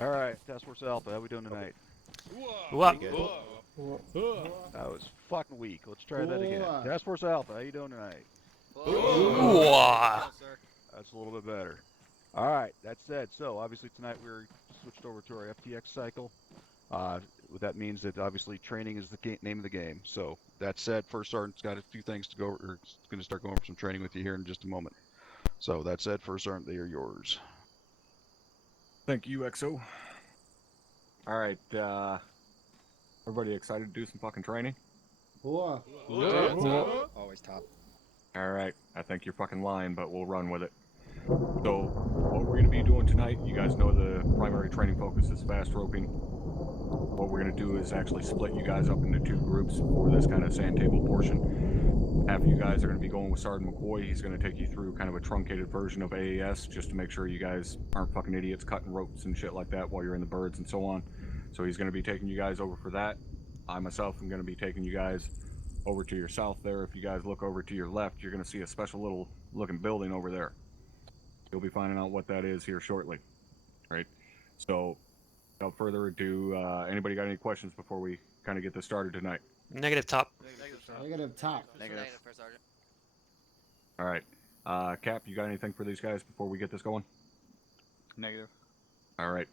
All right, Task Force Alpha, how we doing tonight? What? That was fucking weak. Let's try that again. Task Force Alpha, how you doing tonight? Whoa. That's a little bit better. All right, that said, so obviously tonight we're switched over to our FTX cycle. What that means that obviously training is the name of the game. So that said, First Sergeant's got a few things to go, or going to start going over some training with you here in just a moment. So that said, First Sergeant, they are yours. Thank you, XO. All right, everybody excited to do some fucking training? Always top. All right, I think you're fucking lying, but we'll run with it. So, what we're gonna be doing tonight, you guys know the primary training focus is fast roping. What we're gonna do is actually split you guys up into two groups for this kind of sand table portion. Half of you guys are gonna be going with Sergeant McCoy. He's gonna take you through kind of a truncated version of AAS just to make sure you guys aren't fucking idiots cutting ropes and shit like that while you're in the birds and so on. So he's gonna be taking you guys over for that. I myself am gonna be taking you guys over to your south there. If you guys look over to your left, you're gonna see a special little looking building over there. You'll be finding out what that is here shortly, right? So, without further ado, anybody got any questions before we kind of get this started tonight? Negative top. Negative top. Negative First Sergeant. All right, Cap, you got anything for these guys before we get this going? Negative. All right.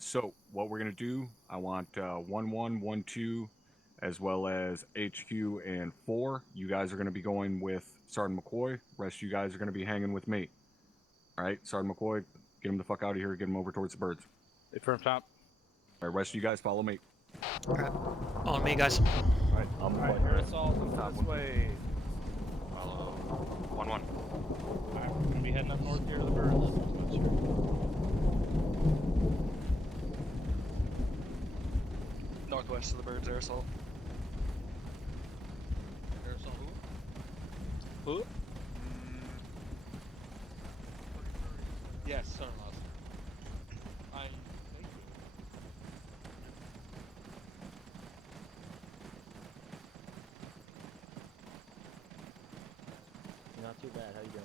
So what we're gonna do, I want 1-1, 1-2, as well as HQ and 4. You guys are gonna be going with Sergeant McCoy. Rest of you guys are gonna be hanging with me. All right, Sergeant McCoy, get him the fuck out of here. Get him over towards the birds. Firm top. All right, rest of you guys follow me. On me, guys. All right, I'm Alright, the assault top this one. way. Follow 1-1. Alright, we're gonna be heading up north here to the birds. Northwest of the birds, air assault. Air assault who? Who? Yes, Sergeant Lawson. I thank you. Not too bad. How you doing?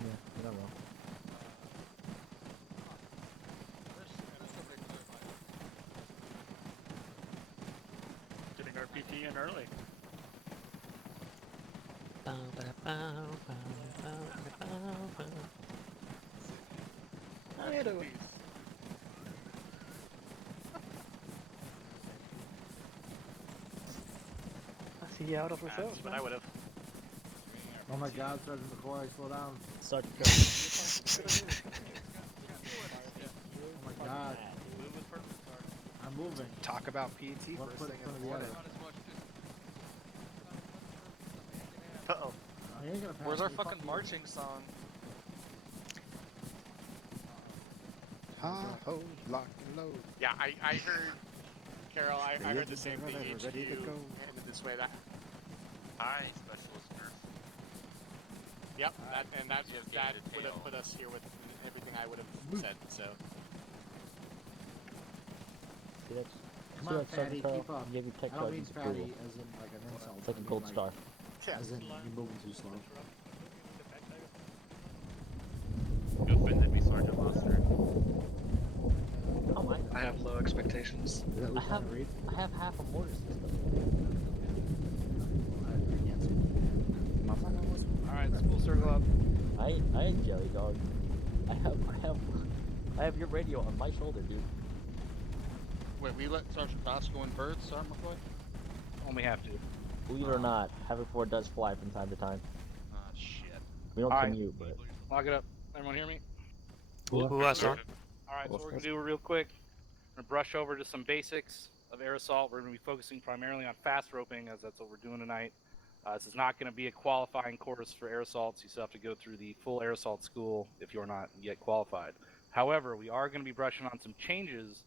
Yeah, not well. Getting our PT in early. I see you out of yourself. But I would have. Oh my God, Sergeant McCoy, slow down. Start Oh my God, I'm moving. Talk about PT One first foot thing in front in of the the morning. other. Uh-oh. He ain't gonna pass Where's our me, fucking fuck you. marching song? Ho, lock and load. Yeah, I heard, Carol, I heard the same thing. HQ ready to go. headed this way. That, Hi, Specialist Nurse. yep, that Investigated would have tail. put us here with everything I would have said. So See that? Come See on, that Sergeant fatty, Carl? keep up. Gave you tech I don't mean sergeant's fatty approval. as in like an insult. It's like I a mean, gold star. As in you're moving too slow. You offended me, Sergeant Monster. Oh my! I have low expectations. Is that I have Lieutenant Reed? I have half a mortar system. I answered. Alright, school circle up. I ain't jelly dog. I have your radio on my shoulder, dude. Wait, we let Sergeant Doss go in birds, Sergeant McCoy? Only have to. Believe it or not, Hoverboard does fly from time to time. Ah, shit. We don't Alright. commute, but Lock it up. Everyone hear me? Who else, sir? Alright, so what we're gonna do real quick. We're gonna brush over to some basics of air assault. We're gonna be focusing primarily on fast roping, as that's what we're doing tonight. This is not gonna be a qualifying course for air assaults. You still have to go through the full air assault school if you're not yet qualified. However, we are gonna be brushing on some changes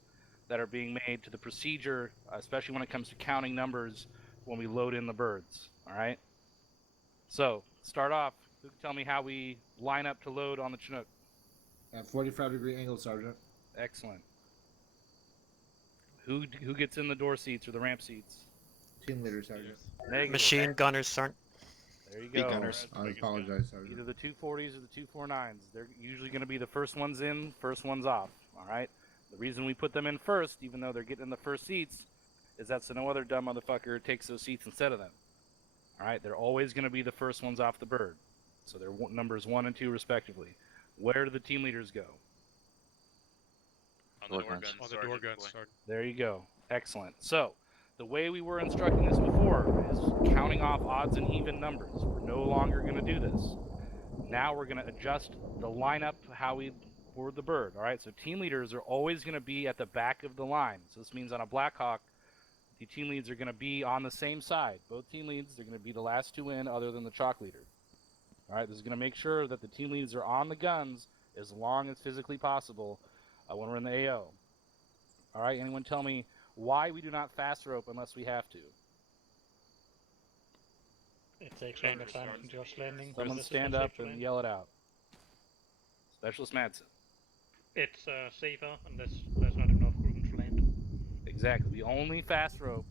that are being made to the procedure, especially when it comes to counting numbers when we load in the birds. Alright? So, start off, who can tell me how we line up to load on the Chinook? At 45-degree angle, Sergeant. Excellent. Who gets in the door seats or the ramp seats? Team leader, Sergeant. Negative. Machine gunners, sir. There you Hey, go. Gunners. I apologize, Sergeant. Either the 240s or the 249s. They're usually going to be the first ones in, first ones off. All right. The reason we put them in first, even though they're getting the first seats, is that so no other dumb motherfucker takes those seats instead of them. All right. They're always going to be the first ones off the bird. So they're numbers 1 and 2 respectively. Where do the team leaders go? On the door guns. On the door guns, Sergeant. There you go. Excellent. So, the way we were instructing this before is counting off odds and even numbers. We're no longer going to do this. Now we're going to adjust the lineup how we board the bird. All right. So team leaders are always going to be at the back of the line. So this means on a Blackhawk, the team leads are going to be on the same side. Both team leads, they're going to be the last two in, other than the chalk leader. All right. This is going to make sure that the team leads are on the guns as long as physically possible when we're in the AO. All right. Anyone tell me why we do not fast rope unless we have to? It takes longer time from just landing. Someone stand up and yell it out. Specialist Madsen. It's safer and there's not enough room to land. Exactly. We only fast rope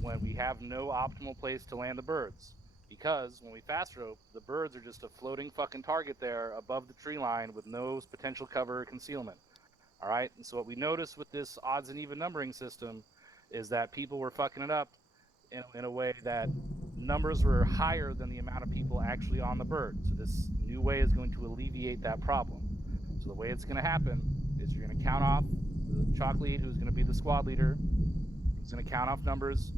when we have no optimal place to land the birds. Because when we fast rope, the birds are just a floating fucking target there above the tree line with no potential cover or concealment. All right. And so what we noticed with this odds and even numbering system is that people were fucking it up in a way that numbers were higher than the amount of people actually on the bird. So this new way is going to alleviate that problem. So the way it's going to happen is you're going to count off the chalk lead, who's going to be the squad leader. He's going to count off numbers.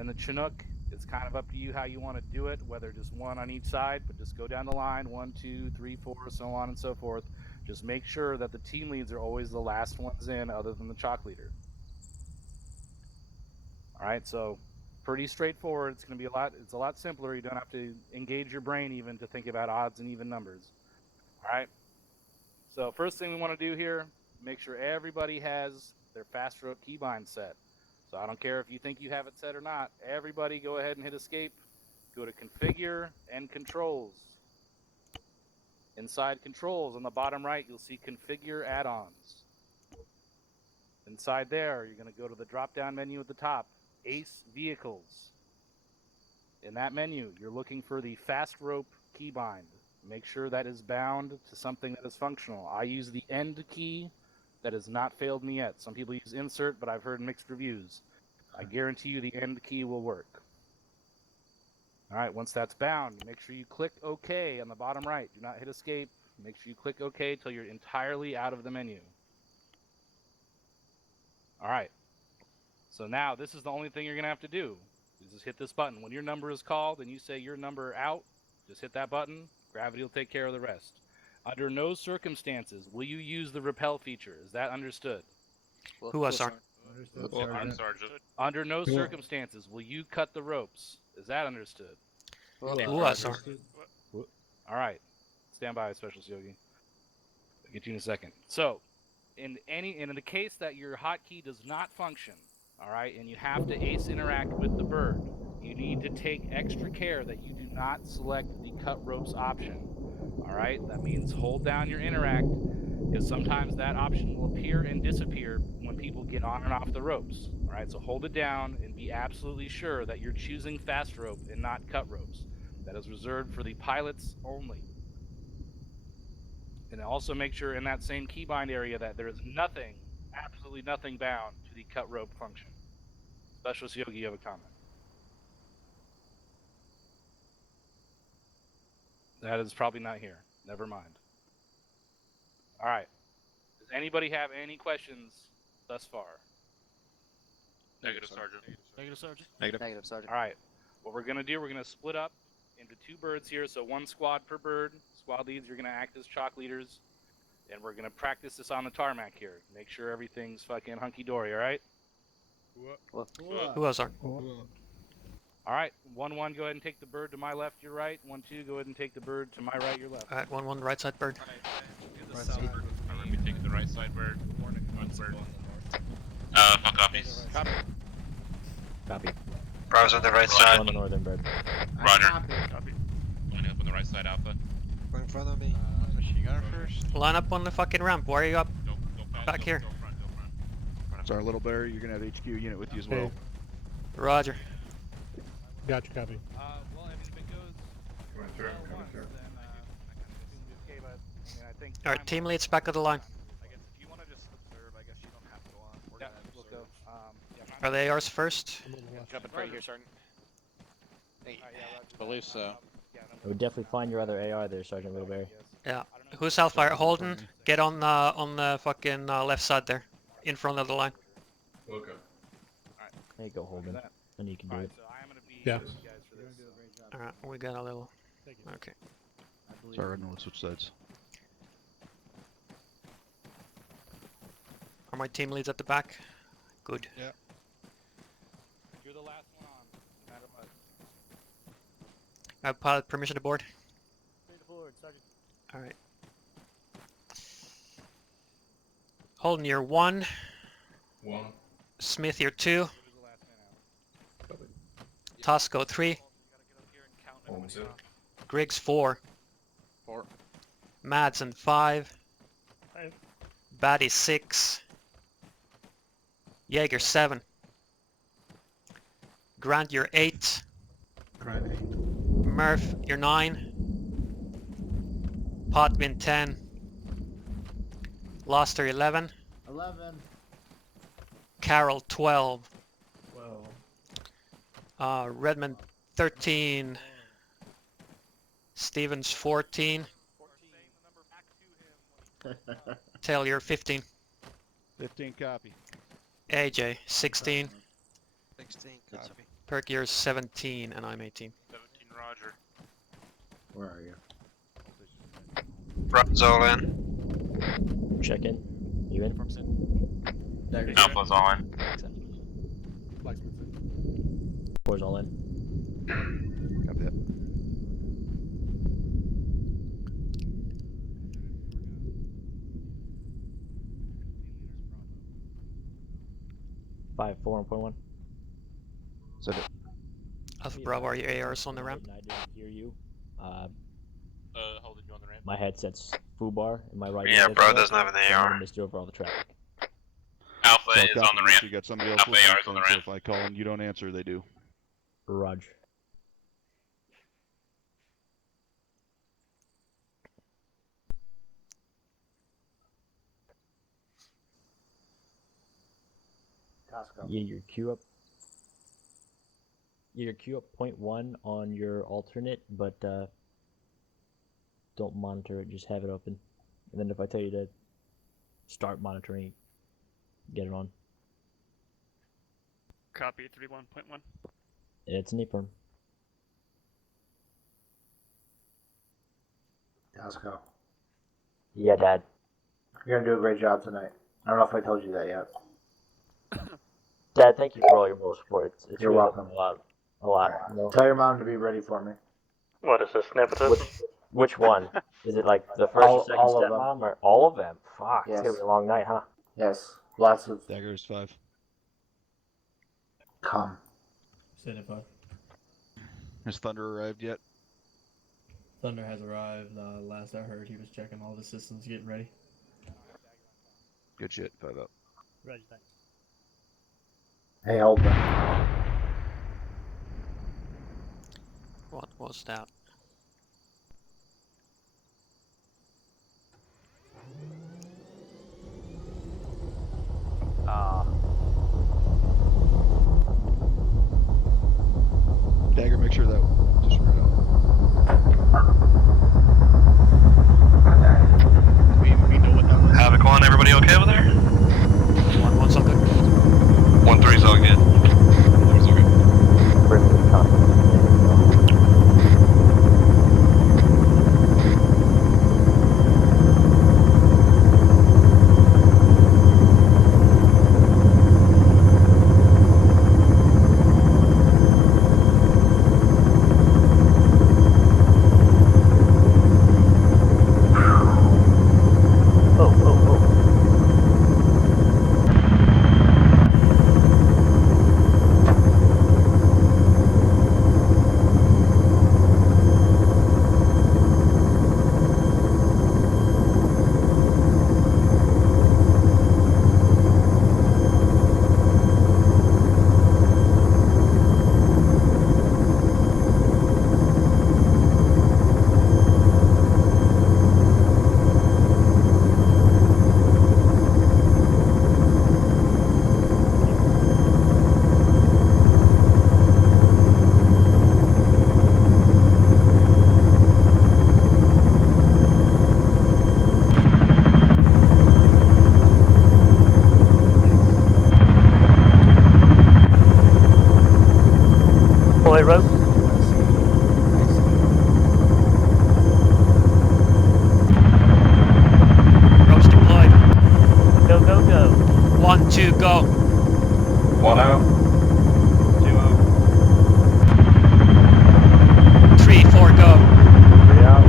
In the Chinook, it's kind of up to you how you want to do it, whether just one on each side, but just go down the line, 1, 2, 3, 4, so on and so forth. Just make sure that the team leads are always the last ones in, other than the chalk leader. All right, so pretty straightforward. It's going to be it's a lot simpler. You don't have to engage your brain even to think about odds and even numbers. All right. So first thing we want to do here, make sure everybody has their fast rope keybind set. So I don't care if you think you have it set or not. Everybody go ahead and hit escape. Go to configure and controls. Inside controls on the bottom right, you'll see configure add-ons. Inside there, you're going to go to the drop-down menu at the top. Ace Vehicles. In that menu, you're looking for the fast rope keybind. Make sure that is bound to something that is functional. I use the end key. That has not failed me yet. Some people use insert, but I've heard mixed reviews. I guarantee you the end key will work. All right, once that's bound, make sure you click OK on the bottom right. Do not hit escape. Make sure you click OK until you're entirely out of the menu. All right. So now this is the only thing you're going to have to do. You just hit this button. When your number is called and you say your number out, just hit that button. Gravity will take care of the rest. Under no circumstances will you use the rappel feature. Is that understood? Who was Sergeant? I'm Sergeant. Under no circumstances will you cut the ropes. Is that understood? Who was Sergeant? All right. Stand by, Specialist Yogi. I'll get you in a second. So, in the case that your hotkey does not function, all right, and you have to ace interact with the bird, you need to take extra care that you do not select the cut ropes option. All right, that means hold down your interact, because sometimes that option will appear and disappear when people get on and off the ropes. All right, so hold it down and be absolutely sure that you're choosing fast rope and not cut ropes. That is reserved for the pilots only. And also make sure in that same keybind area that there is nothing, absolutely nothing bound to the cut rope function. Specialist Yogi, you have a comment. That is probably not here. Never mind. All right. Does anybody have any questions thus far? Negative, Sergeant. Negative, Sergeant. Negative, Sergeant. All right. What we're going to do, we're going to split up into 2 birds here, so 1 squad per bird. Squad leads, you're going to act as chalk leaders, and we're going to practice this on the tarmac here. Make sure everything's fucking hunky-dory, all right? Who was Sergeant? All right, 1-1, go ahead and take the bird to my left, your right. 1-2, go ahead and take the bird to my right, your left. All right, 1-1, right side bird. Let me take the right side bird. Bird. Fuck copies. Copy. Browse on the right side. On the northern bird. Roger. Copy. Lining up on the right side, Alpha. Go in front of me. Machine gunner first. Line up on the fucking ramp. Where are you up? Go fast. Back here. Go front. Sorry, Little Bear, you're gonna have HQ unit with you as well. Roger. Gotcha, copy. Well, I mean, if it goes Alright, team leads back of the line. I guess if you want to just observe, I guess you don't have to go on. We're gonna we'll go. Are the ARs first? Jumping right here, Sergeant. Hey, Believe so. I would definitely find your other AR there, Sergeant Littleberry. Yeah. Who's Hellfire? Holden, get on the fucking left side there, in front of the line. Okay. There you go, Holden. And you can do it. So I am gonna be Yeah. with you guys for this. Alright, we got a little. Okay. Sorry, I don't know what switch sides. Are my team leads at the back? Good. You're the last one on, no matter what. Pilot, permission to board? Alright. Holden, you're 1. 1. Smith, you're 2. Who's the last man out? Tosco, 3. You gotta get up here and count everybody off. Griggs, 4. 4. Madsen, 5. 5. Batty, 6. Jaeger, 7. Grant, you're 8. Grant 8. Murph, you're 9. Potvin, 10. Loster, 11. 11. Carroll, 12. 12. Redmond, 13. Stevens, 14. Taylor, 15. 15 copy. AJ, 16. 16 copy. Perkier, 17. And I'm 18. 17 Roger. Where are you? Front's all in. Check in. You in? Alpha's all in. Four's all in. Copy that. Five, 4.1. Send it. Alpha Bravo, are your ARs on the ramp? I didn't hear you. Holding you on the ramp. My headset's foobar in my right Yeah, ear. bro doesn't have an So AR. I missed you over all the traffic. Alpha So is copy. on the ramp. You got somebody else Alpha listening, AR is on the so ramp. if I call and you don't answer, they do. Raj. Costco. Yeah, your queue up. Yeah, your queue up 0.1 on your alternate, but don't monitor it, just have it open. And then if I tell you to start monitoring, get it on. Copy 31.1. It's an EPRM. Costco. Yeah, Dad. You're gonna do a great job tonight. I don't know if I told you that yet. Dad, thank you for all your moral support. It's You're really welcome. A lot. You know? Tell your mom to be ready for me. What is this, nepotism? Which one? Is it like the first or second all of them. stepmom, or all of them? Fuck, Yes. it's gonna be a long night, huh? Yes. Lots of Daggers 5. cum. Has Thunder arrived yet? Thunder has arrived. Last I heard, he was checking all the systems, getting ready. Good shit. 5 up. Roger that. Hey, hold on. What was that? Dagger, make sure that just right out. We know what that was. Havoc 1, everybody okay over there? 1-1's all good. 1-3's all good. 1-3's all good. 2, go. 1 out. 2 out. 3, 4, go. 3 out.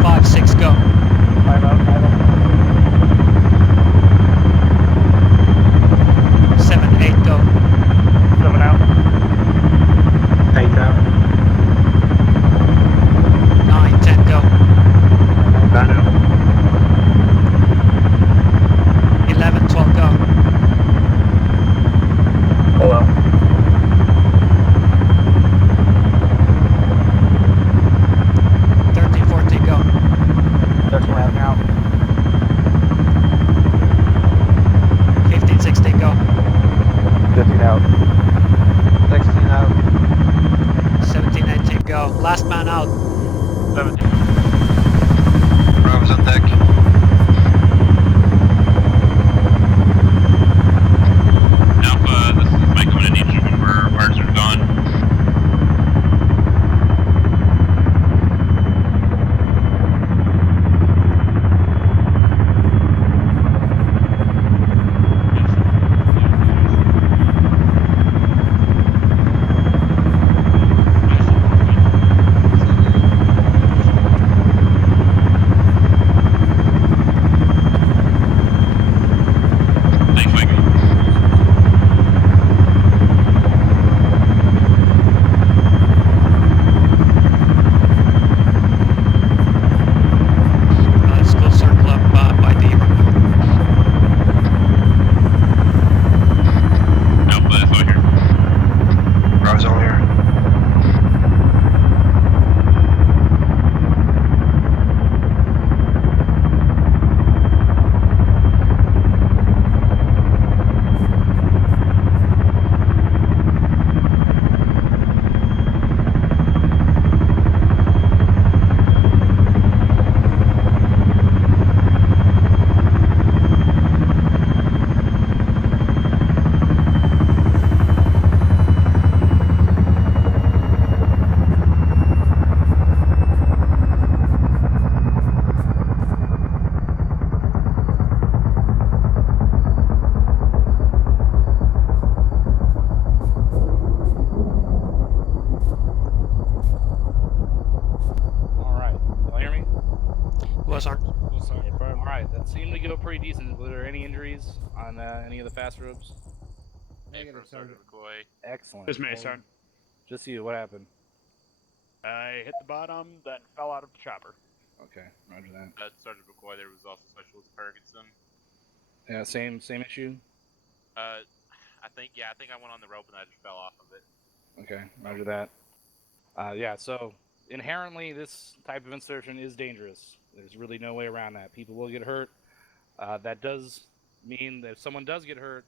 5, 6, go. 5 out. 5 out. 7, 8, go. 7 out. 8 out. 9, 10, go. 9 out. 11, 12, go. All out. 13, 14, go. 13 out. 15, 16, go. 15 out. 16 out. 17, 18, go. Last man out. 17. Bravo's on deck. Alpha, this is Mike. I'm gonna need you when ours are gone. Thanks, Mike. Let's go circle up by the Alpha, that's all here. Bravo's all here. All right. Y'all hear me? was our All right. That seemed to go pretty decent. Were there any injuries on any of the fast ropes? Negative, Sergeant. Excellent. Just me, Well, Sergeant. Just you. What happened? I hit the bottom, then fell out of the chopper. Okay. Roger that. Sergeant McCoy, there was also Specialist Ferguson. Yeah. Same issue. I think I went on the rope and I just fell off of it. Okay. Roger that. Yeah. So inherently, this type of insertion is dangerous. There's really no way around that. People will get hurt. That does mean that if someone does get hurt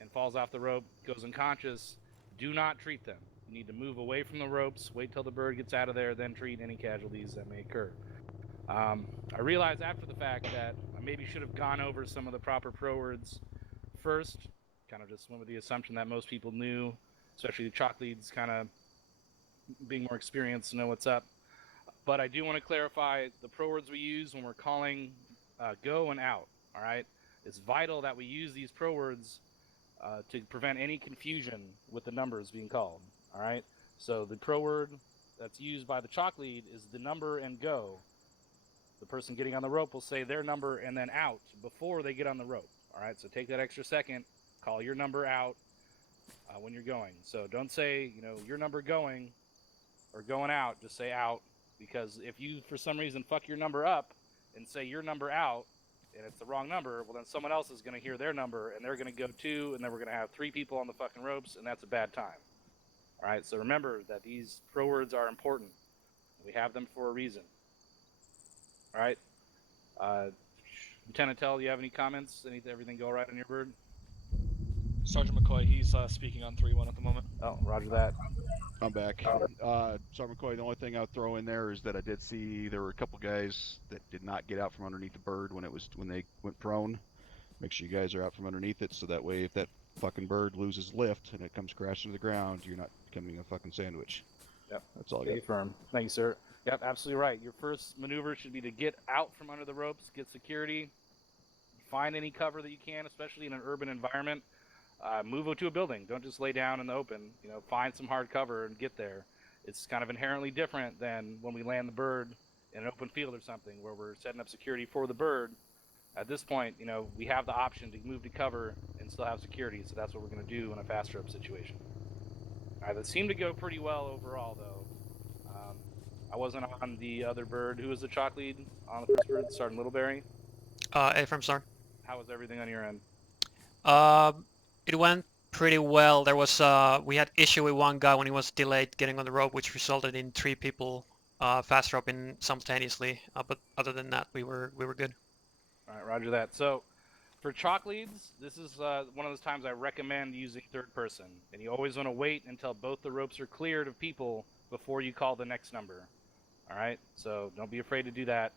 and falls off the rope, goes unconscious, do not treat them. You need to move away from the ropes, wait till the bird gets out of there, then treat any casualties that may occur. I realized after the fact that I maybe should have gone over some of the proper pro words first. Kind of just went with the assumption that most people knew, especially the chalk leads kind of being more experienced to know what's up. But I do want to clarify the pro words we use when we're calling go and out, all right? It's vital that we use these pro words to prevent any confusion with the numbers being called, all right? So the pro word that's used by the chalk lead is the number and go. The person getting on the rope will say their number and then out before they get on the rope, all right? So take that extra second, call your number out when you're going. So don't say, your number going or going out, just say out, because if you, for some reason, fuck your number up and say your number out, and it's the wrong number, well, then someone else is going to hear their number, and they're going to go too, and then we're going to have 3 people on the fucking ropes, and that's a bad time. All right, so remember that these pro words are important. We have them for a reason. All right. Lieutenant Tell, do you have any comments? Everything go right on your bird? Sergeant McCoy, he's speaking on 3-1 at the moment. Oh, roger that. I'm back. Sergeant McCoy, the only thing I would throw in there is that I did see there were a couple guys that did not get out from underneath the bird when they went prone. Make sure you guys are out from underneath it, so that way if that fucking bird loses lift and it comes crashing to the ground, you're not becoming a fucking sandwich. Yep. That's all I Stay got. firm. Thank you, sir. Yep, absolutely right. Your first maneuver should be to get out from under the ropes, get security, find any cover that you can, especially in an urban environment. Move to a building. Don't just lay down in the open. You know, find some hard cover and get there. It's kind of inherently different than when we land the bird in an open field or something where we're setting up security for the bird. At this point, you know, we have the option to move to cover and still have security, so that's what we're going to do in a fast rope situation. All right, that seemed to go pretty well overall, though. I wasn't on the other bird. Who was the chalk lead on the first bird, Sergeant Littleberry? A from Star. How was everything on your end? It went pretty well. There was we had issue with one guy when he was delayed getting on the rope, which resulted in 3 people fast roping simultaneously. But other than that, we were good. All right, roger that. So, for chalk leads, this is one of those times I recommend using third person, and you always want to wait until both the ropes are cleared of people before you call the next number. All right, so don't be afraid to do that.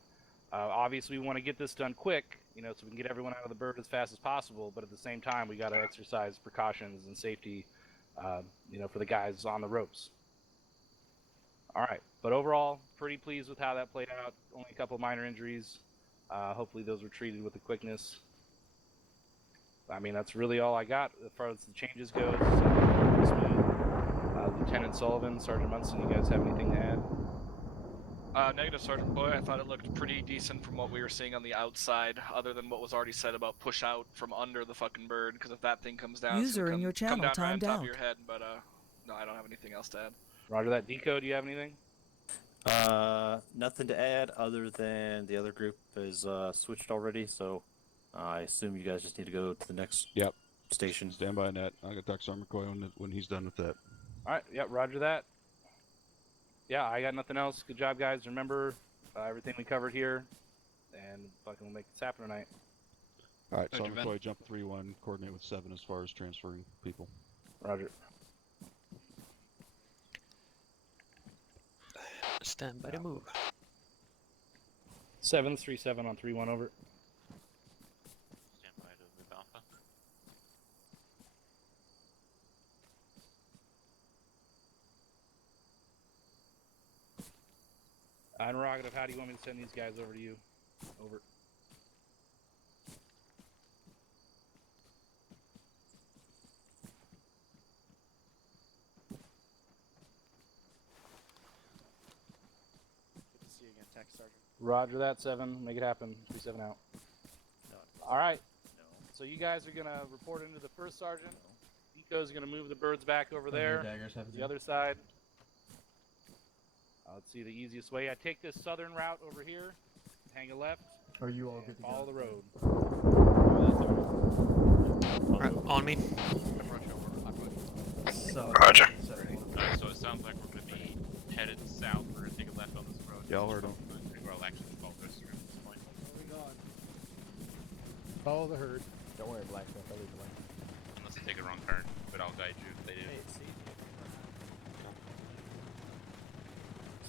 Obviously, we want to get this done quick, you know, so we can get everyone out of the bird as fast as possible. But at the same time, we got to exercise precautions and safety, you know, for the guys on the ropes. All right, but overall, pretty pleased with how that played out. Only a couple minor injuries. Hopefully, those were treated with the quickness. I mean, that's really all I got as far as the changes goes. Lieutenant Sullivan, Sergeant Munson, you guys have anything to add? Negative, Sergeant Boy. I thought it looked pretty decent from what we were seeing on the outside, other than what was already said about push out from under the fucking bird, because if that thing comes down, User in your channel come down right on timed top out. of your head, but no, I don't have anything else to add. Roger that. Deco, do you have anything? Nothing to add other than the other group is switched already, so I assume you guys just need to go to the next station. Stand by on that. I'll get Dr. McCoy when he's done with that. All right, yeah, roger that. Yeah, I got nothing else. Good job, guys. Remember everything we covered here, and fucking we'll make this happen tonight. All right, Roger, Sergeant Ben. McCoy, jump 3-1, coordinate with 7 as far as transferring people. Roger. Stand by to move. 737 on 3-1 over. Stand by to move Alpha. Interrogative, how do you want me to send these guys over to you? Over. Good to see you again, Tech Sergeant. Roger that, 7. Make it happen. 3-7 out. All right. So you guys are going to report into the first sergeant. Deco's going to move the birds back over there. daggers have The other side. Let's see the easiest way. I take this southern route over here, hang a left, Are you all good to follow go? the road. Right, on me. So, Roger. So it sounds like we're going to be headed south. We're going to take a left on this road. Y'all heard him. Well, actually, follow this through at this point. Follow the herd. Don't worry, Blacksmith. I'll lead the way. Unless they take a wrong turn, but I'll guide you if they do.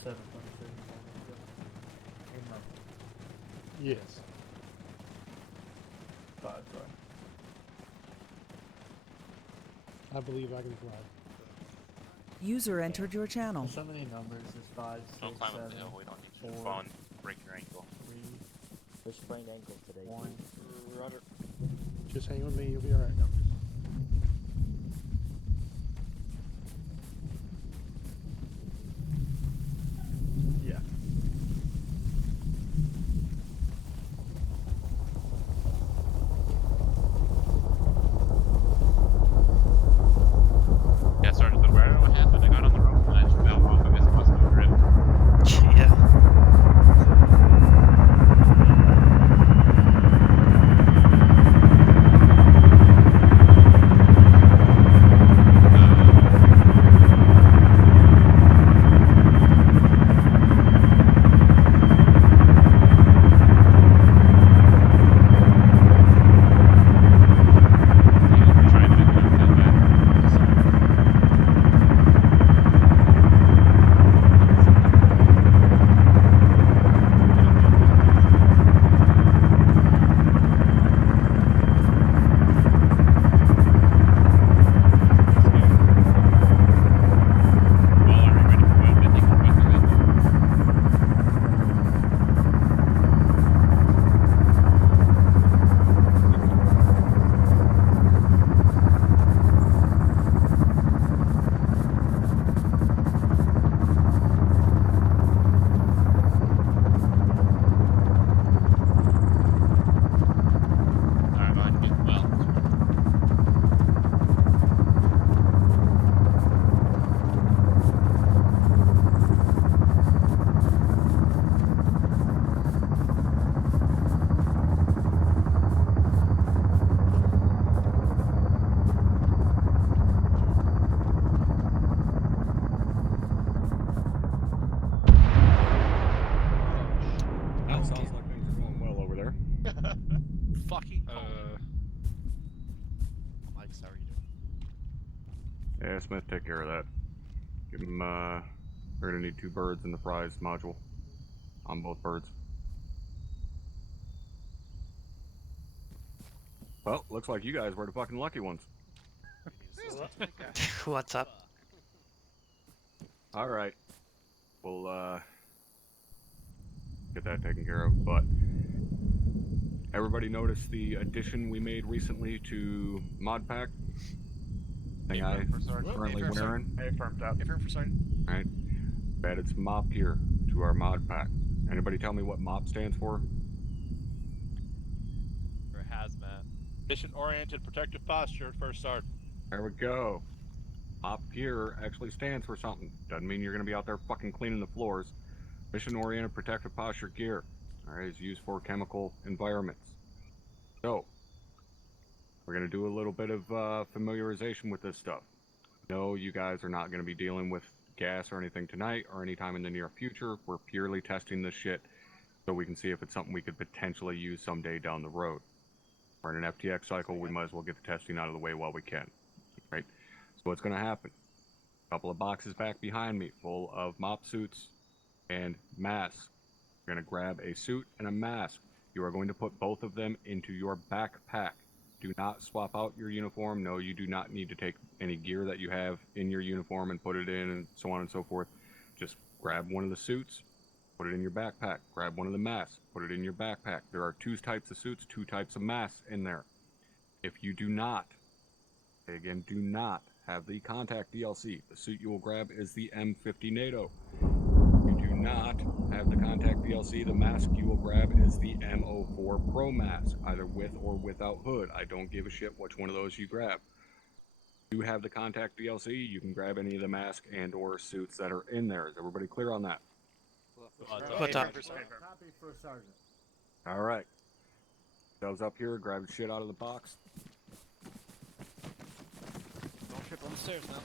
7:23. Yes. 5, I believe I can fly. User entered your channel. So many numbers. There's 5, 6, Don't climb 7, up the hill. We don't need you to 4, fall and break your ankle. 3, There's sprained ankle today. 1. Roger. Just hang with me, you'll be alright. Yeah. Yeah, Sergeant Little, I don't know what happened. I got on the rope and I just fell off. I guess it wasn't a grip. Yeah. Yeah, Smith, take care of that. Give him, we're gonna need 2 birds in the prize module. On both birds. Well, looks like you guys were the fucking lucky ones. What's up? Alright. We'll, get that taken care of, but everybody noticed the addition we made recently to Mod Pack? Thing I currently wearing? Affirmed up. Affirmed for sergeant. Right. Added some MOP gear to our Mod Pack. Anybody tell me what MOP stands for? For hazmat. Mission-oriented protective posture, first sergeant. There we go. MOP gear actually stands for something. Doesn't mean you're going to be out there fucking cleaning the floors. Mission-oriented protective posture gear. Alright, is used for chemical environments. So, we're going to do a little bit of familiarization with this stuff. No, you guys are not going to be dealing with gas or anything tonight or anytime in the near future. We're purely testing this shit so we can see if it's something we could potentially use someday down the road. We're in an FTX cycle, we might as well get the testing out of the way while we can. Right? So what's going to happen? A couple of boxes back behind me full of MOP suits and masks. You're going to grab a suit and a mask. You are going to put both of them into your backpack. Do not swap out your uniform. No, you do not need to take any gear that you have in your uniform and put it in and so on and so forth. Just grab one of the suits, put it in your backpack. Grab one of the masks, put it in your backpack. There are 2 types of suits, 2 types of masks in there. If you do not, again, do not have the contact DLC, the suit you will grab is the M50 NATO. If you do not have the contact DLC, the mask you will grab is the M04 Pro mask, either with or without hood. I don't give a shit which one of those you grab. If you have the contact DLC, you can grab any of the mask and or suits that are in there. Is everybody clear on that? What's up? Copy, first sergeant. All right. Dove's up here, grab the shit out of the box. Don't trip on the stairs now.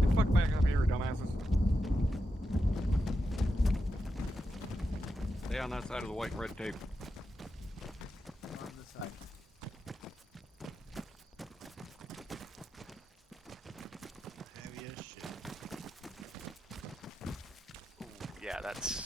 Get fuck back up here, dumbasses. Stay on that side of the white and red tape. On this side. Heavy as shit. Ooh, yeah, that's...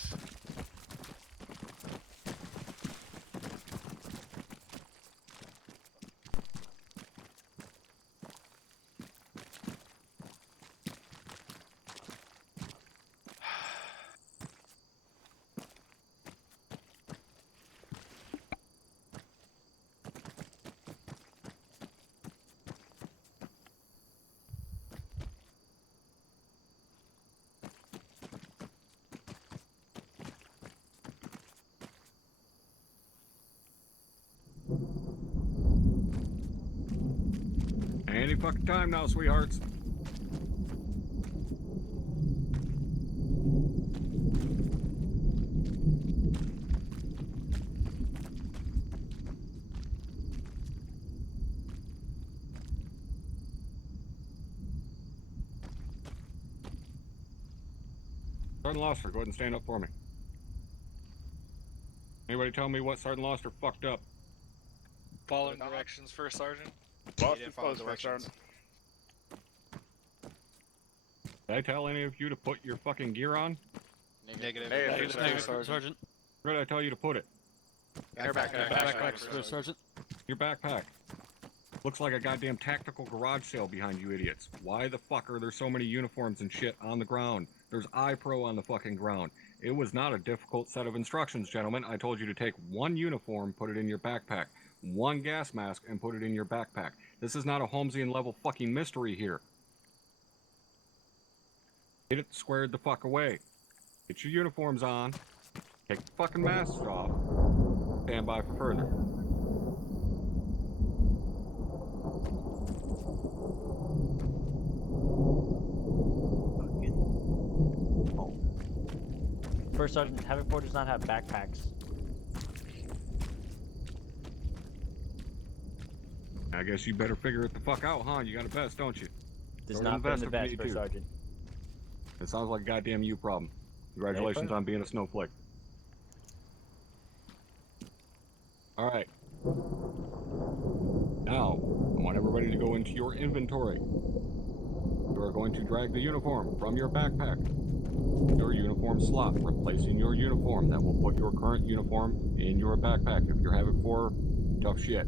Any fucking time now, sweethearts. Sergeant Loster, go ahead and stand up for me. Anybody tell me what Sergeant Loster fucked up? Following directions, First Sergeant. Lost his post, first sergeant. Did I tell any of you to put your fucking gear on? Negative. Sergeant. Where did I tell you to put it? Backpack, Sergeant. Your backpack. Looks like a goddamn tactical garage sale behind you idiots. Why the fuck are there so many uniforms and shit on the ground? There's iPro on the fucking ground. It was not a difficult set of instructions, gentlemen. I told you to take one uniform, put it in your backpack. One gas mask, and put it in your backpack. This is not a Holmesian level fucking mystery here. Get it squared the fuck away. Get your uniforms on. Take the fucking masks off. Stand by for further. First Sergeant, Heaven 4 does not have backpacks. I guess you better figure it the fuck out, huh? You got a vest, don't you? Does Throw it not fit in the if you vest, need First to. Sergeant. It sounds like a goddamn you problem. Congratulations on being a snowflake. Alright. Now, I want everybody to go into your inventory. You are going to drag the uniform from your backpack. Your uniform slot, replacing your uniform. That will put your current uniform in your backpack. If you're having 4, tough shit.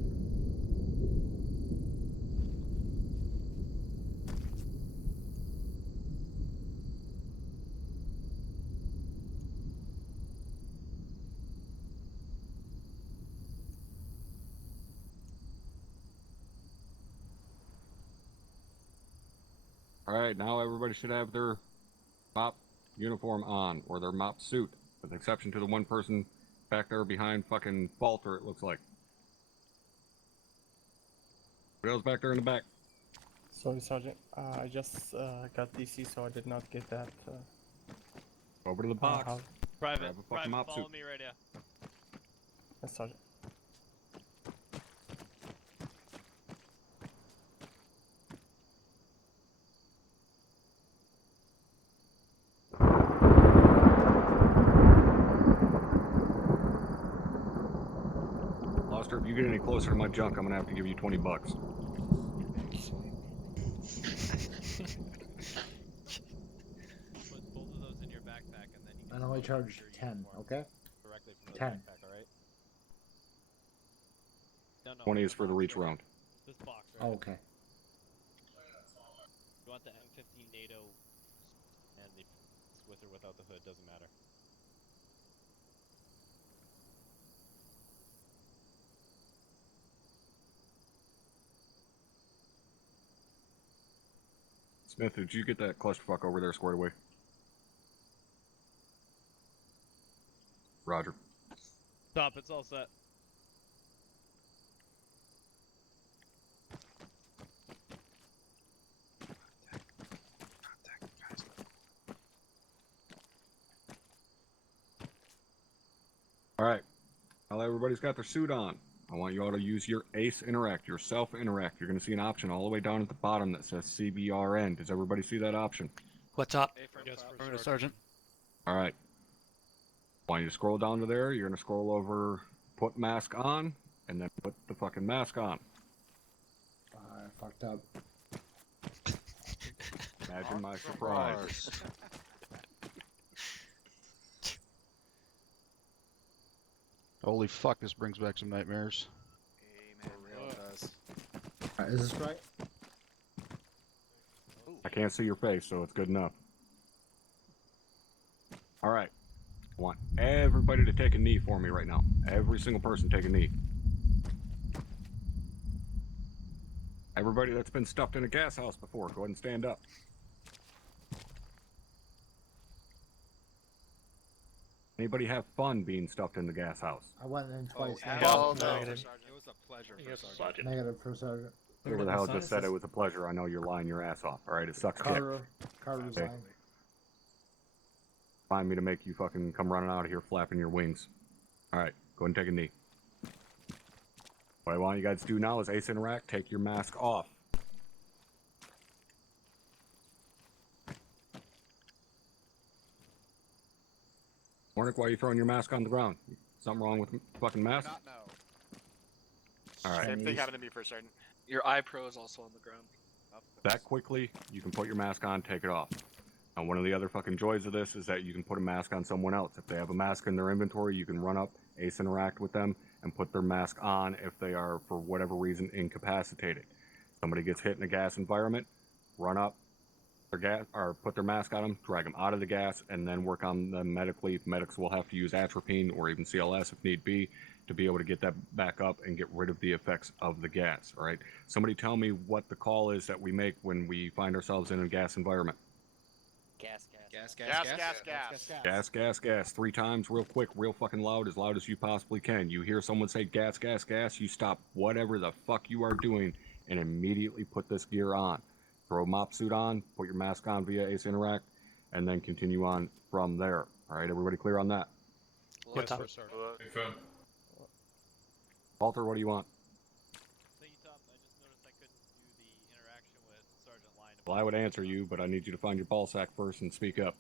Alright, now everybody should have their MOP uniform on, or their MOP suit, with the exception to the one person back there behind fucking Falter, it looks like. What else back there in the back? Sorry, Sergeant. I just got DC, so I did not get that. Over to the box. Private, Private, follow suit. me right here. Yes, Sergeant. Loster, if you get any closer to my junk, I'm gonna have to give you $20. Put both of those in your backpack, and then you can I only charge 10, okay? directly from the 10. backpack, alright? No, 20 is for the reach round. This box, right? Oh, okay. You want the M15 NATO, and the with or without the hood, doesn't matter. Smith, did you get that clusterfuck over there squared away? Roger. Stop, it's all set. Alright. Now that everybody's got their suit on, I want you all to use your ACE Interact, your Self-Interact. You're going to see an option all the way down at the bottom that says CBRN. Does everybody see that option? What's up? Yes, Sergeant. Alright. I want you to scroll down to there. You're going to scroll over, put mask on, and then put the fucking mask on. I fucked up. Imagine my surprise. Holy fuck, this brings back some nightmares. Alright, is this right? I can't see your face, so it's good enough. Alright. I want everybody to take a knee for me right now. Every single person take a knee. Everybody that's been stuffed in a gas house before, go ahead and stand up. Anybody have fun being stuffed in the gas house? I went in twice. Hell no. Negative. It was a pleasure, Yes, Sergeant. Sergeant. Negative for Sergeant. Whoever the hell just said it was a pleasure, I know you're lying your ass off. Alright, it sucks kick. Carter's Okay. lying. Find me to make you fucking come running out of here flapping your wings. Alright, go ahead and take a knee. What I want you guys to do now is Ace Interact, take your mask off. Warnick, why are you throwing your mask on the ground? Something wrong with the fucking mask? Not know. Alright. Same thing happened to me for certain. Your iPro is also on the ground. That quickly, you can put your mask on, take it off. Now, one of the other fucking joys of this is that you can put a mask on someone else. If they have a mask in their inventory, you can run up, Ace Interact with them, and put their mask on if they are, for whatever reason, incapacitated. Somebody gets hit in a gas environment, run up, their gas, or put their mask on them, drag them out of the gas, and then work on them medically. Medics will have to use atropine or even CLS if need be to be able to get that back up and get rid of the effects of the gas. All right. Somebody tell me what the call is that we make when we find ourselves in a gas environment. Gas. Gas, gas, gas. 3 times, real quick, real fucking loud as you possibly can. You hear someone say gas, gas, gas, you stop whatever the fuck you are doing and immediately put this gear on. Throw a mop suit on, put your mask on via Ace Interact, and then continue on from there. Alright, everybody clear on that? What's up? Confirm. Walter, what do you want? So you top, I just noticed I couldn't do the interaction with Sergeant Line. Well, I would answer you, but I need you to find your ball sack first and speak up.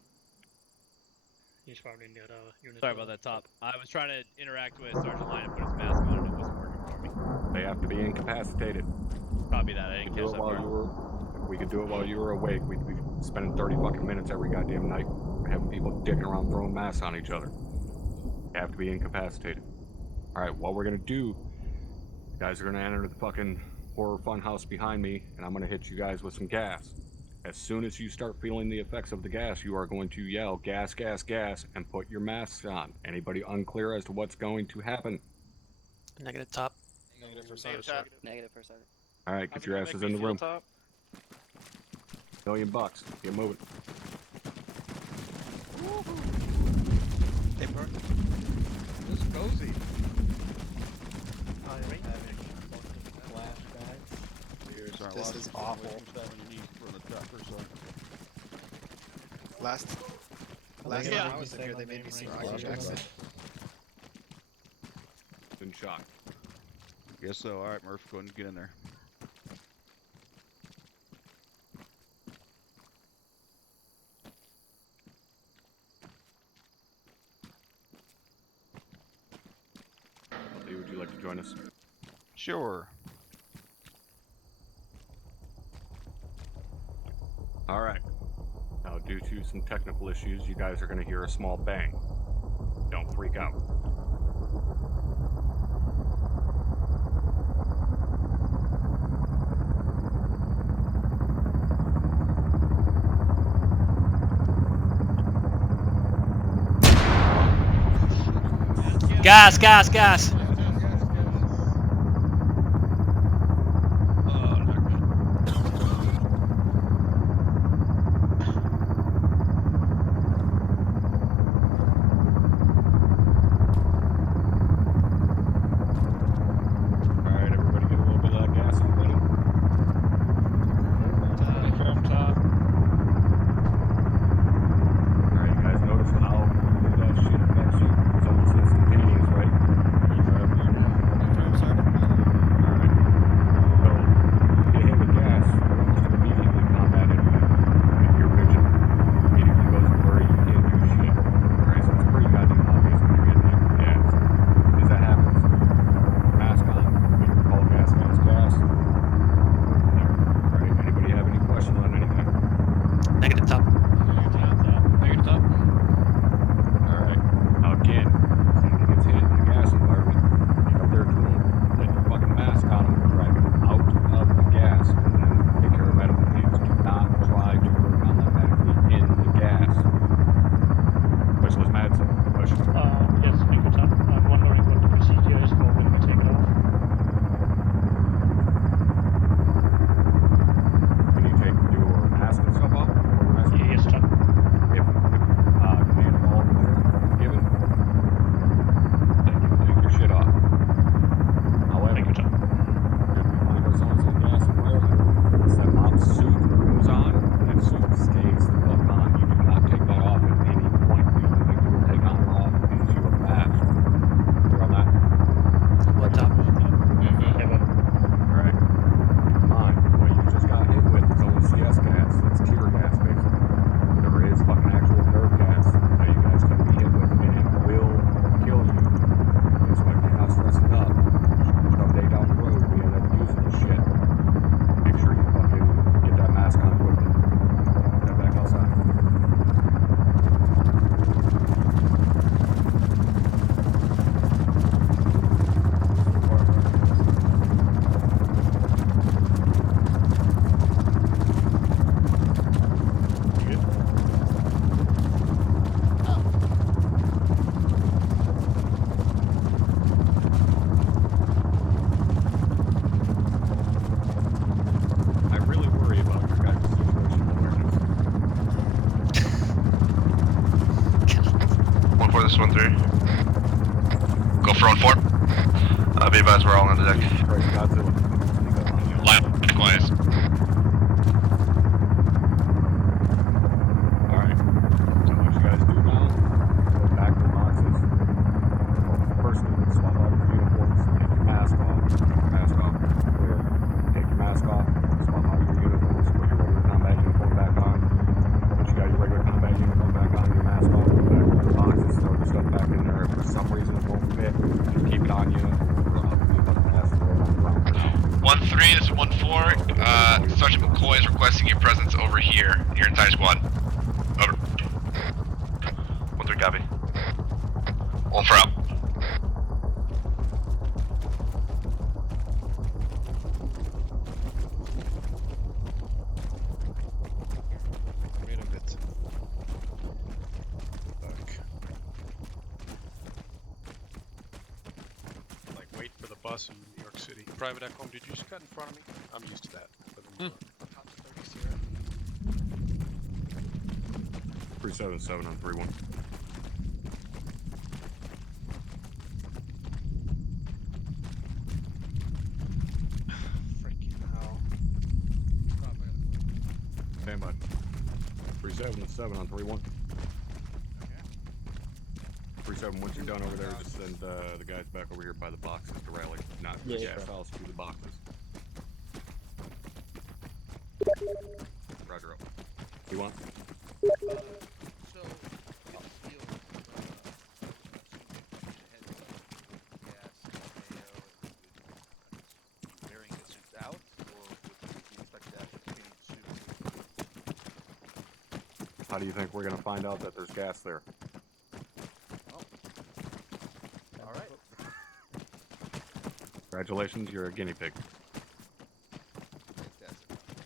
He's found in the other unit. Sorry about that, top. I was trying to interact with Sergeant Line and put his mask on and it wasn't working for me. They have to be incapacitated. Copy that, I didn't catch that part. If we could do it while you were awake, we'd be spending 30 fucking minutes every goddamn night having people dicking around throwing masks on each other. They have to be incapacitated. Alright, what we're gonna do, you guys are gonna enter the fucking horror fun house behind me, and I'm gonna hit you guys with some gas. As soon as you start feeling the effects of the gas, you are going to yell gas, gas, gas, and put your masks on. Anybody unclear as to what's going to happen? Negative top. Negative for Sergeant. Alright, get your asses in the room. $1 million. Get moving. Hey, bro. This is cozy. This is awful. Last time I was in here, they made me see Roger Jackson. Been shot. Guess so. Alright, Murph, go ahead and get in there. Lee, would you like to join us? Sure. Alright. Now, due to some technical issues, you guys are going to hear a small bang. Don't freak out. Gas! Alright, everybody get a little bit of that gas on, buddy. Alright, you guys notice how that shit affects you? It's almost instantaneous, right? Alright. So, get hit with gas, you're almost immediately combat impact. Like, your vision immediately goes blurry, you can't do shit. Alright, so it's pretty goddamn obvious when you're getting hit with gas. As that happens, mask on, call gas, gas, gas. There. Alright, anybody have any questions on anything? Negative top. Negative top. Alright, now again, somebody gets hit in the gas environment, get up there to them, put your fucking mask on them, drag them out of the gas, and then take care of medical needs. Do not try to work on them medically in the gas. Specialist Madsen, question. Yes, negative top. I'm wondering what the procedure is for when we take it off. Can you take your mask and stuff off? Yes, top. If command of all clear is given, then you take your shit off. However, Thank you, top. if we find ourselves in a gas environment, once that mop suit goes on, that suit stays the fuck on. You do not take that off at any point. The only thing you will take on or off is your this 1-3. Go for 1-4. Be advised, we're all on the deck. Likewise. Alright. So what you guys do now, go back to the boxes. First, swap out your uniforms, take your mask off, clear. Take your mask off, swap out your uniforms, put your regular combat uniform back on. Once you got your regular combat uniform back on, your mask off, go back to the boxes, throw your stuff back in there. If for some reason it won't fit, just keep it on you. 1-3, this is 1-4. Sergeant McCoy is requesting your presence over here. Your entire squad. Over. 1-3, copy. 1-4 out. Wait a bit. Back. Like wait for the bus in New York City. Private Echo, did you just cut in front of me? I'm used to that. 377 on 3-1. Freaking hell. Stand by. 377 on 3-1. 3-7, once you're done over there, just send the guys back over here by the boxes to rally, not the gas house, to the boxes. Roger up. You want? So, wearing the suits out, or would you expect that to continue to? How do you think we're going to find out that there's gas there? All right. Congratulations, you're a guinea pig.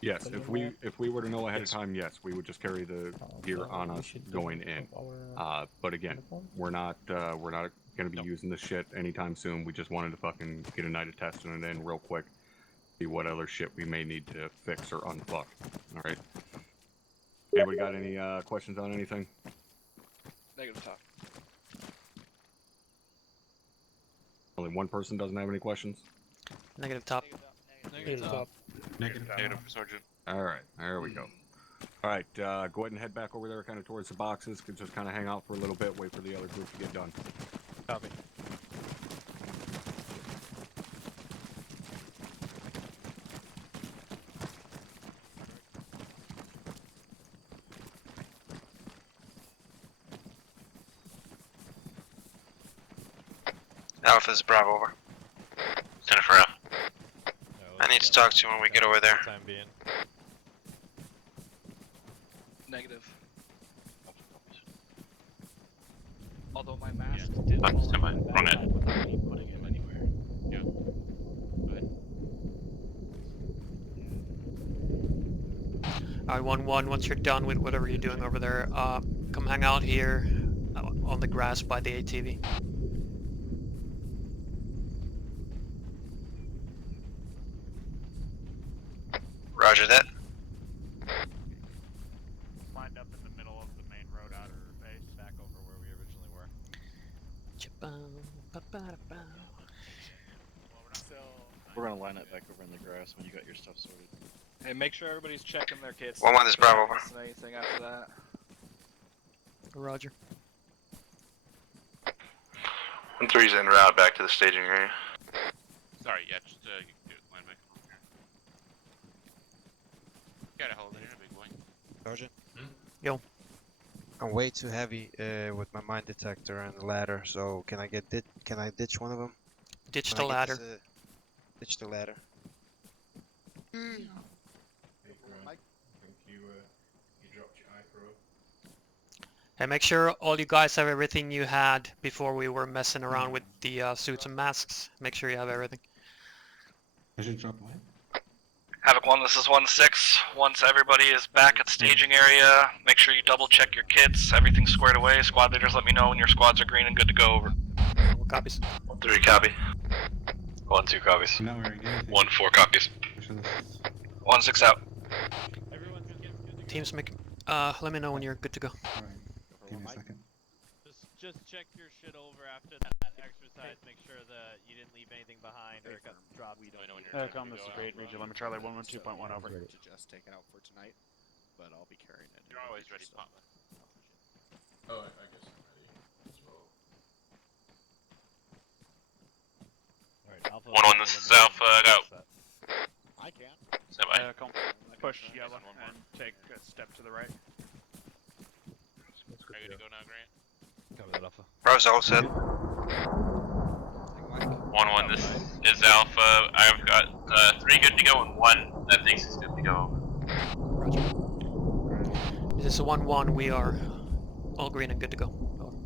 Yes, if we were to know ahead of time, yes, we would just carry the gear on us going in. But again, we're not going to be using this shit anytime soon. We just wanted to fucking get a night of testing it in real quick, see what other shit we may need to fix or unfuck. All right. Anybody got any questions on anything? Negative top. Only one person doesn't have any questions? Negative top. Negative top. Negative, Sergeant. Alright, there we go. Alright, go ahead and head back over there kind of towards the boxes. Could just kind of hang out for a little bit, wait for the other group to get done. Copy. Alpha is Bravo over. Jennifer out. I need to talk to you when we get over there. Time being. Negative. Although my mask Yeah. did Run it. Without me putting it anywhere. Yeah. Go ahead. Alright, 1-1, once you're done with whatever you're doing over there, come hang out here on the grass by the ATV. Roger that. Lined up in the middle of the main road outer base, back over where we originally were. We're gonna line it back over in the grass when you got your stuff sorted. Hey, make sure everybody's checking their kits. 1-1, this is Bravo over. Anything after that? Roger. 1-3's en route back to the staging area. Sorry, yeah, just land back. Got a hold of it, big boy. Sergeant? Yo. I'm way too heavy with my mine detector and the ladder, so can I ditch one of them? Ditch the ladder. Ditch the ladder. Hey, make sure all you guys have everything you had before we were messing around with the suits and masks. Make sure you have everything. Havoc 1, this is 1-6. Once everybody is back at staging area, make sure you double check your kits. Everything's squared away. Squad leaders, let me know when your squads are green and good to go. Over. Copies. 3 copy. 1-2 copies. 1-4 copies. 1-6 out. Teams make. Let me know when you're good to go. Give me a second. Just Just check your shit over after that exercise. Make sure that you didn't leave anything behind or it got dropped. We don't know when you're Come, this is Great Region. Let me Charlie 112.1 over. to just take it out for tonight, but I'll be carrying it. You're always ready, Papa. Oh, I guess I'm ready as well. Alright, Alpha. 1-1, this is Alpha, go. I can. Stand by. Come. Push yellow and take a step to the right. Are you gonna go now, Grant? Cover that Alpha. Bravo's all set. 1-1, this is Alpha. I've got 3 good to go and 1 that thinks he's good to go. This is a 1-1. We are all green and good to go. Over.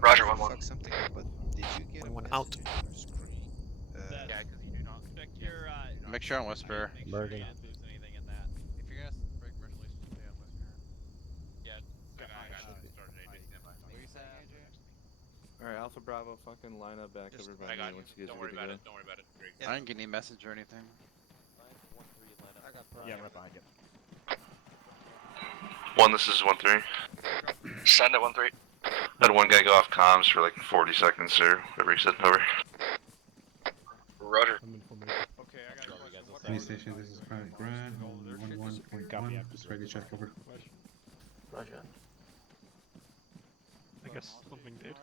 Roger, 1-1. Fuck something up, but did you get a 1-1 out. message on your screen? Yeah, because you do not check your. Make sure on Whisper. Make sure you didn't lose anything in that. If you're gonna break commercial relations, stay on Whisper. Yeah. I got started. What are you saying, AJ? Alright, Alpha Bravo, fucking line up back everybody. I got you. once you guys Don't are worry good to about it. go. Don't worry about it. I didn't get any message or anything. I got Yeah, I'm right behind you. 1, this is 1-3. Send it 1-3. Had one guy go off comms for like 40 seconds or whatever he said. Over. Roger. Okay, I got you. Police station, this is Grand 11.1. Just ready to check over. Roger. I guess something did.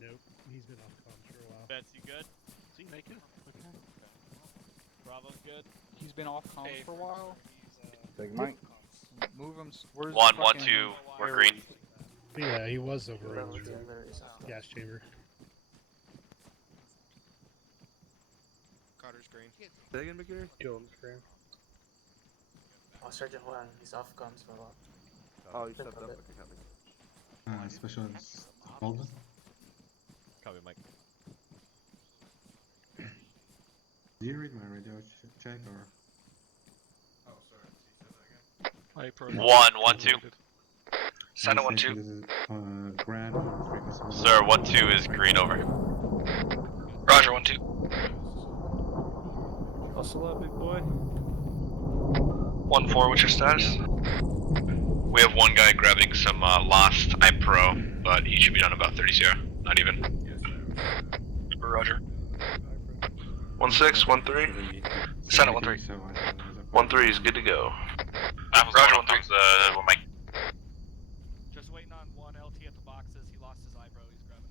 Nope, he's been off comms for a while. Bets, you good? Is he naked? Okay. Bravo's good. He's been off comms for a while. Big Mike. Move him. 1, 1, 2. We're green. Yeah, he was over in gas chamber. Carter's green. Say again, McGarry? Killed him, screen. Oh, Sergeant Juan, he's off comms for a while. Oh, you stepped up. Okay, copy. Specialist Baldwin. Copy, Mike. Do you read my radio check or? Oh, sorry. Say that again. 1, 1, 2. Send it 1, 2. This is Grand. Sir, 1, 2 is green over. Roger, 1, 2. Hustle up, big boy. 1, 4, what's your status? We have one guy grabbing some lost iPro, but he should be done about 30-0. Not even. Roger. 1, 6, 1, 3. Send it 1, 3. 1, 3 is good to go. Roger, 1, 3. 1, Mike. Just waiting on 1 LT at the boxes. He lost his eyebrow. He's grabbing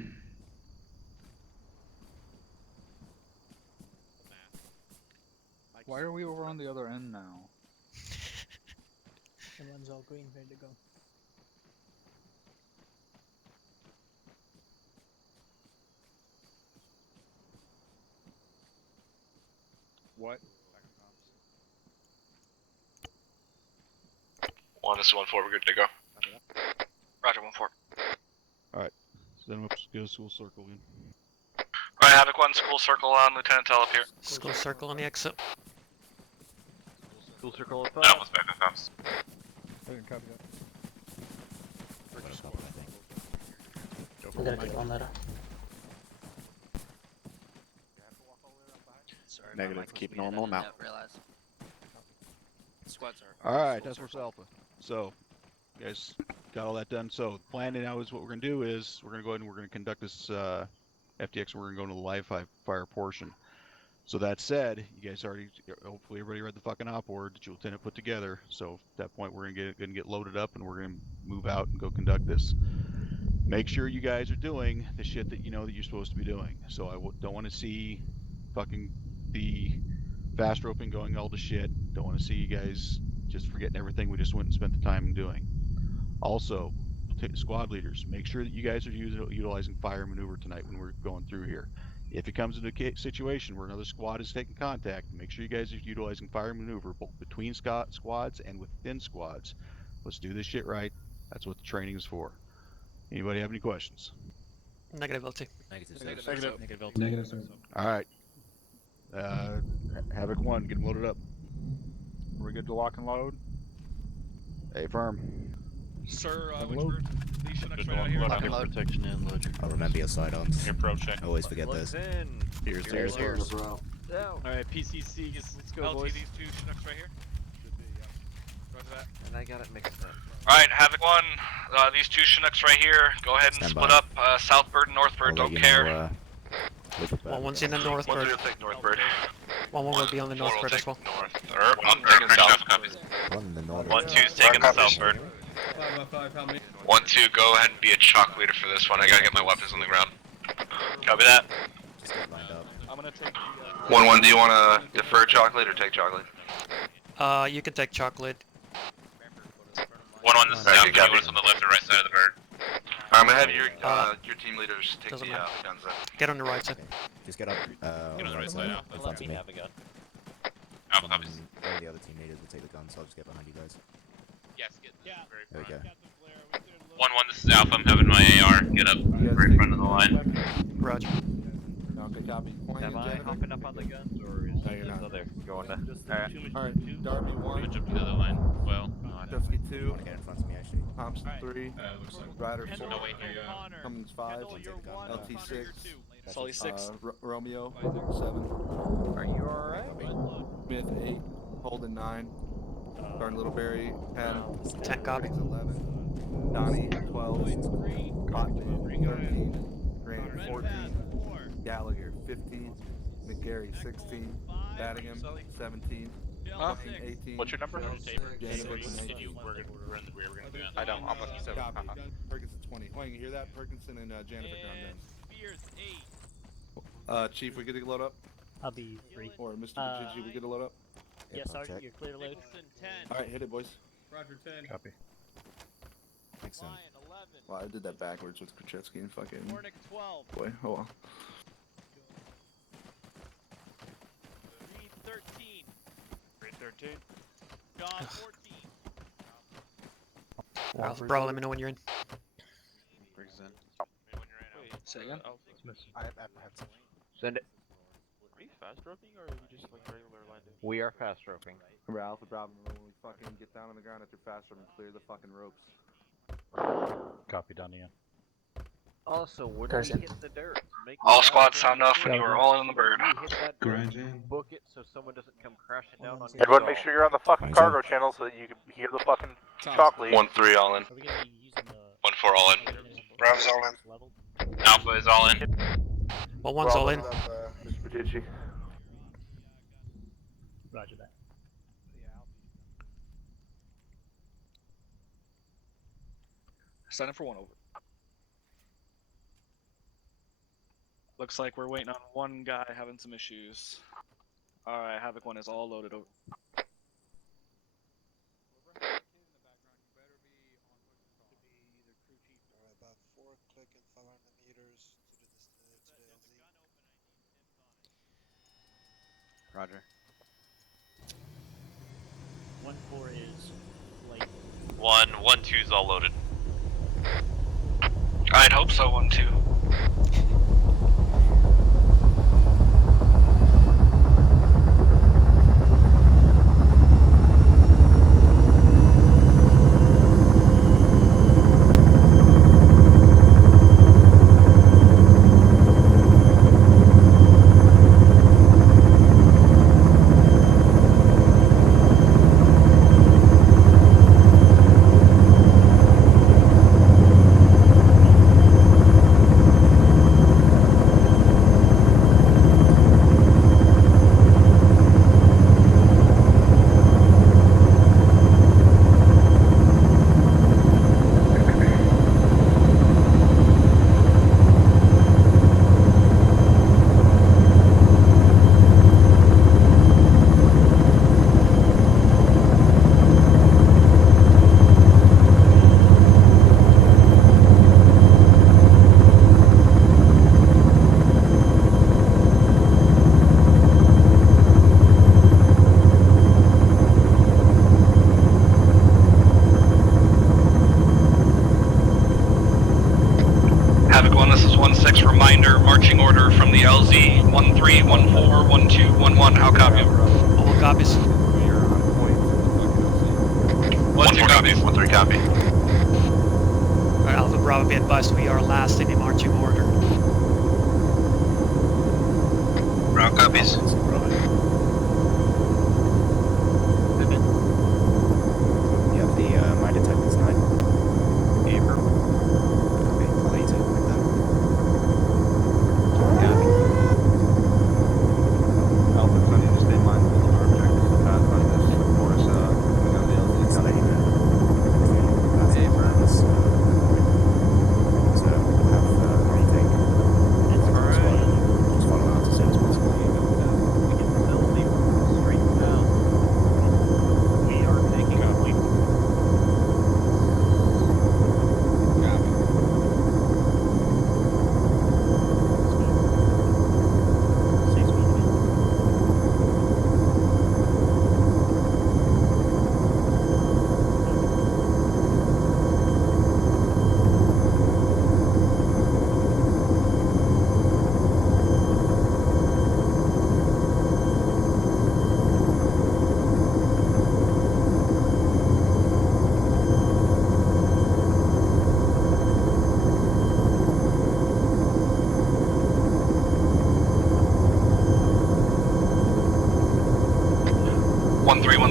it. Why are we over on the other end now? Everyone's all green, ready to go. What? 1, this is 1, 4, we're good to go. Roger, 1, 4. Alright, so then let's go school circle again. Alright, Havoc 1, school circle on Lieutenant Tell up here. School circle on the exit. School circle at Alpha's back on comms. Copy that. We gotta get one letter. Negative, keep normal amount. Alright, that's what's Alpha. So, you guys got all that done. So, the plan now is what we're going to do is we're going to go ahead and we're going to conduct this FTX and we're going to go into the live fire portion. So that said, you guys already, hopefully everybody read the fucking op board that your lieutenant put together. So at that point we're going to get loaded up and we're going to move out and go conduct this. Make sure you guys are doing the shit that you know that you're supposed to be doing. So I don't want to see fucking the fast roping going all to shit. Don't want to see you guys just forgetting everything we just went and spent the time doing. Also, squad leaders, make sure that you guys are utilizing fire maneuver tonight when we're going through here. If it comes into a situation where another squad is taking contact, make sure you guys are utilizing fire maneuver both between squads and within squads. Let's do this shit right. That's what the training is for. Anybody have any questions? Negative LT. Negative LT. Negative, sir. Alright. Havoc 1, get them loaded up. Are we good to lock and load? Hey, firm. Sir, Witchbird, these Chinooks right out here. Lock and load. Protection and load. I'll remember your sidearms. Your pro check. I always forget this. Here's Here's. Alright, PCCs. Let's go, LT, boys. these 2 Chinooks right here. Should be, yeah. Roger And I got it mixed up. Alright, Havoc 1, these two Chinooks right here, go ahead and Stand split by. up, South Bird and North Bird, I'll let don't you care. know, Well, one's in the North Bird. 1-3 will take North Bird. One will be on the North Bird as well. I'm taking South copies. 1-2's taking the South Bird. 1-2, go ahead and be a chalk leader for this one, I gotta get my weapons on the ground. Copy that. I'm gonna take 1-1, do you wanna defer chalk lead or take chalk lead? You can take chocolate. 1-1, this is South, you want us on the left or right side of the bird? I'm gonna have your team leaders take doesn't the matter. guns then. Get on the right side. Just get up. Get on the right side now. Let me have a gun. Alpha copies. One of the other team leaders will take the gun, so I'll just get behind you guys. Yes, get very There we go. 1-1, this is Alpha, I'm having my AR, get up, very front of the line. Roger. Okay, copy. Am I hopping up on the guns, or is No, you're not. there going to? Alright, Darby 1. Jump to the other line. Well, Dusky 2. Get in front of me, actually. Thompson 3. Ryder 4. no wait here. Cummins 5. LT 6. Sully 6. Romeo 7. Are you alright? Smith 8. Holden 9. Darn Littleberry 10. 10 copy. 11. Donnie 12. Botman 13. Grant 14. Gallagher 15. McGarry 16. Battingham 17. Fucking 18. What's your number? Janovic 19. We're in the rear. We're gonna do that. I don't. I'm looking 7. Copy. Perkinson 20. Oh, you can hear that? Perkinson and Janovic are on them. Chief, we get to load up? I'll be free. Or Mr. Bajiji, we get to load up? Yes, Sergeant, you're clear to load. Alright, hit it, boys. Roger 10. Copy. Excellent. Well, I did that backwards with Krachetsky and fucking... Hornick 12. Boy, oh well. Reed 13. Reed 13. John 14. Alpha Bravo, let me know when you're in. Brings in. Say again? I have apprehensive. Send it. Are you fast roping or are you just like regular landing? We are fast roping. Remember Alpha Bravo, when we fucking get down on the ground after fast and clear the fucking ropes. Copy, Dania. Also, when we hit the dirt, make All squads sound off when you are all in the bird. Grind in. Book it so someone doesn't come crashing down on you. Everyone make sure you're on the fucking cargo channel so that you can hear the fucking chalk lead. 1-3 all in. 1-4 all in. Bravo's all in. Alpha is all in. Well, one's all in. Mr. Bajiji. Roger that. Sign up for 1 over. Looks like we're waiting on one guy having some issues. Alright, Havoc 1 is all loaded over. About 4 click and 500 meters to the LZ. Roger. 1-4 is late. 1-2's all loaded. I'd hope so, 1-2. Havoc 1, this is 1-6, reminder, marching order from the LZ, 1-3, 1-4, 1-2, 1-1, how copy? All copies. 1-2 copies, 1-3 copy. Alright, Alpha Bravo, be advised we are last in the marching order. Bravo copies.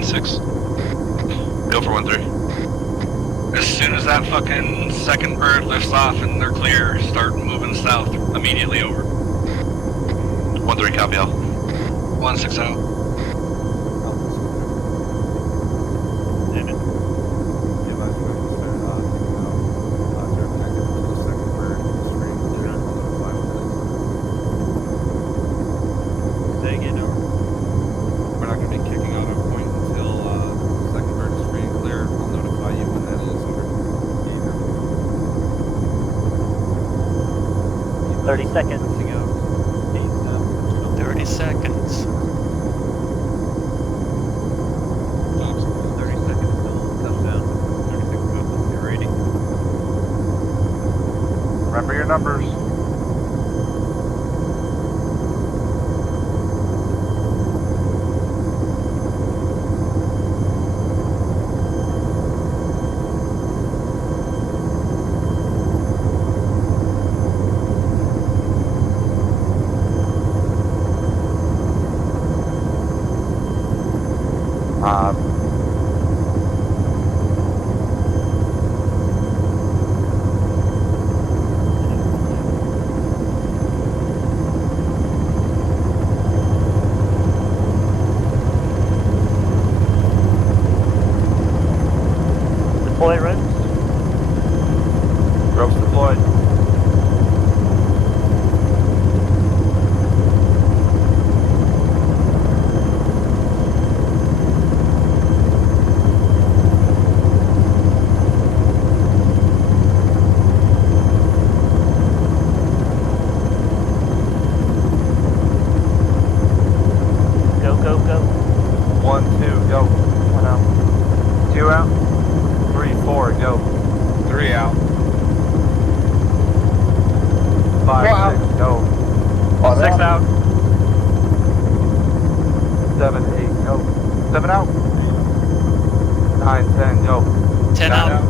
1-6. Go for 1-3. As soon as that fucking second bird lifts off and they're clear, start moving south immediately over. 1-3, copy all. 1-6 out. Damn it. Yeah, last time we said, there's an exit to the second bird stream. They're not going to fly with it. Say again, over. We're not going to be kicking out a point until second bird is free and clear. I'll notify you when that is over. 30 seconds. 30 seconds. 30 seconds till touchdown. 36 minutes. Get ready. Remember your numbers. Deploy ropes. Ropes deployed. Go, go, go. 1, 2, go. 1 out. 2 out. 3, 4, go. 3 out. 5, 6, go. 6 out. 7, 8, go. 7 out. 9, 10, go. 10 9 out.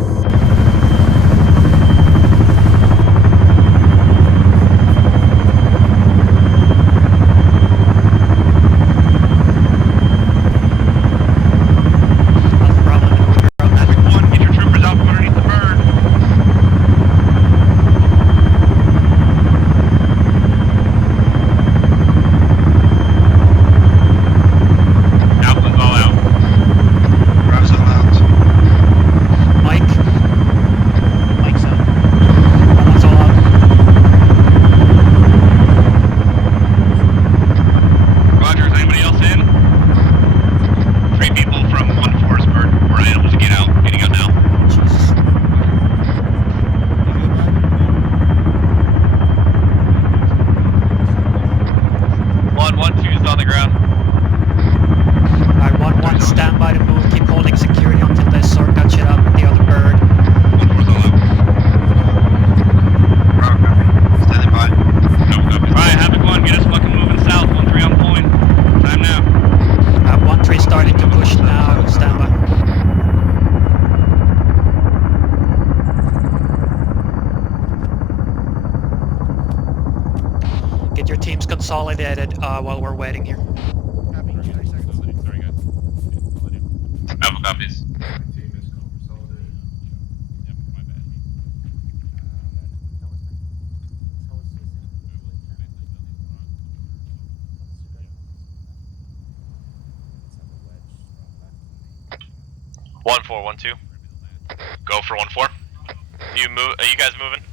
Get your teams consolidated while we're waiting here. Alpha copies. One four, 1-2. Go for 1-4. You move. Are you guys moving?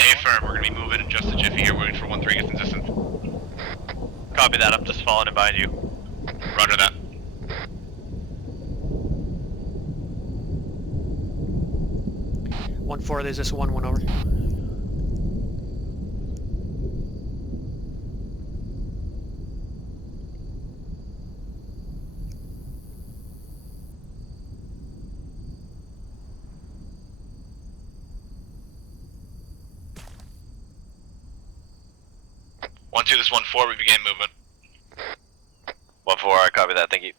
A firm. We're gonna be moving in just a jiffy here. Waiting for 1-3 gets in distance. Copy that. I'm just following in behind you. Roger that. One four. There's this 1-1 over. One two, this 1-4, we began movement. 1-4, I copy that, thank you.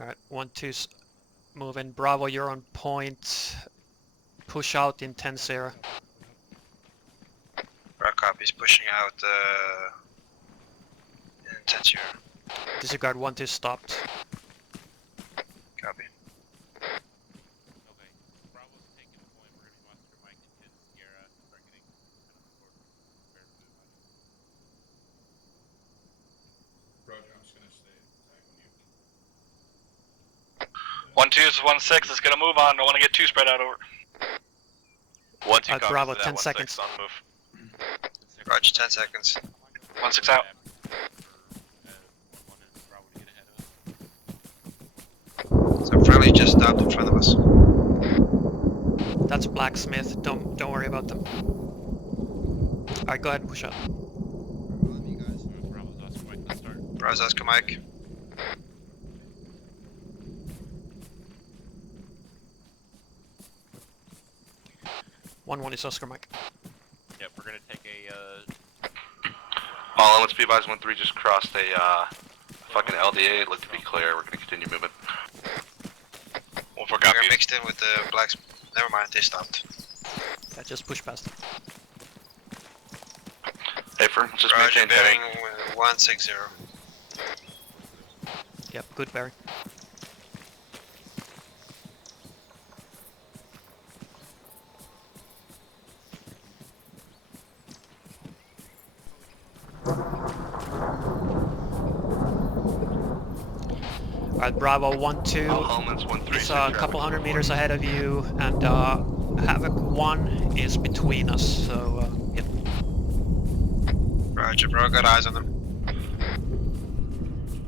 Alright, 1-2's moving. Bravo, you're on point. Push out in 10-0. copies. Pushing out intensive. Disregard 1-2 stopped. Copy. Okay. Bravo's taking a point. We're gonna be Oscar Mike and 10 Sierra. Start getting kind of support. Prepare to move out. Roger, I'm just gonna stay tight when you. 1-2 is 1-6. It's gonna move on. Don't want to get too spread out over. 1-2 Bravo, 10 seconds. On move. Roger, 10 seconds. 1-6 out. So friendly just stopped in front of us. That's Blacksmith. Don't worry about them. Alright, go ahead and push up. Bravo's Oscar Mike, let's start. Bravo's Oscar Mike. One is Oscar Mike. Yep, we're gonna take a All let's be advised 1-3 just crossed a fucking LDA. It looked to be clear. We're gonna continue moving. 1-4 copy. We're mixed in with the blacks. Never mind, they stopped. Yeah, just push past. Hey, firm, just Roger, maintain heading. 160. Yep, good Barry. Alright, Bravo 1-2 is a couple hundred meters ahead of you, and Havoc 1 is between us, so yep. Roger, bro, got eyes on them.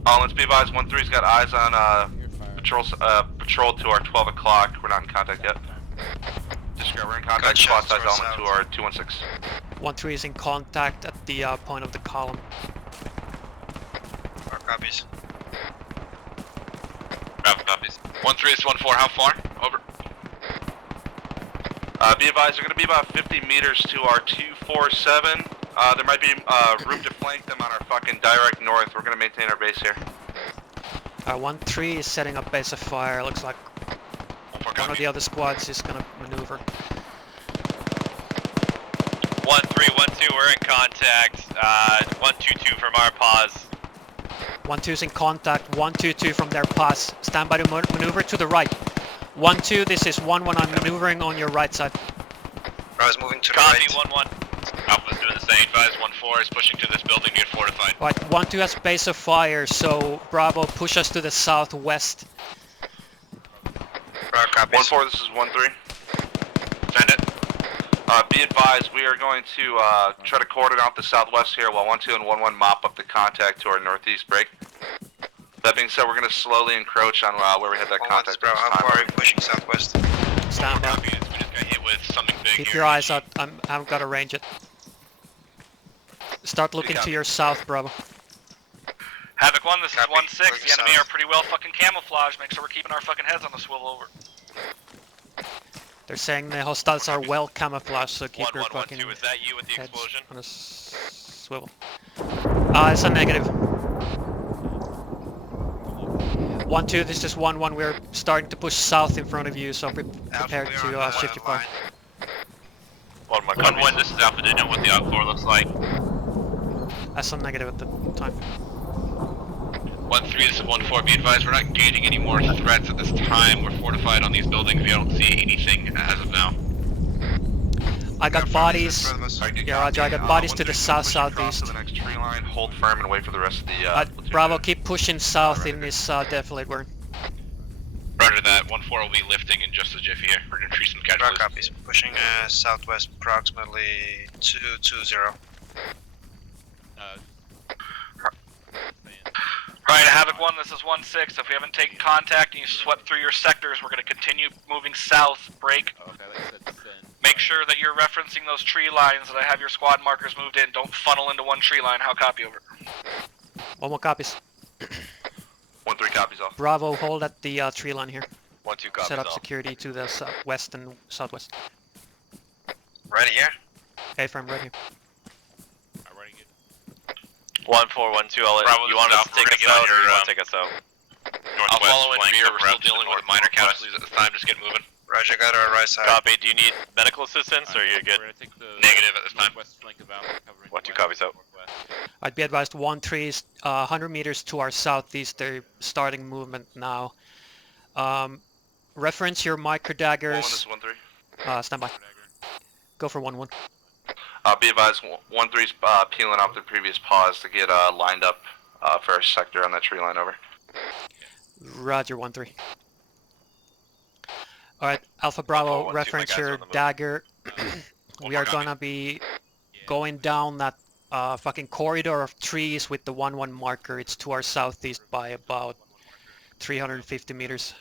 Let's be advised 1-3's got eyes on patrol to our 12 o'clock. We're not in contact yet. Disregard, we're in contact. Spot size element to our 216. 1-3 is in contact at the point of the column. Our copies. Bravo copies. 1-3 is 1-4, how far? Over. Be advised, they're going to be about 50 meters to our 247. There might be room to flank them on our fucking direct north. We're going to maintain our base here. 1-3 is setting up base of fire. Looks like one of the other squads is going to maneuver. 1-3, 1-2, we're in contact. 1-2-2 from our pause. 1-2 is in contact. 1-2-2 from their pass. Stand by to maneuver to the right. 1-2, this is 1-1. I'm maneuvering on your right side. I was moving to the right. right. Copy, 1-1. Alpha's doing the same. Advise 1-4 is pushing to this building. Get fortified. Right, 1-2 has base of fire, so Bravo, push us to the southwest. Bravo copies. 1-4, this is 1-3. Send it. Be advised, we are going to try to cordon out the southwest here while 1-2 and 1-1 mop up the contact to our northeast break. That being said, we're going to slowly encroach on where we had that contact. Bro, how far are you pushing southwest? Stand by. We just got hit with something big Keep here. your eyes out. I haven't got to range it. Start looking to your south, Bravo. Havoc 1, this is 1-6. Moving The enemy south. are pretty well fucking camouflaged. Make sure we're keeping our fucking heads on the swivel over. They're saying the hostiles are well camouflaged, so keep your 1-1-1-2, fucking is that you with the heads explosion? on a swivel. It's a negative. 1-2, this is 1-1. We're starting to push south in front of you, so prepare to shift your fire. 1-1, this is Alpha. Do you know what the outcore looks like? That's a negative at the time. 1-3, this is 1-4. Be advised, we're not engaging any more threats at this time. We're fortified on these buildings. We don't see anything as of now. I got bodies. Yeah, Roger. I got bodies to the south-southeast. To the next tree line, hold firm and wait for the rest of the. Bravo, keep pushing south in this defilade we're in. Roger that. 1-4 will be lifting in just a jiffy here. We're gonna treat some Bravo casualties. copies. Pushing southwest approximately 220. Alright, Havoc 1, this is 1-6. If we haven't taken contact and you swept through your sectors, we're going to continue moving south. Break. Okay, like I said, descend. Make sure that you're referencing those tree lines that I have your squad markers moved in. Don't funnel into one tree line. How copy over? 1 more copies. 1-3 copies off. Bravo, hold at the tree line here. 1-2 copies Set up off. security to the west and southwest. Right here? A-frame right here. 1-4, 1-2, I'll let Bravo, you want us to take us out or you want to take us out? I'll follow in rear. We're still dealing with minor casualties at this time. Just get moving. Roger, got our right side. Copy. Do you need medical assistance or you're good? We're gonna take the Negative at this time. northwest flank of Alpha, covering 1-2 copies out. I'd be advised 1-3 is 100 meters to our southeast. They're starting movement now. Reference your micro daggers. 1-3. Stand by. Go for 1-1. Be advised, 1-3's peeling off the previous pause to get lined up for our sector on that tree line, over. Roger, 1-3. Alright, Alpha Bravo, 1-2, reference your dagger. We are gonna be going down that fucking corridor of trees with the 1-1 marker. It's to our southeast by about 350 meters.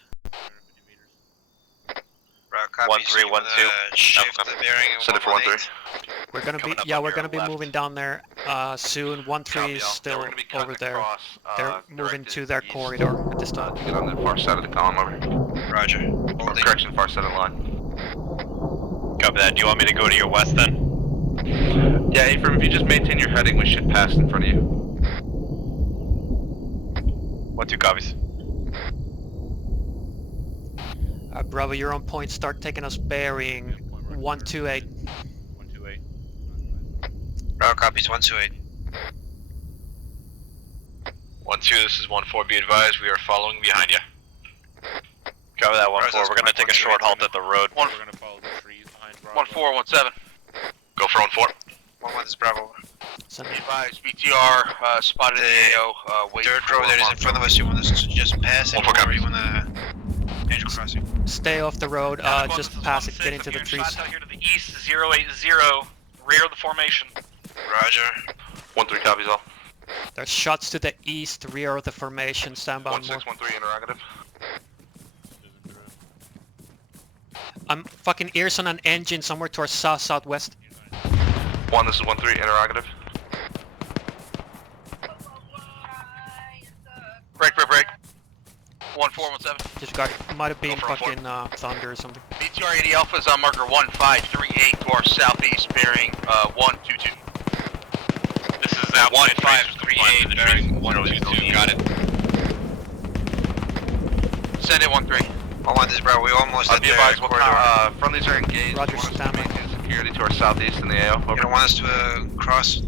1-3, 1-2. Shift the bearing. Send it for 1-3. We're gonna be moving down there soon. 1-3 is still over there. They're moving to their corridor at this time. Get on the far side of the column, over. Roger. Holding. Correction, far side of the line. Copy that. Do you want me to go to your west then? Yeah, Ephraim, if you just maintain your heading, we should pass in front of you. 1-2 copies. Bravo, you're on point. Start taking us bearing 128. 128. Bravo copies 128. 1-2, this is 1-4, be advised, we are following behind you. Cover that 1-4. We're gonna take a short halt at the road. We're gonna follow the trees behind Bravo. 1-4, 1-7. Go for 1-4. 1-1 is Bravo. Be advised, BTR spotted the AO, wait Third for road that is in front of us, you want us to just pass it or you wanna angel crossing? Stay off the road, just pass it, get into the trees. Shots out here to the east, 080, rear of the formation. Roger. 1-3 copies all. There's shots to the east, rear of the formation. Stand by on more. 1-6, 1-3 interrogative. I'm fucking ears on an engine somewhere towards south-southwest. 1, this is 1-3 interrogative. Break. 1-4, 1-7. Disregard. Might have been fucking thunder or something. BTR 80 Alpha is on marker 1538 to our southeast, bearing 122. This is at 1538, bearing 122. Got it. Send it 1-3. 1-1 is Bravo, we almost at Be the advised, corridor. friendlies are engaged. Roger, Want us to stand by. maintain security to our southeast in the AO. You Over. don't want us to cross?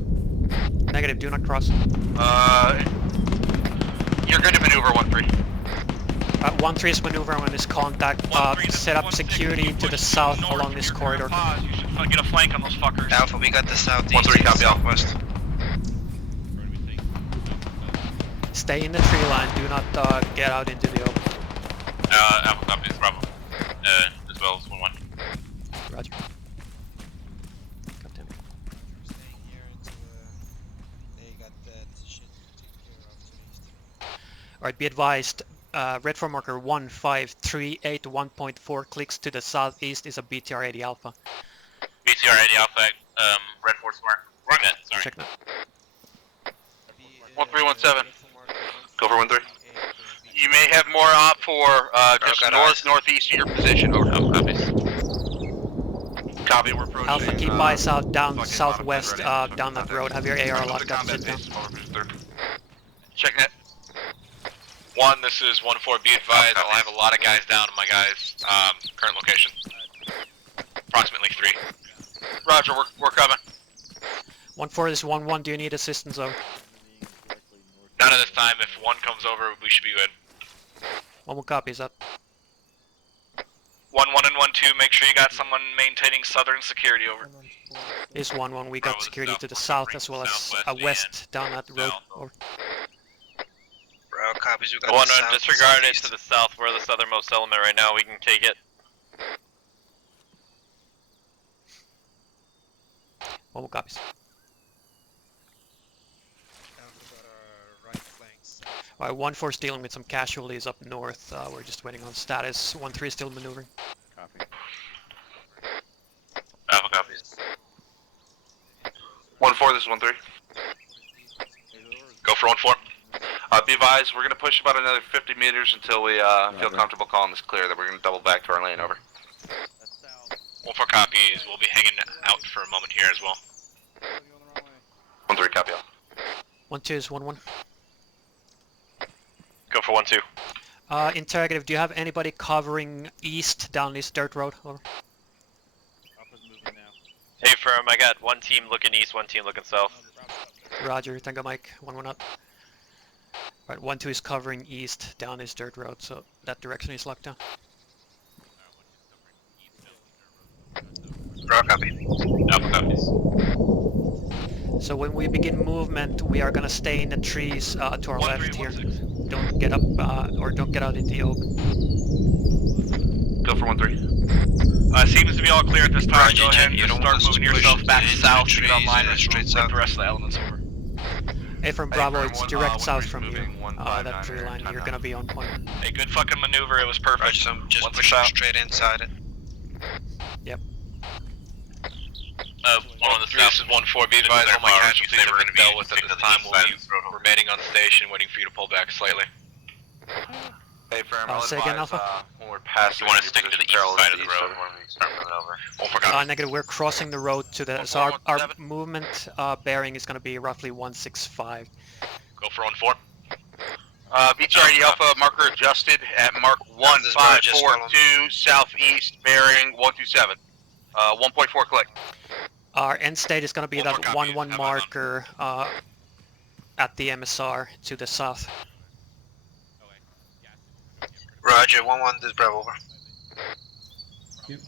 Negative, do not cross. You're good to maneuver 1-3. 1-3 is maneuvering on this contact. Set up security to the south along this corridor. You should get a flank on those fuckers. Alpha, we got the southeast 1-3 copy, southwest. Stay in the tree line. Do not get out into the open. Alpha copies, Bravo. As well as 1-1. Roger. Alright, be advised. Red 4 marker 1538 1.4 clicks to the southeast is a BTR 80 Alpha. BTR 80 Alpha, Red Force mark. Wrong net, sorry. Check that. 1317. Go for 1-3. You may have more op for just northeast of your position. Over. Copies. Copy, we're approaching. Alpha, keep eyes out down southwest down that road. Have your AR locked up. Sit down. Check net. 1, this is 1-4, be advised, I'll have a lot of guys down, my guys. Current location. Approximately 3. Roger, we're coming. 1-4 is 1-1. Do you need assistance over? None of this time. If 1 comes over, we should be good. 1-1 copies up. 1-1 and 1-2, make sure you got someone maintaining southern security over. Is 1-1. We got security to the south as well as west down that road. Over. Bravo copies, we got 1-1, disregard it to the south. We're the southernmost element right now. We can take it. 1-1 copies. Alright, 1-4 is dealing with some casualties up north. We're just waiting on status. 1-3 is still maneuvering. Copy. Alpha copies. 1-4, this is 1-3. Go for 1-4. Be advised, we're going to push about another 50 meters until we feel comfortable calling this clear, that we're going to double back to our lane, over. 1-4 copies. We'll be hanging out for a moment here as well. 1-3, copy. 1-2 is 1-1. Go for 1-2. Interrogative, do you have anybody covering east down this dirt road? Over. Hey, from I got one team looking east, one team looking south. Roger, Tango Mike, 1-1 up. Right, 1-2 is covering east down this dirt road, so that direction is locked down. Rock copy. Alpha copies. So when we begin movement, we are gonna stay in the trees to our left here. Don't get up or don't get out in the open. Go for 1-3. Seems to be all clear at this time. Roger, Go ahead and you just don't start want us moving to push yourself back into south the to get online trees, and straight straight south. the rest of the elements over. Hey, from Bravo, it's Firm, direct south 1-3 from you. moving, That tree line, you're gonna be on point. A good fucking maneuver, it was perfect. So I'm just Once pushing out. straight inside it. Yep. One on the south is 1-4. Be advised, all my casualties have been dealt with at this time. We'll be remaining on station, waiting for you to pull back slightly. Hey, firm, say again, Alpha? when we're passing, You want to stick to the east side of the road. when we start moving over. Negative, we're crossing the road to the... So our movement bearing is gonna be roughly 165. Go for 1-4. BTR Alpha marker adjusted at mark 1542 southeast bearing 127. 1.4 click. Our end state is gonna be that 1-1 marker at the MSR to the south. Roger, 1-1, this is Bravo, over. Yep.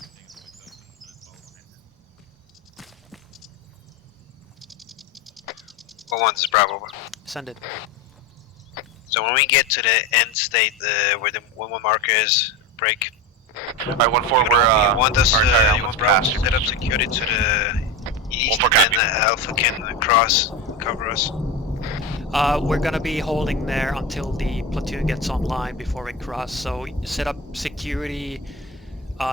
This is Bravo, over. Send it. So when we get to the end state, where the 1-1 marker is, break. Alright, 1-4, You want us to, you want Bravo to set up security to the east, and then Alpha can cross, cover us. We're gonna be holding there until the platoon gets online before we cross, so set up security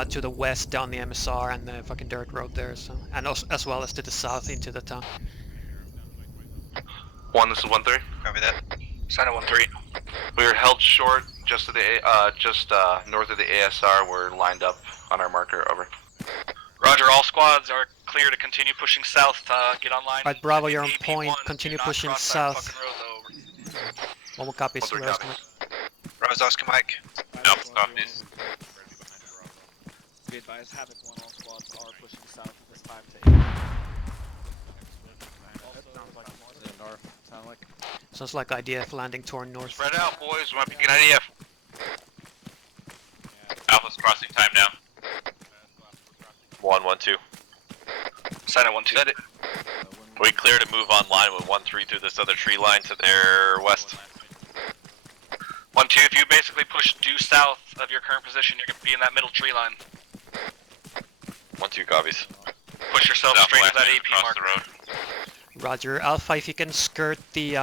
to the west down the MSR and the fucking dirt road there, so, and also, as well as to the south into the town. 1, this is 1-3. Copy that. Sign at 1-3. We are held short just to the north of the ASR. We're lined up on our marker. Over. Roger, all squads are clear to continue pushing south to get online. Right, Bravo, you're on point. Continue pushing south. One more copy. Bravo's Oscar Mike. Alpha copies. Be advised, Havoc 1, all squads are pushing south at this 5 to 8. Sounds like IDF landing toward north. Spread out, boys. We might be getting IDF. Alpha's crossing time now. 1-1-2. Sign at 1-2. Set it. We clear to move online with 1-3 through this other tree line to their west. 1-2, if you basically push due south of your current position, you're going to be in that middle tree line. 1-2 copies. Push yourself straight to that AP marker. The road. Roger, Alpha, if you can skirt the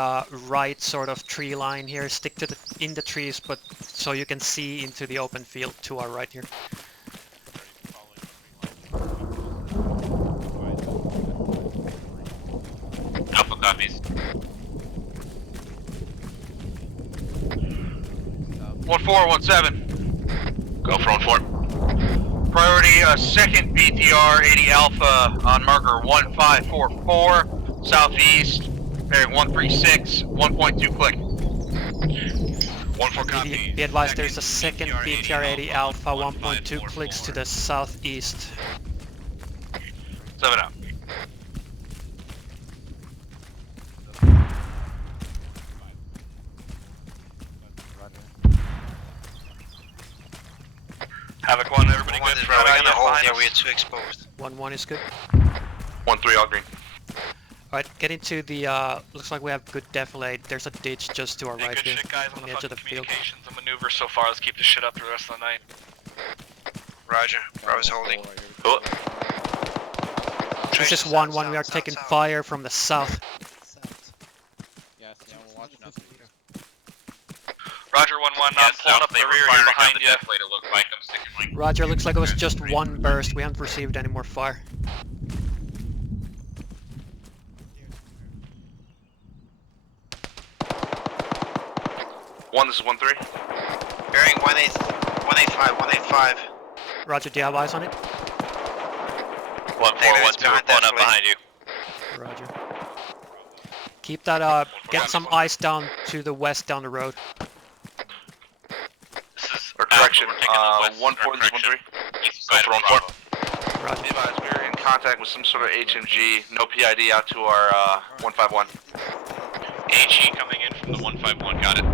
right sort of tree line here, stick to in the trees, but so you can see into the open field to our right here. Alpha copies. 1-4-1-7. Go for 1-4. Priority second BTR 80 Alpha on marker 1544 southeast bearing 136 1.2 click. 1-4 copy. Be advised, there's a second BTR-80 Alpha 1.2 clicks to the southeast. 7 out. Havoc 1, everybody good? Is Bravo gonna hold here? We are too exposed. 1-1 is good. 1-3 all green. Alright, get into the, looks like we have good defilade. There's a ditch just to our right good here, shit, guys, on the edge of the field. Communications and maneuvers so far. Let's keep this shit up for the rest of the night. Roger, Bravo's holding. Cool. This is 1-1, we are taking fire from the south. Yes, yeah, we're watching us. Roger 1-1, I'm pulling up the rear here behind you. Roger, looks like it was just one burst. We haven't received any more fire. This is 1-3. Bearing 185. Roger, do you have eyes on it? 1-4-1-2, we're pulling up behind you. Roger. Keep that, get some ice down to the west down the road. This is correction, 1-4, this is 1-3. Go for 1-4. Be advised, we're in contact with some sort of HMG, no PID out to our 151. HE coming in from the 151, got it.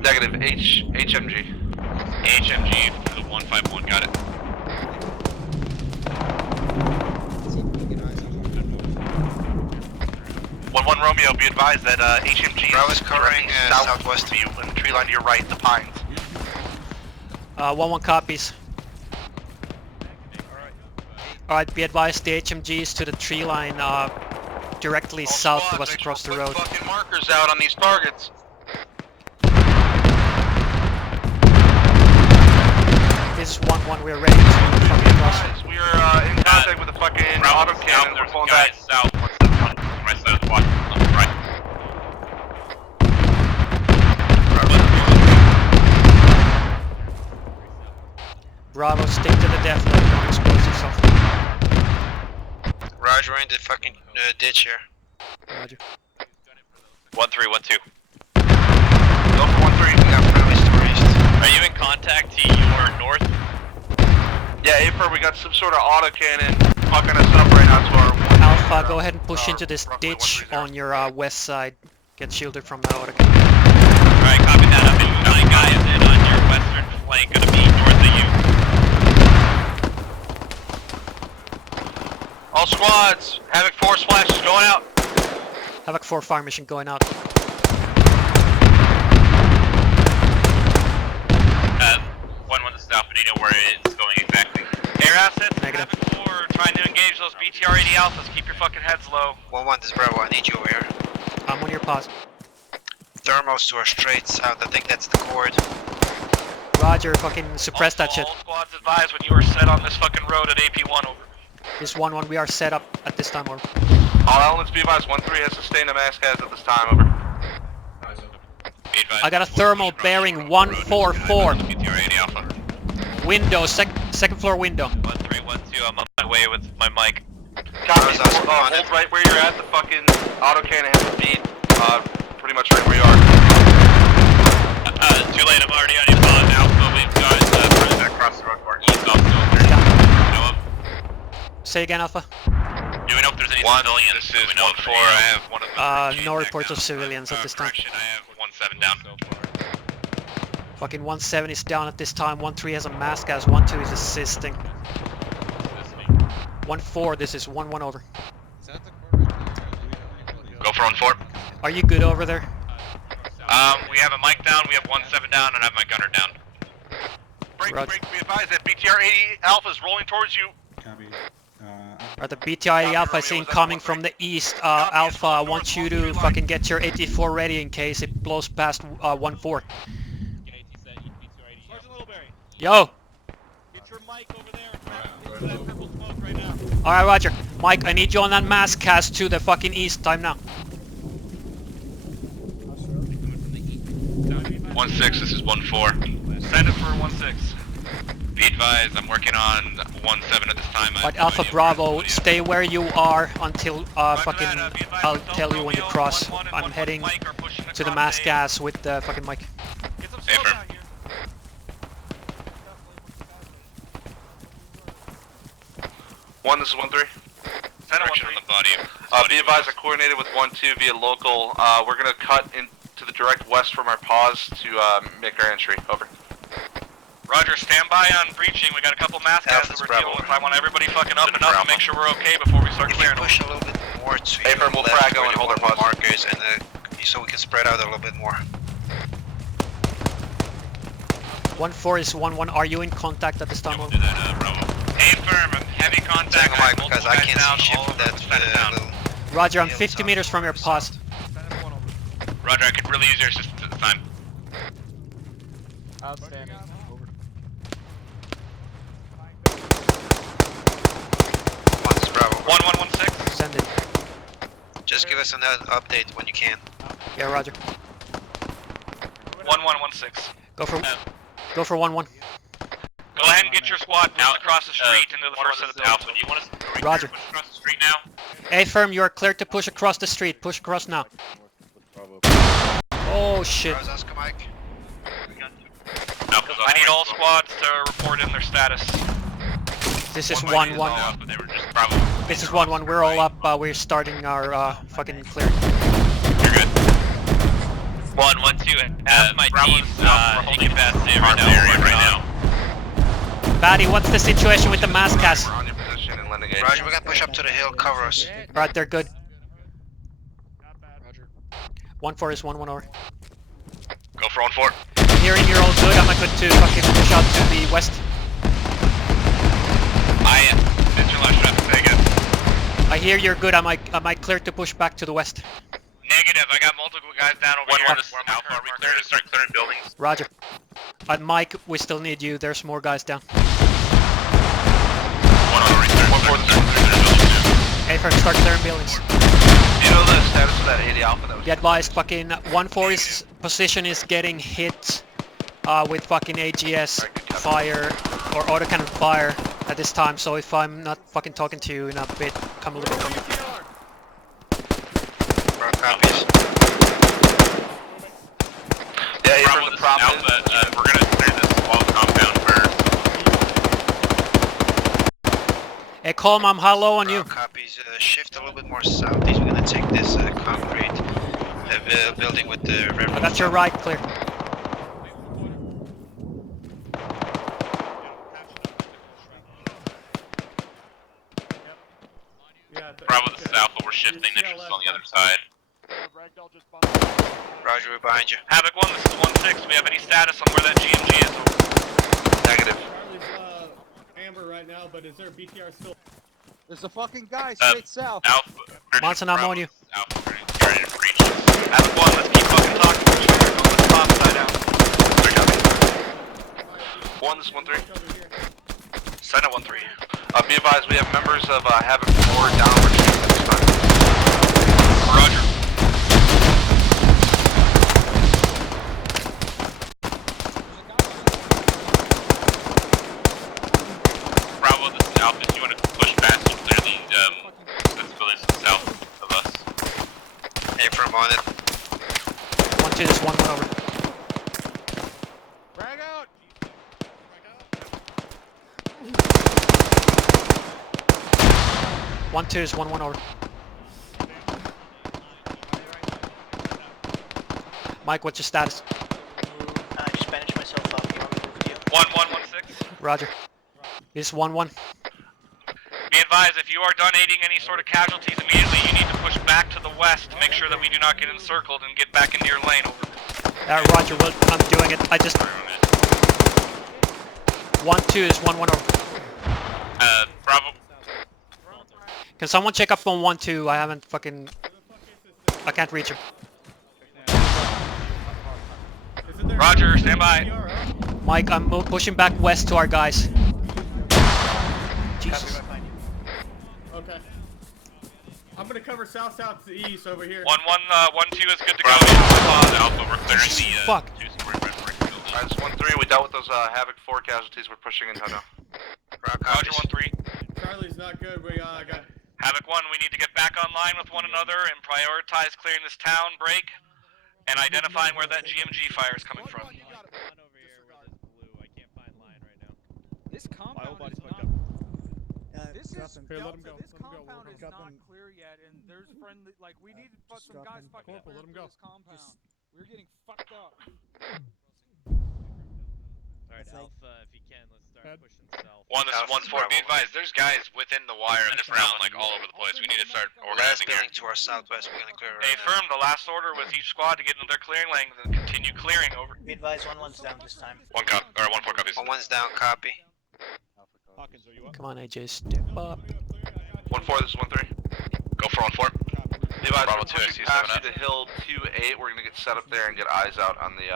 Negative, HMG. HMG for the 151, got it. One Romeo, be advised that HMG is covering southwest of you, and tree line to your right, the pines. 1-1 copies. Alright, be advised the HMG is to the tree line directly south of us across the road. Fucking markers out on these targets. This is 1-1, we're ready to fucking cross. We are in contact with the fucking auto cannon. We're pulling back. South, 171, right side of the watch, left, right. Bravo, stick to the death, let don't expose yourself. Roger, we're in the fucking ditch here. Roger. 1312. Go for 13, we got friendlies to our east. Are you in contact to your north? Yeah, April, we got some sort of auto cannon fucking us up right now to our Alpha, go ahead and push into this ditch on your west side. Get shielded from that auto cannon. Alright, copy that. I've been 9 guys in on your western flank, gonna be north of you. All squads, Havoc 4 splashes going out. Havoc 4 fire mission going out. 1-1 to South, but you know where it's going exactly. Air assets, Negative. Havoc 4, trying to engage those BTR-80 alphas. Keep your fucking heads low. 1-1, this is Bravo, I need you over here. I'm on your pause. Thermos to our straight south, I think that's the cord. Roger, fucking suppress that shit. All squads advise when you are set on this fucking road at AP1, over. This 1-1, we are set up at this time, over. All elements be advised, 1-3 has sustained a mass gas at this time, over. I got a thermal bearing 144. BTR-80 Alpha. Window, second floor window. 1312, I'm on my way with my mic. Copy, hold right where you're at, the fucking auto cannon has to beat, pretty much right where you are. Too late, I'm already on your phone now, so we've got further across the road for east off Say again, Alpha. Do we know if there's any civilians? This is 1-4, I have one of the No reports of civilians at this time. I have 1-7 down. Fucking 1-7 is down at this time, 1-3 has a mass gas, 1-2 is assisting. 1-4, this is 1-1 over. Go for 1-4. Are you good over there? We have a mic down, we have 1-7 down, and I have my gunner down. Break, be advised that BTR-80 Alpha is rolling towards you. Copy. Or the BTI Alpha is incoming from the east. Alpha, I want you to fucking get your 84 ready in case it blows past 1-4. Yo! Get your mic over there. That purple smoke right now. Alright, Roger. Mike, I need you on that mass cast to the fucking east. Time now. 1-6, this is 1-4. Send it for 1-6. Be advised, I'm working on 1-7 at this time. But Alpha Bravo, stay where you are until fucking I'll tell you when you cross. I'm heading to the mass gas with the fucking mic. One, this is 1-3. Direction on the body. Be advised, I coordinated with 1-2 via local. We're gonna cut into the direct west from our pause to make our entry. Over. Roger, stand by on breaching. We got a couple mass guys that we're dealing with. I want everybody fucking up and up and make sure we're okay before we start clearing. Push a little bit more to Hey, your we'll left frag where and the hold our pause. markers, and so we can spread out a little bit more. 1-4 is 1-1. Are you in contact at this time? We'll do that, Bravo. A firm, heavy contact. Because I can't see shit from that little... Roger, I'm 50 meters from your pause. Roger, I could really use your assistance at the time. Outstanding. Over. 1's Bravo. 1-1-1-6. Send it. Just give us an update when you can. Yeah, Roger. 1-1-1-6. Go for 1-1. Go ahead and get your squad out across the street into the first set of Alpha. Do you want us to Roger. push across the street now? A-firm, you are cleared to push across the street. Push across now. Oh shit. I need all squads to report in their status. This is 1-1. They were just Bravo. This is 1-1. We're all up. We're starting our fucking clear. You're good. 1-1-2. Have my team incapacitated right now. Batty, what's the situation with the mass cast? We're on your position and landing. Roger, we're gonna push up to the hill, cover us. Right, they're good. 1-4 is 1-1 over. Go for 1-4. I'm hearing you're all good. I'm good to fucking push out to the west. I am. Neutralize traffic, say again. I hear you're good. I might clear to push back to the west. Negative. I got multiple guys down over here. Alpha, are we clear to start clearing buildings? Roger. Mike, we still need you. There's more guys down. 1 on return. 1-4, Hey, first start clearing buildings. Do you know the status of that 80 Alpha that was... Be advised, fucking 1-4's position is getting hit with fucking AGS fire or autocannon fire at this time. So if I'm not fucking talking to you in a bit, come a little bit from me. Copies. Yeah, Bravo, this is Alpha. We're gonna clear this wall compound first. Hey, Colm, I'm how low on you? Copies. Shift a little bit more southeast. We're gonna take this concrete building with the river. That's your right, clear. Bravo, this is Alpha. We're shifting. Nitrous is on the other side. Roger, we're behind you. Havoc 1, this is 1-6. Do we have any status on where that GMG is? Negative. Charlie's amber right now, but is there BTR still? There's a fucking guy straight south. Alpha. Monson, I'm on you. Alpha, ready to breach. Havoc 1, let's keep fucking talking to each other. Don't let the bomb side out. 1, this is 1-3. Sign up 1-3. Be advised, we have members of Havoc 4 downward stream at this time. Roger. Bravo, this is Alpha. If you want to push back to clear the buildings south of us. Hey, firm on it. 1-2, this 1-1 over. Frag out! 1-2 is 1-1 over. Mike, what's your status? I just bandaged myself up. You want me to move with you? 1-1-1-6. Roger. This is 1-1. Be advised, if you are done aiding any sort of casualties immediately, you need to push back to the west to make sure that we do not get encircled and get back into your lane. Roger, well, I'm doing it. I just... 1-2 is 1-1 over. Bravo. Can someone check up on 1-2? I haven't fucking... I can't reach him. Roger, stand by. Mike, I'm pushing back west to our guys. Jesus. Okay. I'm gonna cover south to east over here. 1-1-1-2 is good to go. Alpha, we're clearing the fuck. Alright, this is 1-3. We dealt with those Havoc 4 casualties. We're pushing in now. Roger, 1-3. Charlie's not good. We got... Havoc 1, we need to get back online with one another and prioritize clearing this town break and identifying where that GMG fire is coming from. This compound is not... This compound is not clear yet, and there's friendly... Like, we need some guys fucking clear through this compound. We're getting fucked up. Alright, Alpha, if you can, let's start pushing south. 1, this is 1-4. Be advised, there's guys within the wire in this round, like all over the place. We need to start organizing here. To our southwest, we're gonna clear Hey, firm, the last order was each squad to get into their clearing lanes and continue clearing over. Be advised, 1-1's down this time. 1-4 copies. 1-1's down, copy. Come on, AJ, step up. 1-4, this is 1-3. Go for 1-4. Be advised, we're pushing past you to Hill 2-8. We're gonna get set up there and get eyes out on the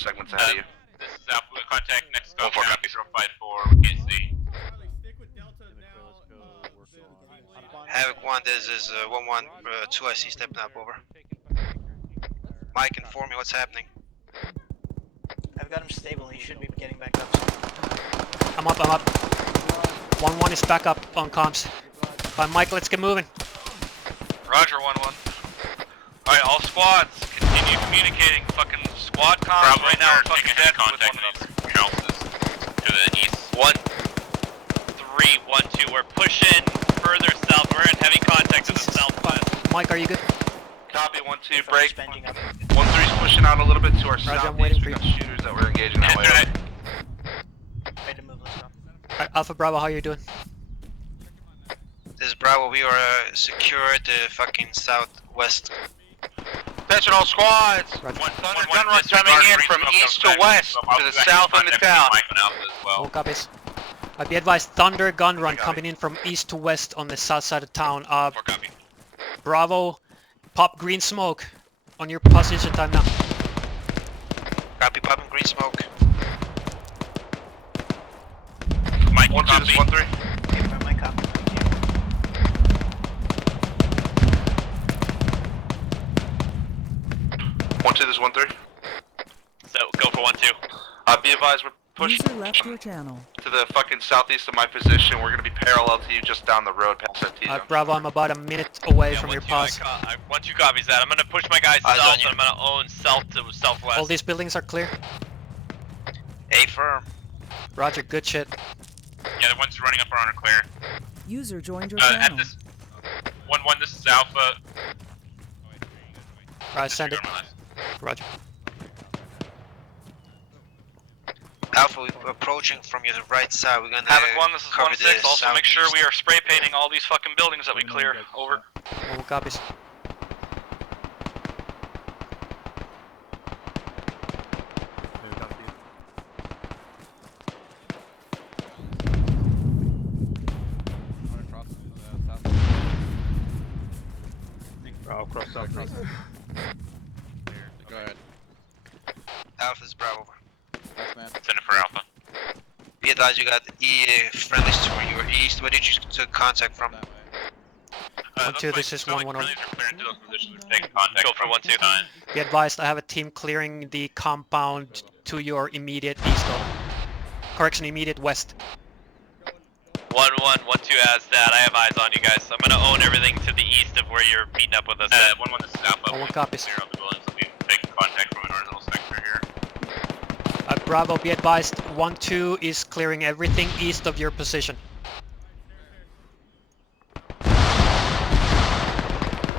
segments ahead of you. This is Alpha, we'll contact next go. 1-4 copies. 054, we can't see. Havoc 1, this is 1-1, 2 I see stepping up, over. Mike, inform me what's happening. I've got him stable. He should be getting back up soon. I'm up. 1-1 is back up on comms. Mike, let's get moving. Roger, 1-1. Alright, all squads, continue communicating. Fucking squad comms right now are fucking dead with one another. To the east. 1-3, 1-3-1-2. We're pushing further south. We're in heavy contact to the southwest. Mike, are you good? Copy, 1-2, break. 1-3's pushing out a little bit to our southeast. I'm waiting for We you. got shooters that we're engaging that way. Ready to move, let's go. Alright, Alpha Bravo, how you doing? This is Bravo, we are secure at the fucking southwest. Attention all squads! One gun run coming in from east to west to the south of the town. All copies. Be advised, Thunder gun run coming in from east to west on the south side of town. Bravo, pop green smoke on your position time now. Copy, popping green smoke. Mike, 1-2, this is 1-3. My copy. 1-2, this is 1-3. So go for 1-2. Be advised, we're pushing User left your channel. to the fucking southeast of my position. We're gonna be parallel to you just down the road past that T-zone. Bravo, I'm about a minute away from your pos. 1-2 copies that. I'm gonna push my guys south and I'm gonna own south to southwest. All these buildings are clear? A firm. Roger, good shit. Yeah, the ones running up are on are clear. User joined your At channel. this 1-1, this is Alpha. Right, send it. Roger. Alpha, we're approaching from your right side. We're gonna Havoc 1, this is cover 1-6. the Also make sure southeast. we are spray painting all these fucking buildings that we clear. Over. All copies. Oh, cross south, cross. Go ahead. Alpha's Bravo. Send it for Alpha. Be advised, you got friendlies to your east. Where did you took contact from? 1-2, this is 1-1 over. Go for 1-2. Be advised, I have a team clearing the compound to your immediate east. Correction, immediate west. 1-1, 1-2 has that. I have eyes on you guys. I'm gonna own everything to the east of where you're meeting up with us. 1-1, this is Alpha. 1-1 copies. Clear up the buildings. We'll be taking contact from a horizontal sector here. Bravo, be advised, 1-2 is clearing everything east of your position.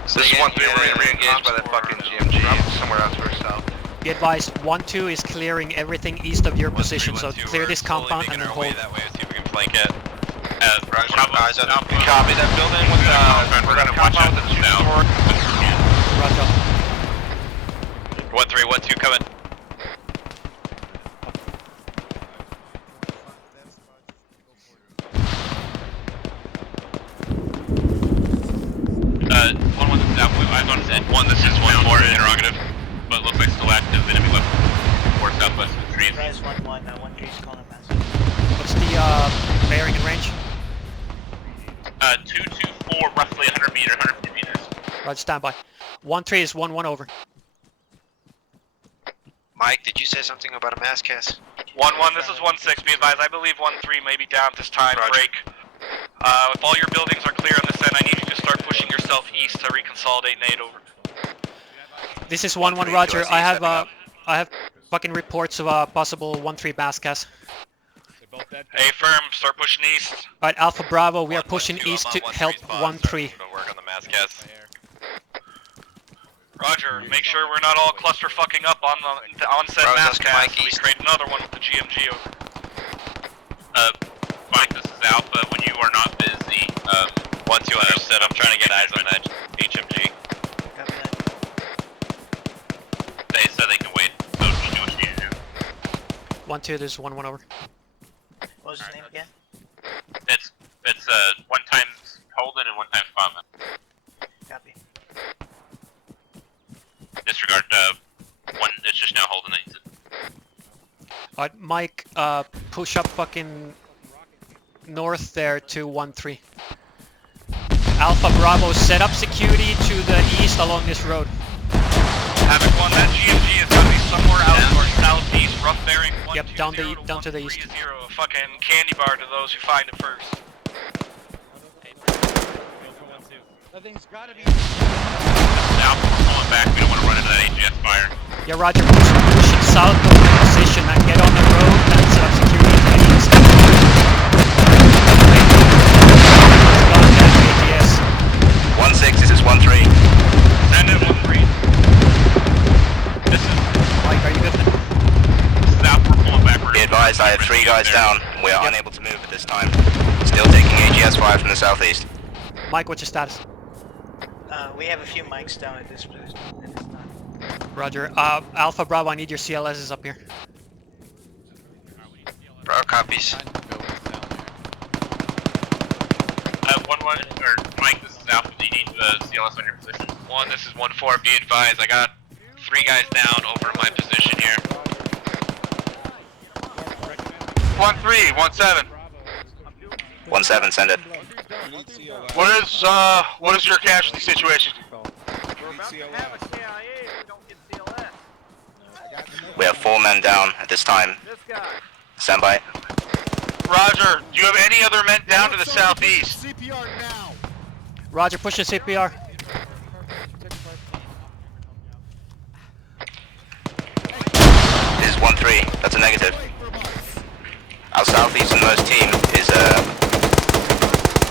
This is 1-3, we're gonna re-engage by that fucking GMG somewhere out to our south. Be advised, 1-2 is clearing everything east of your position, so clear this compound and then hold. That way, see if we can flank it. Eyes on Alpha. Copy that building with we're gonna watch out the two-story. Roger. 1-3, 1-2 coming. Eyes on set. 1, this is 1-4, interrogative. But it looks like still active, enemy left. 4 southwest of the trees. Rise 1-1, 1-3's calling a pass. What's the bearing and range? 224, roughly 100 meters, 150 meters. Roger, standby. 1-3 is 1-1 over. Mike, did you say something about a mass cast? 1-1, this is 1-6. Be advised, I believe 1-3 may be down at this time. Roger. Break. If all your buildings are clear on this end, I need you to start pushing yourself east to reconsolidate Nate. Over. This is 1-1 Roger. I have fucking reports of a possible 1-3 bass cast. Hey, firm, start pushing east. Alright, Alpha Bravo, we are pushing east to help 1-3. Work on the mass cast. Roger, make sure we're not all cluster fucking up on the onset Roger, mass that's cast. Mike We east. create another one with the GMG. Over. Mike, this is Alpha. When you are not busy, 1-2 understood. I'm trying to get eyes on that HMG. Copy that. they said they can wait. So you do what you need to do. 1-2, this is 1-1 over. What was his name again? It's 1 times Holden and 1 times Spotman. Copy. Disregard 1. It's just now Holden that needs it. Alright, Mike, push up fucking north there to 1-3. Alpha Bravo, set up security to the east along this road. Havoc 1, that GMG is gonna be somewhere out to our southeast, rough bearing 120 Yep, down to the east. 130, a fucking candy bar to those who find it first. That thing's gotta be. Alpha, we're pulling back. We don't want to run into that AGS fire. Yeah, Roger, push it south of your position and get on the road and set up security to the east. advised, I have 3 guys down. We are unable to move at this time. Still taking AGS 5 from the southeast. Mike, what's your status? We have a few mics down at this place. Roger. Alpha Bravo, I need your CLSs up here. Bravo copies. 1-1, or Mike, this is Alpha. Do you need the CLS on your position? 1, this is 1-4. Be advised, I got 3 guys down over my position here. 1-3, 1-7. 1-7, send it. What is your casualty situation? We have 4 men down at this time. Stand by. Roger, do you have any other men down to the southeast? CPR now. Roger, push the CPR. It is 1-3, that's a negative. Our southeasternmost team is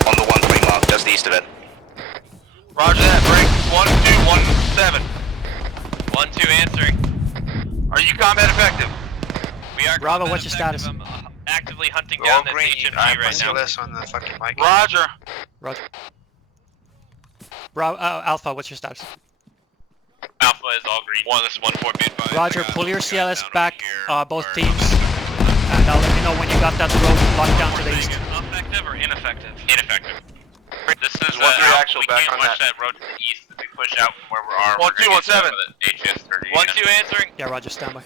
on the 1-3 mark, just east of it. Roger that, break 1-2, 1-7. 1-2 answering. Are you combat effective? We are Bravo, what's your status? I'm actively hunting We're all down this green. HMG I have my right now. CLS on the fucking mic. Roger. Roger. Bravo, Alpha, what's your status? Alpha is all green. 1, this is 1-4. Be advised. Roger, pull your CLS back, both teams. And I'll let me know when you got that road locked down to the east. Effective or ineffective? Ineffective. This is 1-3 Alpha. actual We back can't on watch that. that road to the east as we push out from where we are. 1-2, 1-7. AGS 30. 1-2 answering. Yeah, Roger, stand by.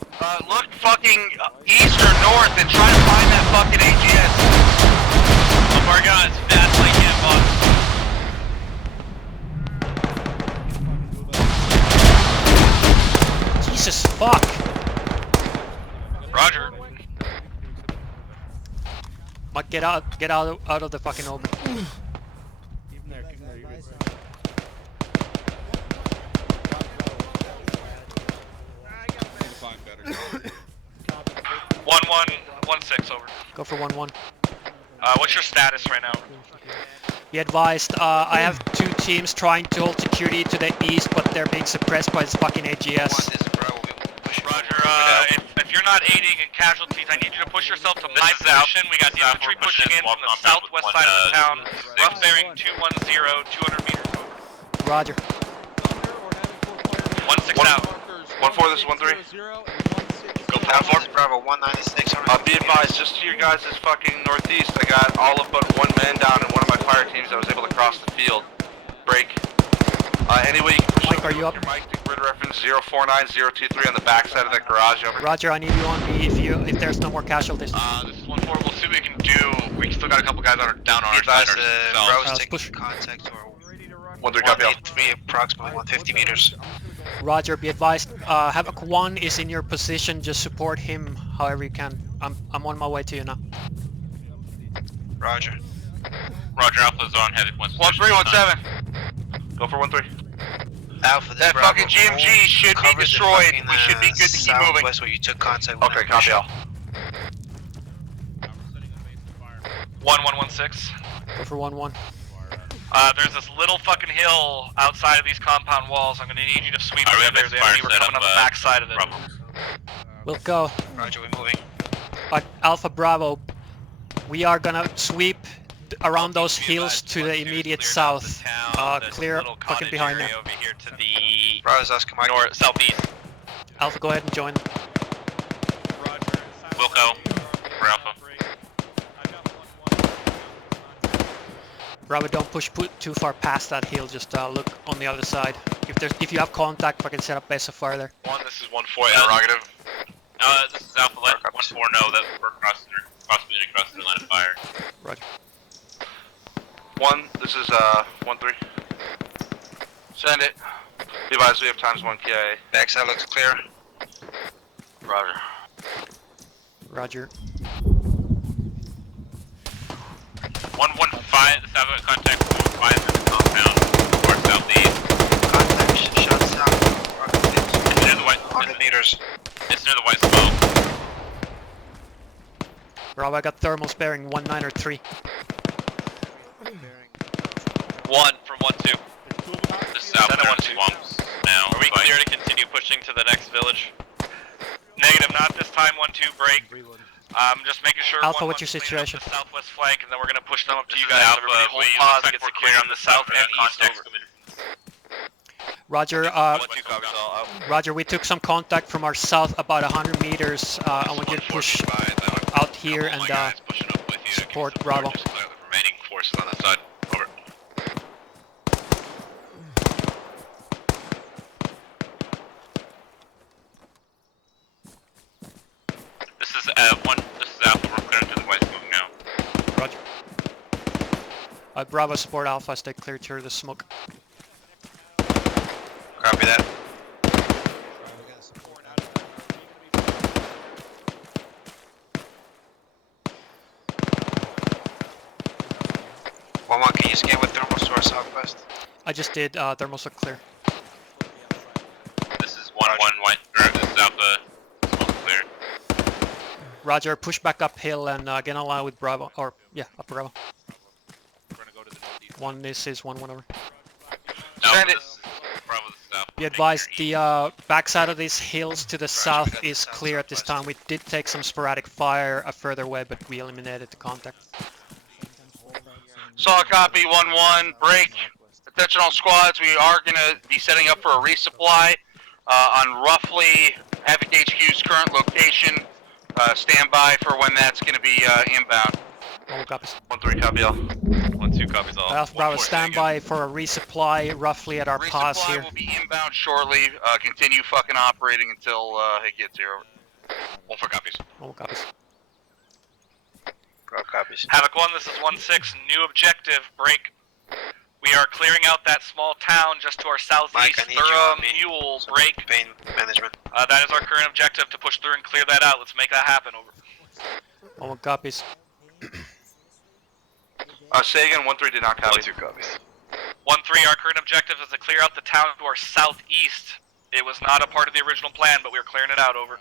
Look fucking east or north and try to find that fucking AGS. Oh my god, it's fast like him, boss. Jesus fuck. Roger. Mike, get out of the fucking open. Keep him there, you're good. 1-1-1-6 over. Go for 1-1. What's your status right now? Be advised, I have 2 teams trying to hold security to the east, but they're being suppressed by this fucking AGS. Roger, if you're not aiding in casualties, I need you to push yourself to my position. We got the infantry pushing in from the southwest side of the town. Left bearing 210, 200 meters. Roger. 1-6 out. 1-4, this is 1-3. Go for it. Bravo, 196. Be advised, just to your guys' fucking northeast, I got all of but 1 man down in one of my fire teams that was able to cross the field. Break. Any way you can push Mike, are you up? your mic to grid reference 049023 on the back side of that garage over. Roger, I need you on me if there's no more casualties. This is 1-4. We'll see what we can do. We still got a couple guys down on our side. Bravo's taking contact or 1-3 copy. 183, approximately 150 meters. Roger, be advised, Havoc 1 is in your position, just support him however you can. I'm on my way to you now. Roger. Roger, Alpha's on headed 1-3, 1-7. Go for 1-3. Alpha, that fucking GMG should be destroyed. We should be good to keep moving. West where you took contact with. Okay, copy all. 1-1-1-6. Go for 1-1. There's this little fucking hill outside of these compound walls. I'm gonna need you to sweep through there. The enemy were coming on the back side of it. We'll go. Roger, we're moving. Alpha Bravo, we are gonna sweep around those hills to the immediate south. Clear fucking behind them. Over here to the Bravo's us, come on. north, southeast. Alpha, go ahead and join them. We'll go. For Alpha. Bravo, don't push too far past that hill. Just look on the other side. If you have contact, fucking set up base of fire there. 1, this is 1-4. Interrogative. This is Alpha. Let 1-4 know that we're crossing the line of fire. Roger. 1, this is 1-3. Send it. Be advised, we have times 1 KIA. Backside looks clear. Roger. Roger. 115. This Alpha contact 115 in the compound towards southeast. Contact shot south. It's near the white. 100 meters. It's near the white smoke. Bravo, I got thermals bearing 19 or 3. 1 from 1-2. This is Alpha. They're in swamps now. Are we clear to continue pushing to the next village? Negative, not this time. 1-2 break. I'm just making sure. Alpha, 1-1 what's your clean up situation? The southwest flank, and then we're gonna push them up to you guys. Alpha, Everybody hold we pause, looks like get we're security clear on the south and east. Over. Roger. 1-2 copies all out. Roger. We took some contact from our south, about 100 meters. I want you to push out here and support Bravo. Just clear the remaining forces on that side. Over. This is Alpha. We're clearing to the west move now. Roger. Bravo, support Alpha. Stay clear to the smoke. Copy that. One, can you scan with thermals to our southwest? I just did. Thermals are clear. This is 1-1 white. This is Alpha. Smoke clear. Roger. Push back uphill and get in line with Bravo. Or yeah, up Bravo. One. This is 1-1 over. Send it. Bravo, this is Alpha. Be advised, the backside of these hills to the south is clear at this time. We did take some sporadic fire further away, but we eliminated the contact. Solid copy, 1-1, break. Attention all squads, we are going to be setting up for a resupply on roughly Havoc HQ's current location. Stand by for when that's going to be inbound. All copies. 1-3 copy all. 1-2 copies all. Alpha Bravo, stand by for a resupply roughly at our pause here. Resupply will be inbound shortly. Continue fucking operating until it gets here. 1-4 copies. All copies. Copies. Havoc 1, this is 1-6. New objective, break. We are clearing out that small town just to our southeast. Thurau and Mule, break. Pain management. That is our current objective, to push through and clear that out. Let's make that happen, over. All copies. Say again, 1-3 did not copy. 1-2 copies. 1-3, our current objective is to clear out the town to our southeast. It was not a part of the original plan, but we are clearing it out, over.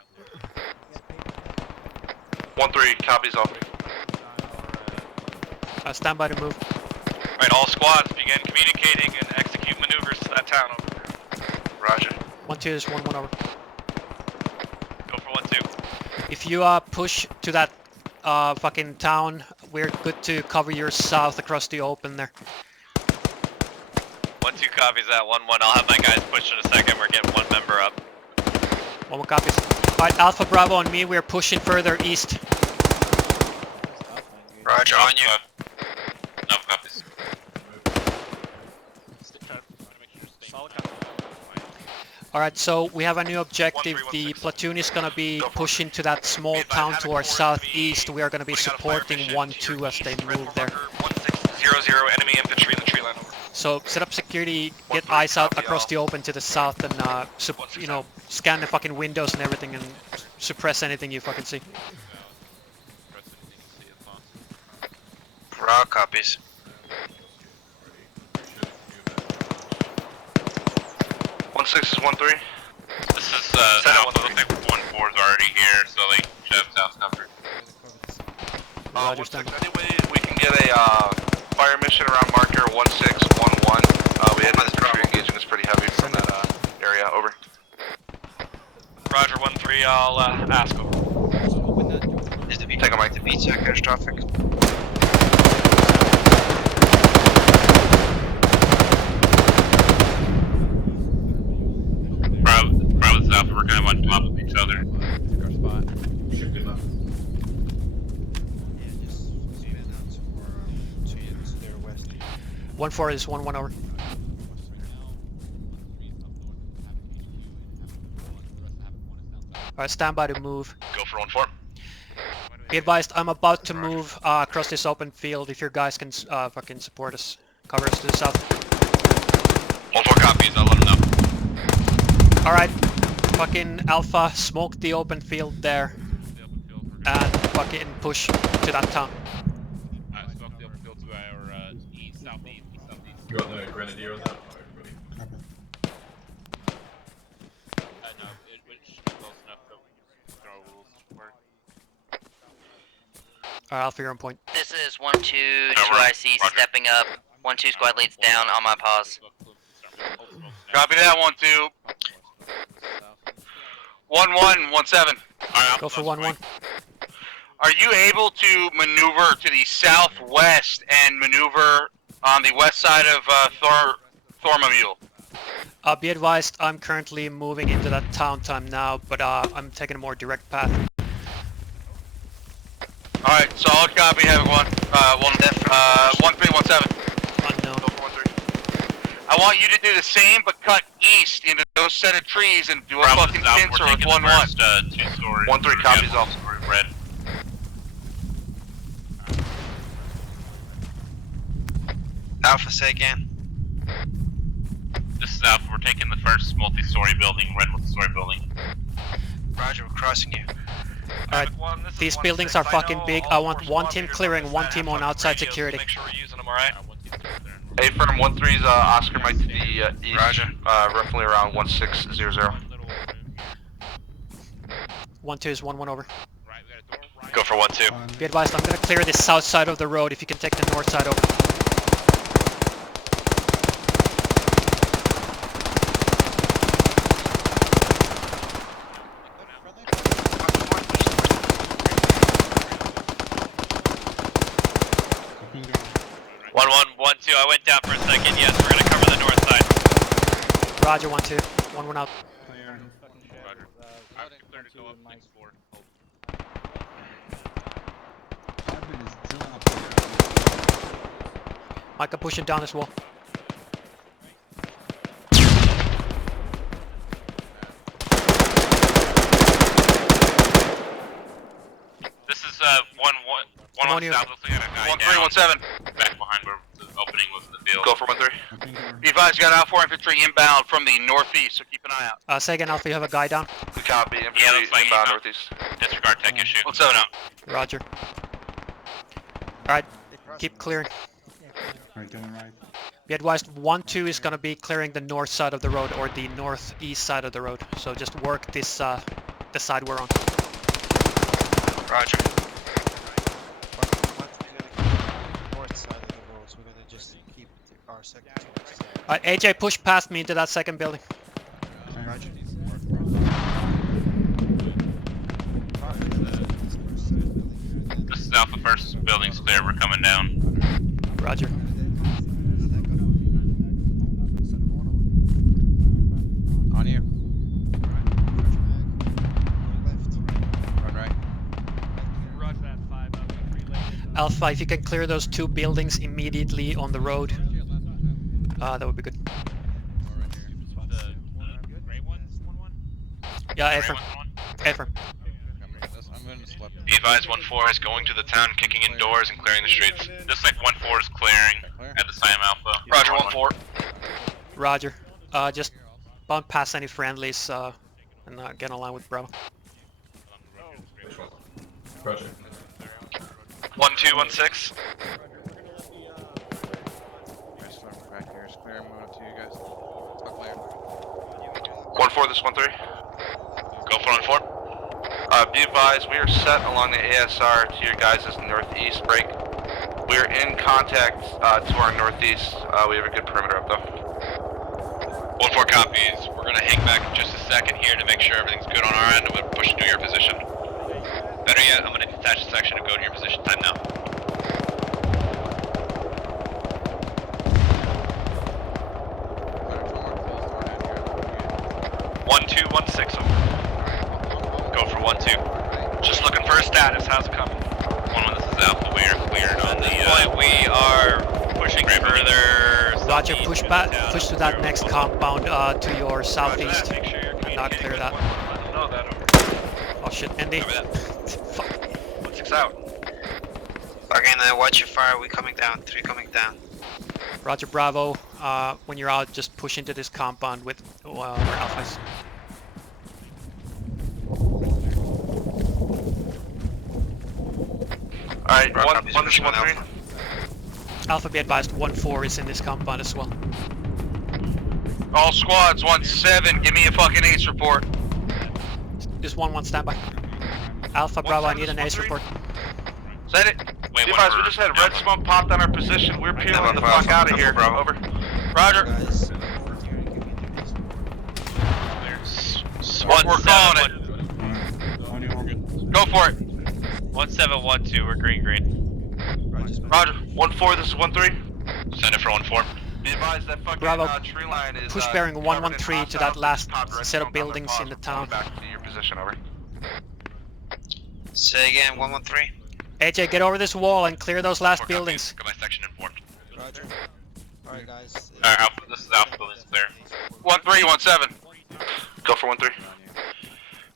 1-3 copies all. Stand by to move. Alright, all squads begin communicating and execute maneuvers to that town, over. Roger. 1-2 is 1-1 over. Go for 1-2. If you push to that fucking town, we're good to cover your south across the open there. 1-2 copies that. 1-1. I'll have my guys push in a second. We're getting one member up. 1-1 copies. Alright, Alpha Bravo and me, we're pushing further east. Roger, on you. No copies. Alright, so we have a new objective. The platoon is going to be pushing to that small town to our southeast. We are going to be supporting 1-2 as they move there. 1600, enemy infantry in the tree line, over. So set up security, get eyes out across the open to the south and, you know, scan the fucking windows and everything and suppress anything you fucking see. Raw copies. 1-6 is 1-3. This is Alpha. Looks like 1-4 is already here, so they should have south covered. Anyway, we can get a fire mission around marker 1611. We had infantry engaging was pretty heavy from that area. Over. Roger, 1-3, I'll ask over. Take a mic to beat check catastrophic. Bravo Alpha, we're kind of on top of each other. Took our spot. Good enough. Yeah, just zoom in out to their west. 1-4 is 1-1 over. Alright, stand by to move. Go for 1-4. Be advised, I'm about to move across this open field. If your guys can fucking support us, cover us to the south. 1-4 copies, I'll let them know. Alright, fucking Alpha, smoke the open field there. And fucking push to that town. Smoke the open field to our east, southeast. You got the grenadier on that? Oh, everybody. No, it should be close enough that we can throw rules work. Alright, Alpha, you're on point. This is 1-2, 2IC stepping up. 1-2 squad leads down on my pause. Copy that, 1-2. 1-1, 1-7. Go for 1-1. Are you able to maneuver to the southwest and maneuver on the west side of Thormamule? Be advised, I'm currently moving into that town time now, but I'm taking a more direct path. Alright, solid copy, having 1317. Unknown. I want you to do the same, but cut east into those set of trees and do a fucking pincer with 1-1. 1-3 copies off red. Alpha, say again. This is Alpha. We're taking the first multi-story building, red multi-story building. Roger, we're crossing you. Alright, these buildings are fucking big. I want one team clearing, one team on outside security. Make sure we're using them, alright? A firm 1-3's Oscar Mike to the east. Roger. Roughly around 1600. 1-2 is 1-1 over. Go for 1-2. Be advised, I'm gonna clear the south side of the road if you can take the north side over. I went down for a second. Yes, we're gonna cover the north side. Roger, 1-2. 1-1 out. Micah pushing down this wall. This is 1-1 south. Looks like a guy 1317. Back behind where the opening was in the field. Go for 1-3. Be advised, you got Alpha infantry inbound from the northeast, so keep an eye out. Say again, Alpha, you have a guy down? Copy, infantry inbound northeast. Disregard tech issue. 1-7 out. Roger. Alright, keep clearing. Right, going right. Be advised, 1-2 is gonna be clearing the north side of the road or the northeast side of the road. So just work this the side we're on. Roger. North side of the road, so we're gonna just keep our second towards the Alright, AJ, push past me into that second building. Roger. This is Alpha. First building's clear. We're coming down. Roger. On you. Run right. Roger that, 5 out of 3 Alpha, if you can clear those 2 buildings immediately on the road, that would be good. Yeah, affirm. Affirm. Be advised, 1-4 is going to the town, kicking in doors and clearing the streets. Just like 1-4 is clearing at the Siam Alpha. Roger, 1-4. Roger. Just bound past any friendlies and get in line with Bravo. Roger. 1-2-1-6. Back here is clear. I'm going to you guys. It's clear. 1-4, this 1-3. Go for 1-4. Be advised, we are set along the ASR to your guys' northeast break. We are in contact to our northeast. We have a good perimeter up though. 1-4 copies. We're gonna hang back just a second here to make sure everything's good on our end, and we'll push to your position. Better yet, I'm gonna detach the section and go to your position time now. 1-2-1-6 over. Go for 1-2. Just looking for a status. How's it coming? 1-1, this is Alpha. We are cleared on the point. We are pushing further. Roger, push to that next compound to your southeast. And not clear that. Oh shit, Andy. Fuck. 1-6 out. Again, watch your fire. We coming down. 3 coming down. Roger, Bravo. When you're out, just push into this compound with where Alpha is. Alright, 1-1-3. Alpha, be advised, 1-4 is in this compound as well. All squads, 1-7, give me a fucking ace report. Just 1-1 standby. Alpha, Bravo, I need an ace report. Set it. Be advised, we just had red smoke popped on our position. We're peeling the fuck out of here, bro. Over. Roger. We're calling it. Go for it. 1712, we're green. Roger. 1-4, this is 1-3. Send it for 1-4. Be advised that fucking Bravo. tree line is Push bearing covered in 113 to hostile that last top set of redstone on buildings pause. in the We're pulling town. back to your position, over. Say again, 113. AJ, get over this wall and clear those last buildings. Got my section informed. Roger. Alright guys. Alright, Alpha, this is Alpha, building's clear. 1-3, 1-7. Go for 1-3.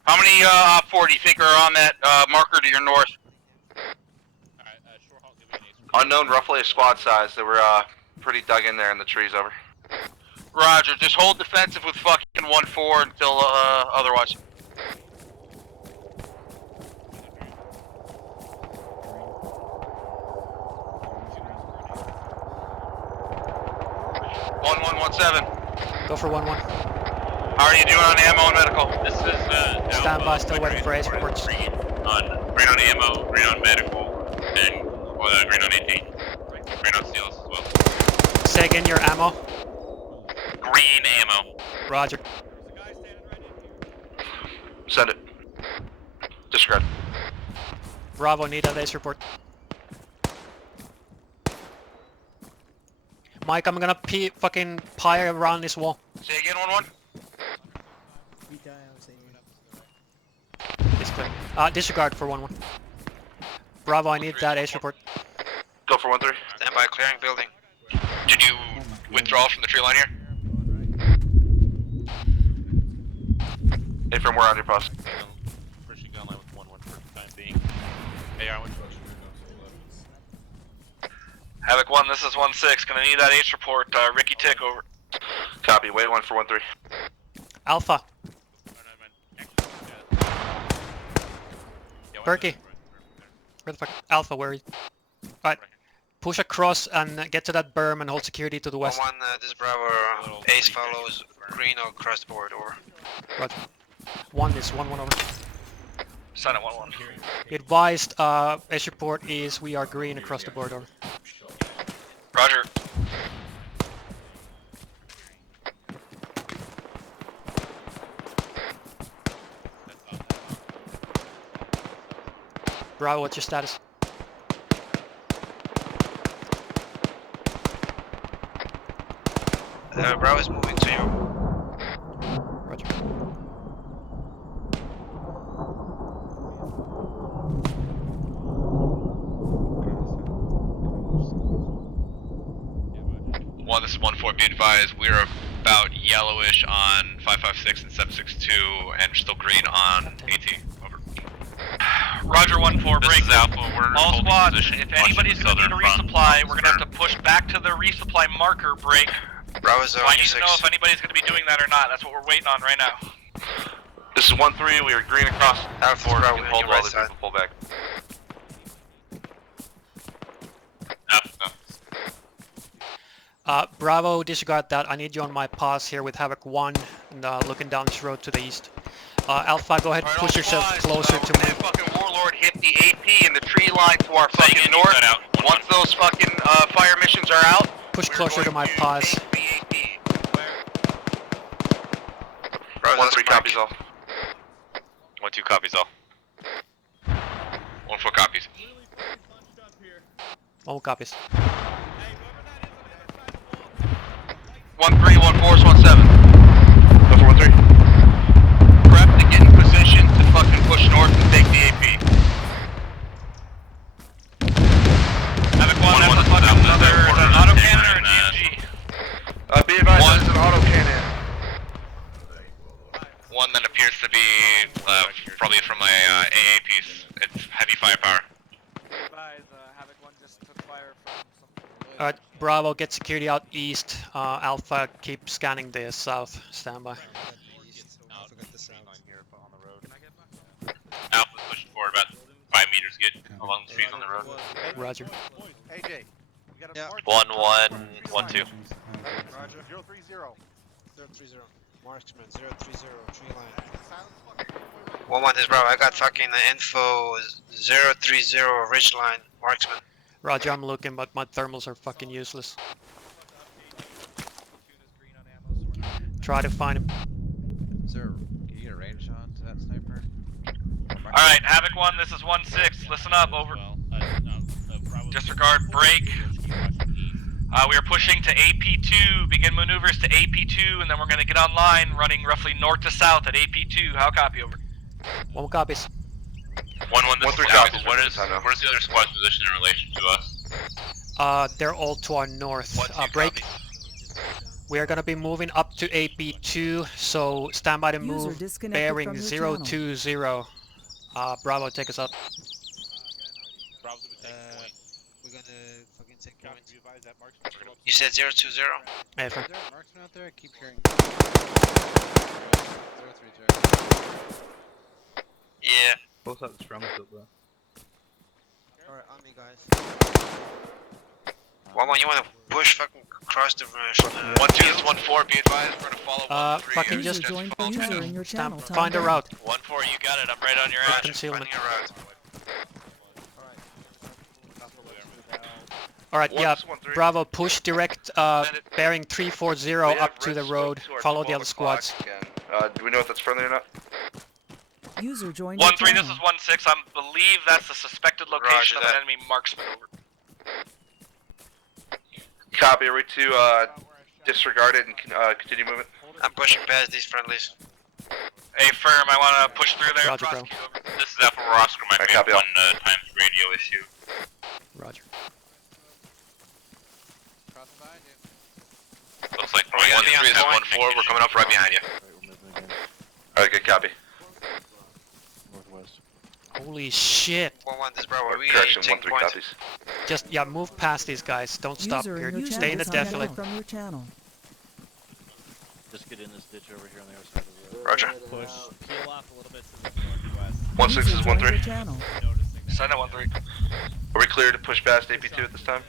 How many Op 4 do you think are on that marker to your north? Unknown, roughly a squad size. They were pretty dug in there in the trees, over. Roger, just hold defensive with fucking 1-4 until otherwise. One, 1-7. Go for 1-1. How are you doing on ammo and medical? This is Stand by, Alpha, still waiting for ace reports. Green on ammo, green on medical, and green on AT. Green on steels as well. Say again your ammo. Green ammo. Roger. Send it. Disregard. Bravo, need a ace report. Mike, I'm gonna fucking pie around this wall. Say again, 1-1. It's clear. Disregard for 1-1. Bravo, I need that ace report. Go for 1-3. Stand by, clearing building. Did you withdraw from the tree line here? Affirm, we're on your post. Pushing gun line with 1-1 for the time being. AR 1. Havoc 1, this is 1-6. Gonna need that H report. Ricky Tick, over. Copy, wait 1 for 1-3. Alpha. Berkey. Where the fuck? Alpha, where are you? Alright. Push across and get to that berm and hold security to the west. 1-1, this is Bravo. Ace follows green or across the board, over. Roger. 1 is 1-1 over. Sign it 1-1. Be advised, ace report is we are green across the board, over. Roger. Bravo, what's your status? Bravo's moving to you. Roger. One, this is 1-4, be advised, we're about yellowish on 556 and 762, and still green on AT. Over. Roger 1-4, break. This is Alpha, we're All holding squads, position, if anybody's going to need a resupply, we're going to have to push back to the resupply marker break. Bravo's I need to know if anybody's going to be doing that or not. That's what we're waiting on right now. This is 1-3, we are green across. Alpha, Forward, Bravo, we on hold your while right the side. people pull back. Alpha. Bravo, disregard that. I need you on my pass here with Havoc 1 and looking down this road to the east. Alpha, go ahead and push yourself closer to me. Fucking Warlord hit the AP in the tree line to our fucking north. Once those fucking fire missions are out, Push closer to my pass. 1-3 copies all. 1-2 copies all. 1-4 copies. 1 copies. 1-3, 1-4, 1-7. Go for 1-3. Prep to get in position to fucking push north and take the AP. Havoc 1, that's a fucking another autocannon or a GMG? Be advised, this is an autocannon. One that appears to be probably from my AA piece. It's heavy firepower. Alright, Bravo, get security out east. Alpha, keep scanning the south. Stand by. Alpha's pushing forward about 5 meters good along the trees on the road. Roger. AJ, you got a 1-1, 1-2. Roger. 030. 030. Marksman, 030, tree line. 1-1, this is Bravo. I got fucking info 030, ridgeline, marksman. Roger, I'm looking, but my thermals are fucking useless. Try to find him. Sir, can you get a range on to that sniper? Alright, Havoc 1, this is 1-6. Listen up, over. Disregard, break. We are pushing to AP2, begin maneuvers to AP2, and then we're going to get online, running roughly north to south at AP2. How copy, over? One copies. 1-1, this is copies. What is the other squad's position in relation to us? They're all to our north. Break. We are gonna be moving up to AP2, so stand by to move bearing 020. Bravo, take us up. We're gonna fucking take point. You said 020? Yeah, fine. Marksman out there? I keep hearing 030. Yeah. Both have the scrum still, bro. Alright, on me, guys. 1-1, you wanna push fucking across the bridge? 1-2, this is 1-4, be advised, we're gonna follow 1-3. Fucking just find a route. 1-4, you got it, I'm right on your ass. Concealment. Finding a route. Alright, yeah, Bravo, push direct, bearing 340 up to the road, follow the other squads. Do we know if that's friendly or not? User joined 1-3, this is 1-6. I believe that's the suspected location of an enemy marksman, over. Copy, are we to disregard it and continue moving? I'm pushing past these friendlies. Hey, firm, I want to push through there. Roger, bro. This is Alpha Oscar, my friend, one times radio issue. Roger. Looks like 1-3 is 1-4, we're coming up right behind you. Alright, good copy. Northwest. Holy shit. 1-1, this Bravo, we Correction, take 1-3 point. copies. Just, yeah, move past these guys, don't stop here, stay in the defilade. from your channel. Just get in this ditch over here on the other side of the road. Roger. Push. Peel off a little bit to the 1-6 northwest. is 1-3. Send it 1-3. Are we clear to push past AP2 at this time?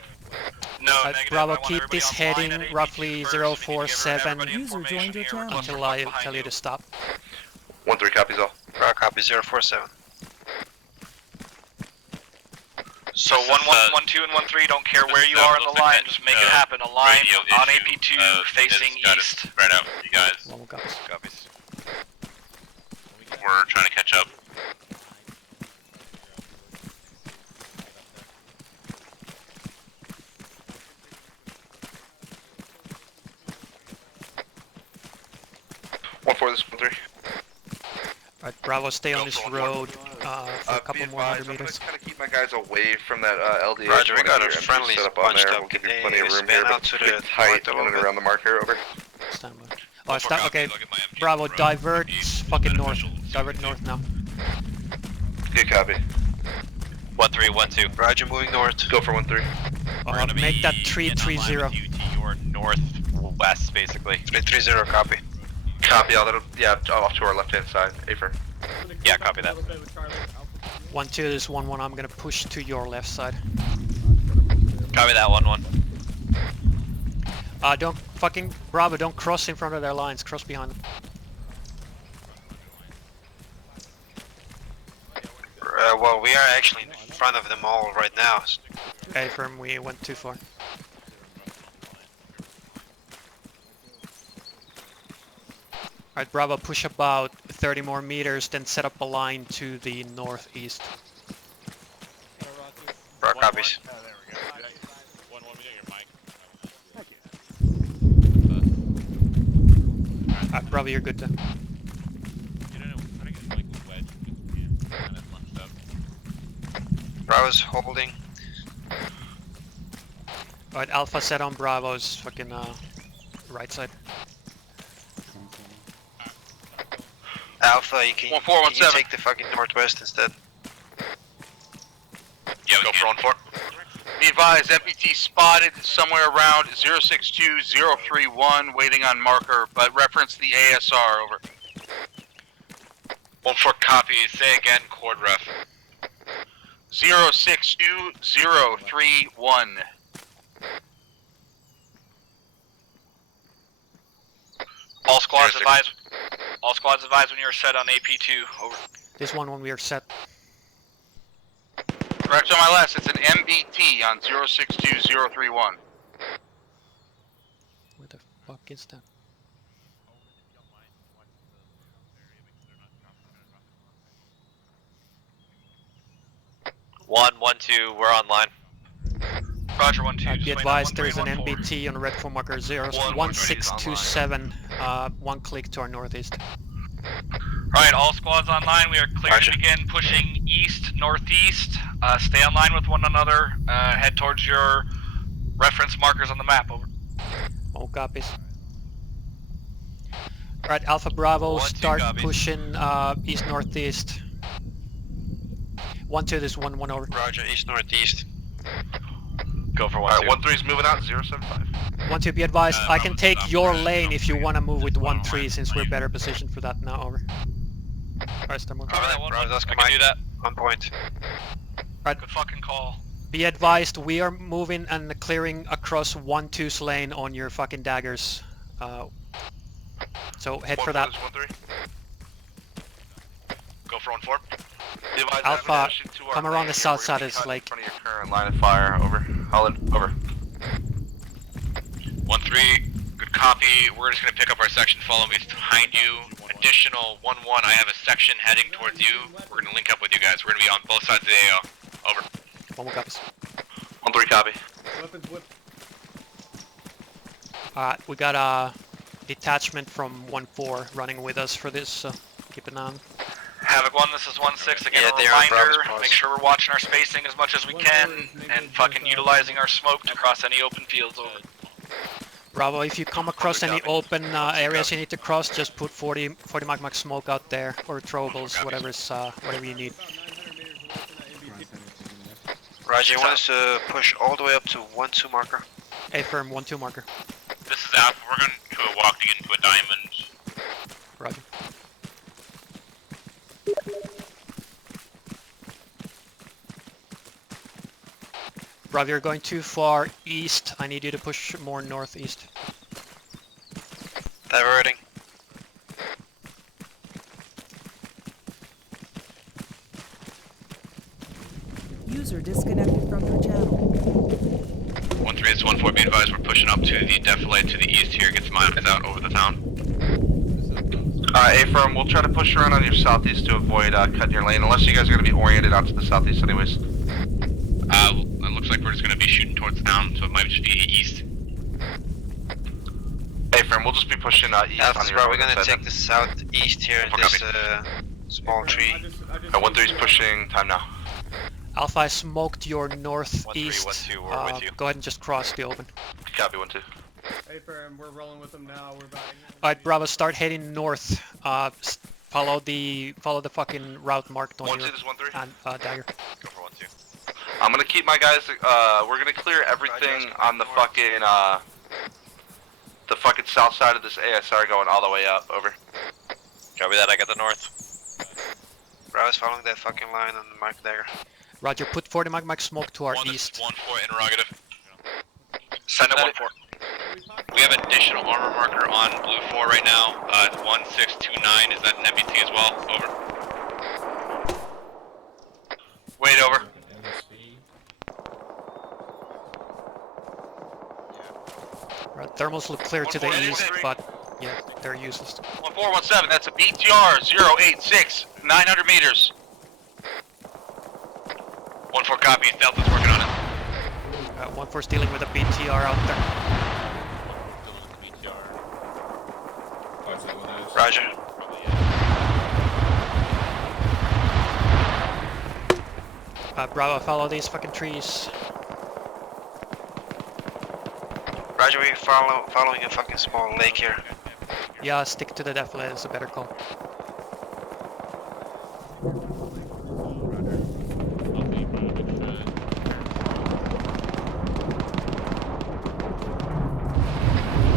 No, negative. Bravo, I want keep everybody this online heading at AP2 roughly first. We need to give 047 everybody information here. We're until I tell you to stop. 1-3 copies all. Bravo, copy 047. So 1-1, 1-2, and 1-3, don't care where you are on the line, just make it happen. A line on AP2 facing east. Spread out for you guys. One copies. Copies. We're trying to catch up. This 1-3. Alright, Bravo, stay on this road for a couple more hundred I'm meters. gonna kind of keep my guys away from that LDH. Roger, we got a friendly set up on there. We'll give you plenty of room here, but keep tight in and around the marker. Over. Stand by. Oh, stop. Okay, Bravo, divert fucking north. Divert north now. Good copy. 1-3, 1-2. Roger, moving north. Go for 1-3. Make that 330. To your northwest, basically. 330, copy. Copy all that. Yeah, off to our left-hand side. Afer. Yeah, copy that. 1-2, this is 1-1. I'm gonna push to your left side. Copy that, 1-1. Don't fucking Bravo. Don't cross in front of their lines. Cross behind them. Well, we are actually in front of them all right now. Okay, firm. We went too far. Alright, Bravo, push about 30 more meters, then set up a line to the northeast. Bro, copies. Alright, Bravo, you're good then. Bravo's holding. Alright, Alpha set on Bravo's fucking right side. Alpha, can you take the fucking northwest instead? Yeah, go for 1-4. Be advised, FBT spotted somewhere around 062031, waiting on marker, but reference the ASR, over. 1-4 copy, say again, cord ref. 062031. All squads advise when you're set on AP2, over. This one when we are set. Correct on my last, it's an MBT on 062031. Where the fuck is that? 1-1-2, we're online. Roger, 1-2. Be advised there is an NBT on red 4 marker 01627, 1 click to our northeast. Alright, all squads online. We are clear to begin pushing east, northeast. Stay online with one another. Head towards your reference markers on the map. Over. All copies. Alright, Alpha Bravo, start pushing east, northeast. 1-2, this is 1-1 over. Roger, east, northeast. Go for 1-2. Alright, 1-3's moving out, 075. 1-2, be advised, I can take your lane if you want to move with 1-3 since we're better positioned for that now, over. Alright, start moving. Bravo, that's I can do that. On point. Alright. Good fucking call. Be advised, we are moving and clearing across 1-2's lane on your fucking daggers. So head for that. 1-3. Go for 1-4. Alpha, come around the south side of this lake. In front of your current line of fire, over. Holland, over. 1-3, good copy. We're just gonna pick up our section, follow me behind you. Additional 1-1, I have a section heading towards you. We're gonna link up with you guys. We're gonna be on both sides of the AO. Over. 1 more copies. 1-3, copy. Weapons whip. We got a detachment from 1-4 running with us for this, so keep an eye on. Havoc 1, this is 1-6. Again, Yeah, a they're on reminder, Bravo's make sure we're watching our spacing as much as we can, and fucking utilizing our smoke to cross any open fields. Over. Bravo, if you come across any open areas you need to cross, just put 40 mag smoke out there, or throwables, whatever you need. Roger, you want us to push all the way up to 1-2 marker? Affirm, 1-2 marker. This is Alpha. We're going to a walk to get into a diamond. Roger. Bravo, you're going too far east. I need you to push more northeast. Diverting. User disconnected from your channel. 1-3, it's 1-4. Be advised, we're pushing up to the defilade to the east here. Get some eyes out over the town. A-firm, we'll try to push around on your southeast to avoid cutting your lane, unless you guys are going to be oriented out to the southeast anyways. It looks like we're just going to be shooting towards the town, so it might just be east. A-firm, we'll just be pushing east on your we're going to take the southeast here in this small tree. 1-3's pushing, time now. Alpha, I smoked your northeast. 1-3, 1-2, we're with you. Go ahead and just cross the open. Copy, 1-2. A-firm, we're rolling with them now. We're about. Alright, Bravo, start heading north. Follow the fucking route marked on your dagger. Go for 1-2. I'm gonna keep my guys. We're gonna clear everything on the fucking south side of this ASR going all the way up. Over. Copy that. I got the north. Bravo's following that fucking line on the mark dagger. Roger, put 40 mag smoke to our east. 1-4 interrogative. Send it 1-4. We have additional armor marker on blue 4 right now. It's 1629. Is that an MBT as well? Over. Wait, over. Right, thermals look clear to the east, but yeah, they're useless. 1417, that's a BTR 086, 900 meters. 1-4 copy, Delta's working on it. 1-4's dealing with a BTR out there. Roger. Bravo, follow these fucking trees. Roger, we're following a fucking small lake here. Yeah, stick to the defilade, it's a better call.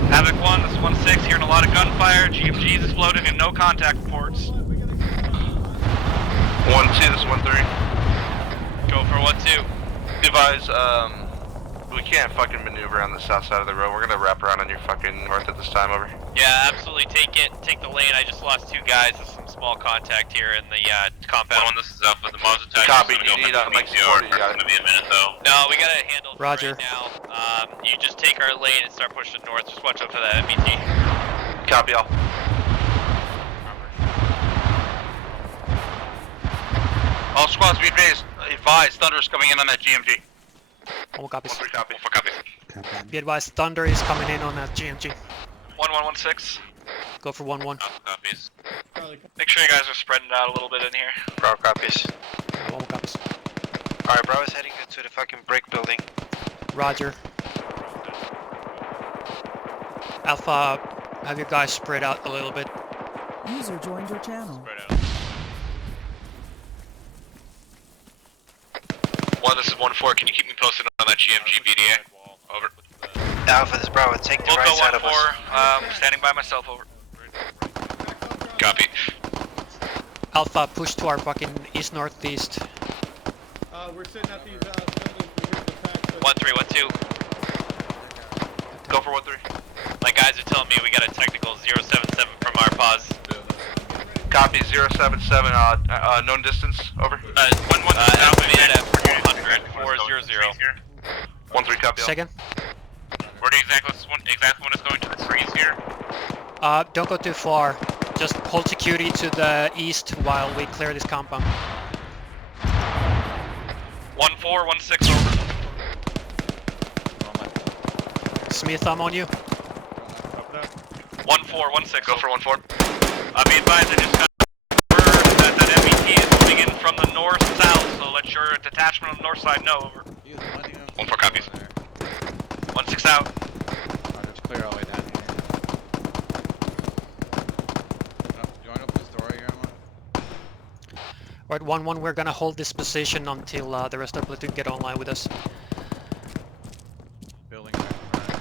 Havoc 1, this is 1-6, hearing a lot of gunfire, GMGs exploding and no contact reports. 1-2, this is 1-3. Go for 1-2. Advise, we can't fucking maneuver on the south side of the road. We're gonna wrap around on your fucking north at this time, over. Yeah, absolutely. Take the lane. I just lost 2 guys. There's some small contact here in the compound. This is Alpha. The Mars attack Copy, is going to you need go Mike BTR. support, It's going to be a minute though. No, we got to handle Roger. right now. You just take our lane and start pushing north. Just watch out for that MBT. Copy all. All squads be advised, Advise, Thunder is coming in on that GMG. All copies. 1-3 copy. 4 copies. Be advised, Thunder is coming in on that GMG. 1116. Go for 1-1. Copies. Make sure you guys are spreading out a little bit in here. Bravo copies. All copies. Alright, Bravo's heading to the fucking brick building. Roger. Alpha, have your guys spread out a little bit. User joined your channel. Spread out. 1, this is 1-4. Can you keep me posted on that GMG BDA? Over. Alpha, this is Bravo. Take the We'll right go side of us. 1-4. Standing by myself. Over. Copy. Alpha, push to our fucking east-northeast. We're sitting at these buildings. 1-3, 1-2. Go for 1-3. My guys are telling me we got a technical 077 from our pause. Copy 077. Known distance. Over. 1-1. Outfit at 400 400. 1-3 copy. Second. Where do you exactly when it's going to the trees here? Don't go too far. Just hold security to the east while we clear this compound. 1416 over. Smith, I'm on you. 1416. Go for 1-4. Be advised, I just got word that that MBT is moving in from the north-south, so let your detachment on the north side know. Over. 1-4 copies. 1-6 out. Just clear all the way down here. Do you want to open this door here, Alright, 1-1, we're gonna hold this position until the rest of the platoon get online with us. Building right in front of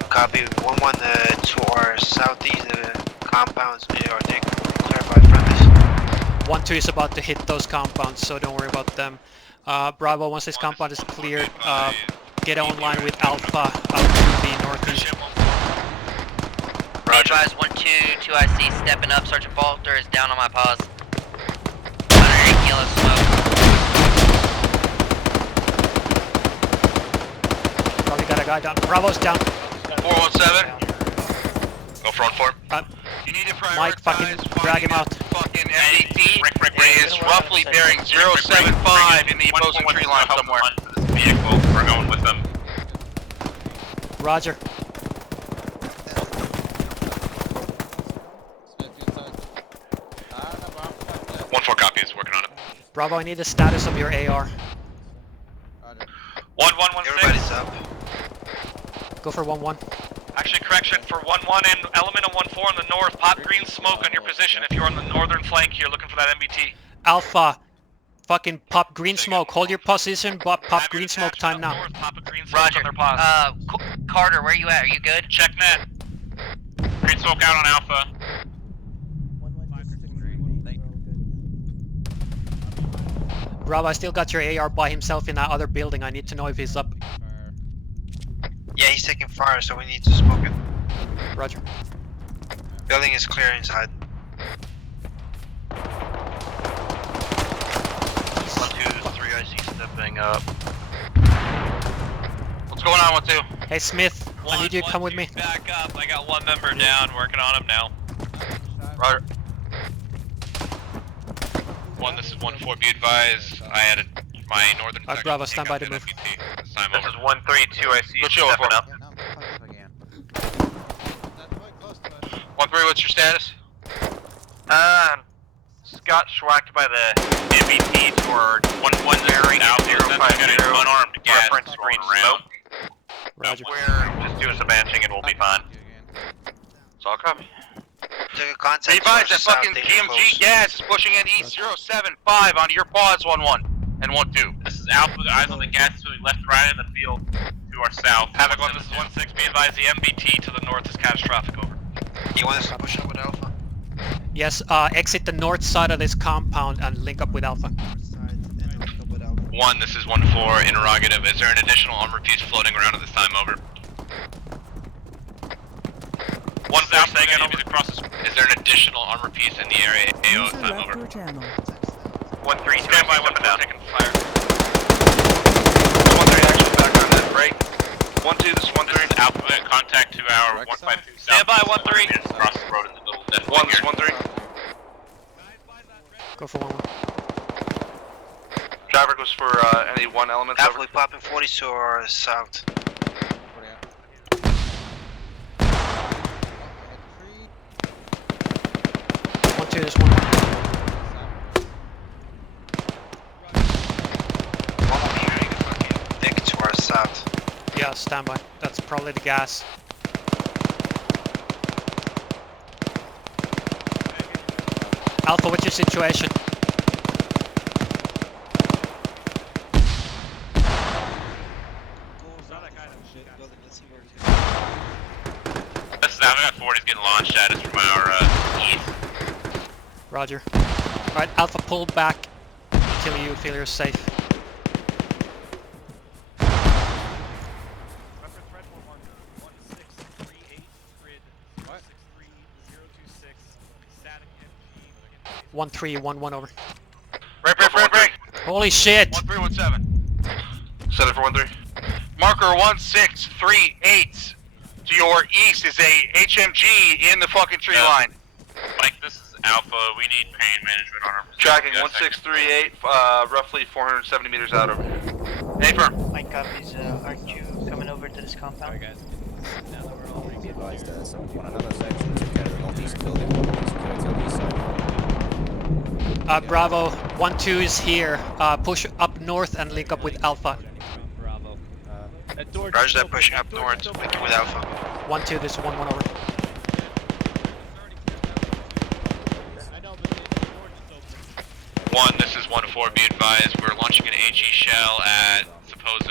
me. Copy 1-1 to our southeast compounds are they clarified from this. 1-2 is about to hit those compounds, so don't worry about them. Bravo, once this compound is cleared, get online with Alpha out to the northeast. Be advised, 1-2, 2IC stepping up. Sergeant Balter is down on my pause. 108 kilo smoke. Probably got a guy down. Bravo's down. 417. Go for 1-4. You need to prioritize Mike, fucking drag him out. Fucking MDT is roughly bearing 075 in the opposing tree line somewhere. Vehicle, we're going with them. Roger. One-4 copies. Working on it. Bravo, I need the status of your AR. 1116. Everybody's up. Go for 1-1. Actually, correction for 1-1 and element of 1-4 on the north. Pop green smoke on your position if you're on the northern flank here looking for that MBT. Alpha, fucking pop green smoke. Hold your position, but pop green smoke time now. North, pop a green smoke Roger. on their pause. Carter, where you at? Are you good? Check net. Green smoke out on Alpha. Bravo, I still got your AR by himself in that other building. I need to know if he's up. Yeah, he's taking fire, so we need to smoke it. Roger. Building is clear inside. 1-2-3 IC stepping up. What's going on, 1-2? Hey Smith, I need you to come with me. Back up. I got one member down. Working on him now. Roger. 1, this is 1-4. Be advised. I had my northern. Alright, Bravo, stand by to move. This time This over. is 1-3-2 IC Good show, stepping up. 1-3, what's your status? Got schwacked by the MBT toward 110 unarmed gas green smoke. Roger. We're just doing some banching and we'll be fine. It's all coming. Took a contact. Be advised, that to our fucking south, GMG gas is pushing in East 075 onto your pods 1-1 and 1-2. This is Alpha. The eyes on the gas is moving left and right in the field to our south. Havoc 1, this is 1-6. Be advised, the MBT to the north is catastrophic. Over. You want us to push up with Alpha? Yes, exit the north side of this compound and link up with Alpha. 1, this is 1-4, interrogative. Is there an additional armor piece floating around at this time? Over. 1's out, saying enemies across the screen. Is there an additional armor piece in the area? AO User time left over. your channel. 1-3, Stand by, 1-4, down. taking fire. 1-3, action back on that break. 1-2, this is 1-3. This is Alpha. Contact to our 152 south. Stand by, 1-3. Just across the road in the middle. 1, this is 1-3. Go for 1-1. Traffic was for any one element. Alpha, we popping 40 to our south. 1-2, there's 1-1. One over here, you can fucking dick to our south. Yeah, standby. That's probably the gas. Alpha, what's your situation? This is now, we got 40s getting launched at us from our east. Roger. Alright, Alpha, pull back until you feel you're safe. Reference red 1638 grid 63026 static MG. 1-3-1-1 over. Break. Holy shit! 1317. Set it for 1-3. Marker 1638. To your east is a HMG in the fucking tree line. Mike, this is Alpha. We need pain management on our Tracking 1638, roughly 470 meters out over here. Hey, firm. Mike copies, aren't you coming over to this compound? Sorry guys. Now that we're all Be advised, someone on another section took care of the northeast building. Security on the east side. Bravo, 1-2 is here. Push up north and link up with Alpha. Bravo. Roger that, pushing up north, linking with Alpha. 1-2, there's 1-1 over. One, this is 1-4, be advised, we're launching an AG shell at supposed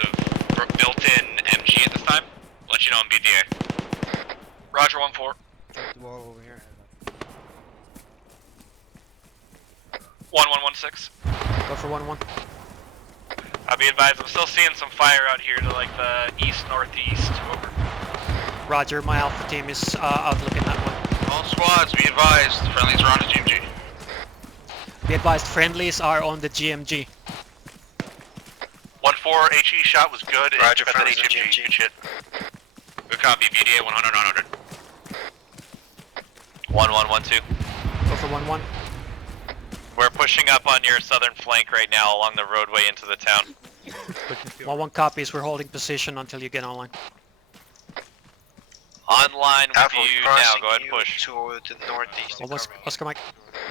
built-in MG at this time. Let you know on BDA. Roger 1-4. Check the wall over here. 1116. Go for 1-1. Be advised, I'm still seeing some fire out here to like the east-northeast. Over. Roger, my Alpha team is out looking that way. All squads, be advised. Friendlies are on the GMG. Be advised, friendlies are on the GMG. 1-4 HE shot was good. Roger, Got that friendlies on HMG. GMG. Good shit. Good copy, BDA 100-900. 1112. Go for 1-1. We're pushing up on your southern flank right now along the roadway into the town. 1-1 copies, we're holding position until you get online. Online with Alpha, you now, crossing go ahead and you push. to the northeast. Oscar Mike.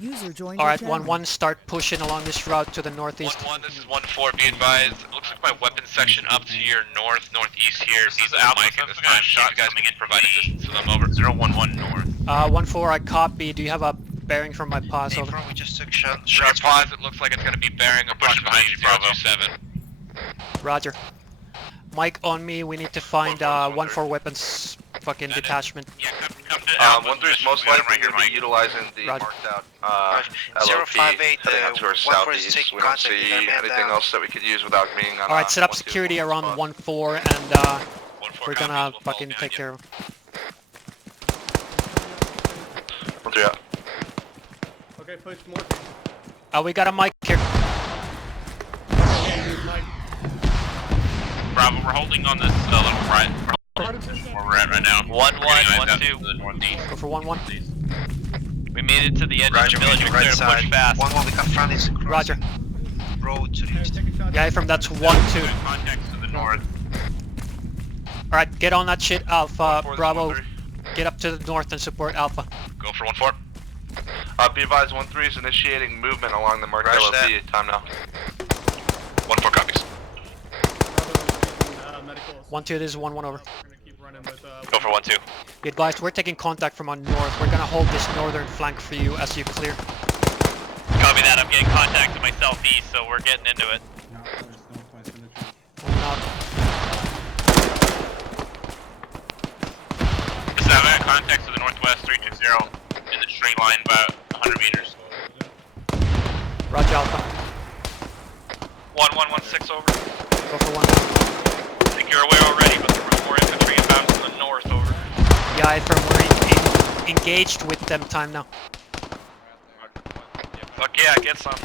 User joined Alright, your channel. 1-1, start pushing along this route to the northeast. 1-1, this is 1-4, be advised. It looks like my weapons section up to your northeast here. This is Alpha, Mike at this time. Shot guys coming in, provide assistance to them over. 011 north. 1-4, I copy. Do you have a bearing from my pause? Hey, Over. front, we just took shots. Your pause, it looks like it's going to be bearing approximately 027. Roger. Mike on me, we need to find 1-4 weapons fucking detachment. Yeah, come to Alpha. 1-3 is most likely going to be utilizing the Roger. marked out LOP 058, heading out to our 1-4 is southeast. taking We don't contact with see that man anything down. else that we could use without being on Alright, set up 1-2 security around spot. 1-4 and we're gonna fucking take care of him. 1-3 out. Okay, push more. We got a mic here. Bravo, we're holding on this little right where we're at right now. 1-1-1-2. Go for 1-1. We made it to the edge Roger, of the village. We're clear to push fast. 1-1, we got friendlies across Roger. the road to the east. Yeah, from that's 1-2. Context to the north. Alright, get on that shit, Alpha. 1-4, Bravo, 1-3. get up to the north and support Alpha. Go for 1-4. Be advised, 1-3 is initiating movement along the marked Roger LOP. that. Time now. 1-4 copies. 1-2, this is 1-1 over. Go for 1-2. Be advised, we're taking contact from our north. We're gonna hold this northern flank for you as you clear. Copy that. I'm getting contact to my southeast, so we're getting into it. This is Havana, contact to the northwest 320 in the straight line about 100 meters. Roger, Alpha. 1116 over. Go for 1-1. I think you're aware already, but there was more infantry inbound from the north over. Yeah, Ifram, we're engaged with them. Time now. Fuck yeah, get some.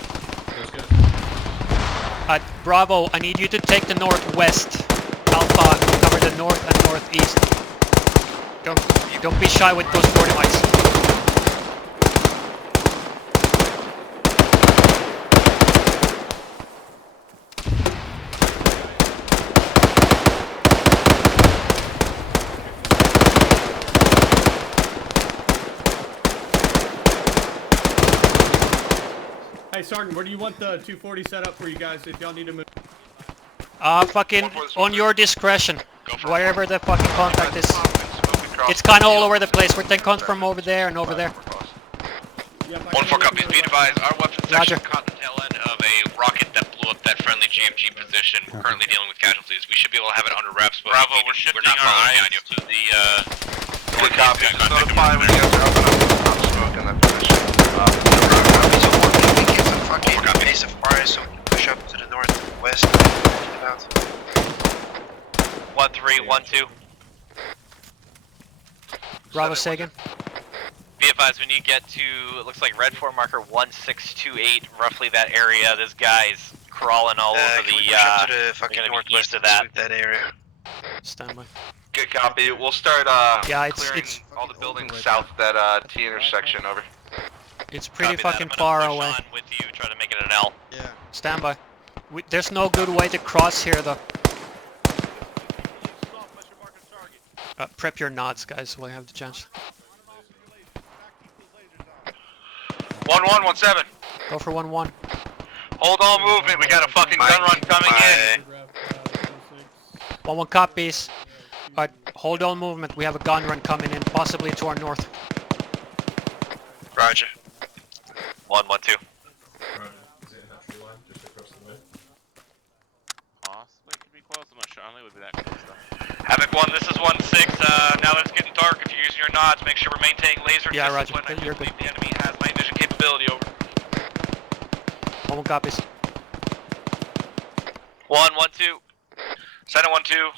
Bravo, I need you to take the northwest. Alpha, cover the north and northeast. Don't be shy with those 40 mics. Sergeant, where do you want the 240 set up for you guys if y'all need to move? Fucking on your discretion. Wherever the fucking contact is. It's kind of all over the place. We're taking contact from over there and over there. 1-4 copies. Be advised, our weapons section caught the tail end of a rocket that blew up that friendly GMG position. We're currently dealing with casualties. We should be able to have it under reps, but Bravo, we're shifting our eyes to the, good copy. Just notify when you guys are up and up. Smoke in that position. We give a fucking base of fire so we can push up to the northwest and get out. 1312. Bravo Sagan. Be advised when you get to, it looks like red 4 marker 1628, roughly that area. This guy's crawling all over can the, we push up to the fucking east northwest of that. that area? Stand by. Good copy. We'll start yeah, clearing all the buildings south of that T intersection over. It's pretty fucking far away. With you, try to make it an L. Yeah. Stand by. There's no good way to cross here though. Prep your nods, guys, while you have the chance. 1117. Go for 1-1. Hold all movement. We got a fucking gun run coming in. 1-1 copies. Alright, hold all movement. We have a gun run coming in, possibly to our north. Roger. 112. possibly could be close. I'm not sure. I don't think it would be that close though. Havoc 1, this is 1-6. Now that it's getting dark, if you're using your nods, make sure we're maintaining laser discipline. I do believe the enemy has night vision capability over. 1-1 copies. 112. Senate 1-2.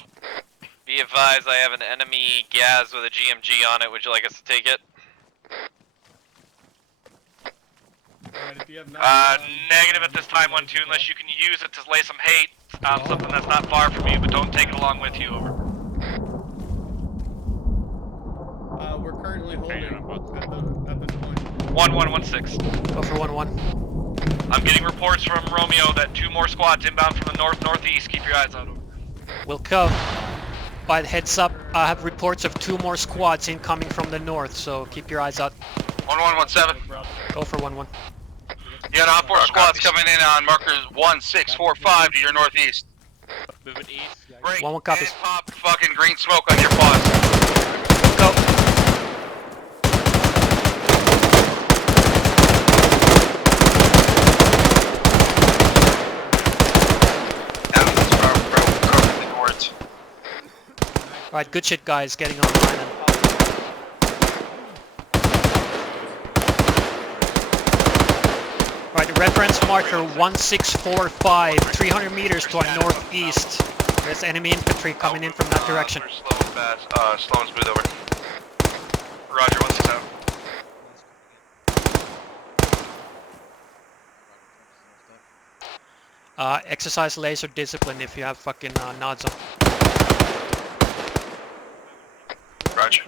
Be advised, I have an enemy gas with a GMG on it. Would you like us to take it? Negative at this time, 1-2, unless you can use it to lay some hate on something that's not far from you, but don't take it along with you, over. We're currently holding at this point. 1116. Go for 1-1. I'm getting reports from Romeo that 2 more squads inbound from the north-northeast. Keep your eyes out. We'll go. By the heads up, I have reports of 2 more squads incoming from the north, so keep your eyes out. 1117. Go for 1-1. You got op 4 squads coming in on markers 1645 to your northeast. Moving east. Break 1-1 copies. and pop fucking green smoke on your pods. Go. Alright, good shit guys, getting online. Alright, reference marker 1645, 300 meters to our northeast. There's enemy infantry coming in from that direction. Slow and fast. Slow and smooth over. Roger, 167. Exercise laser discipline if you have fucking nods on. Roger.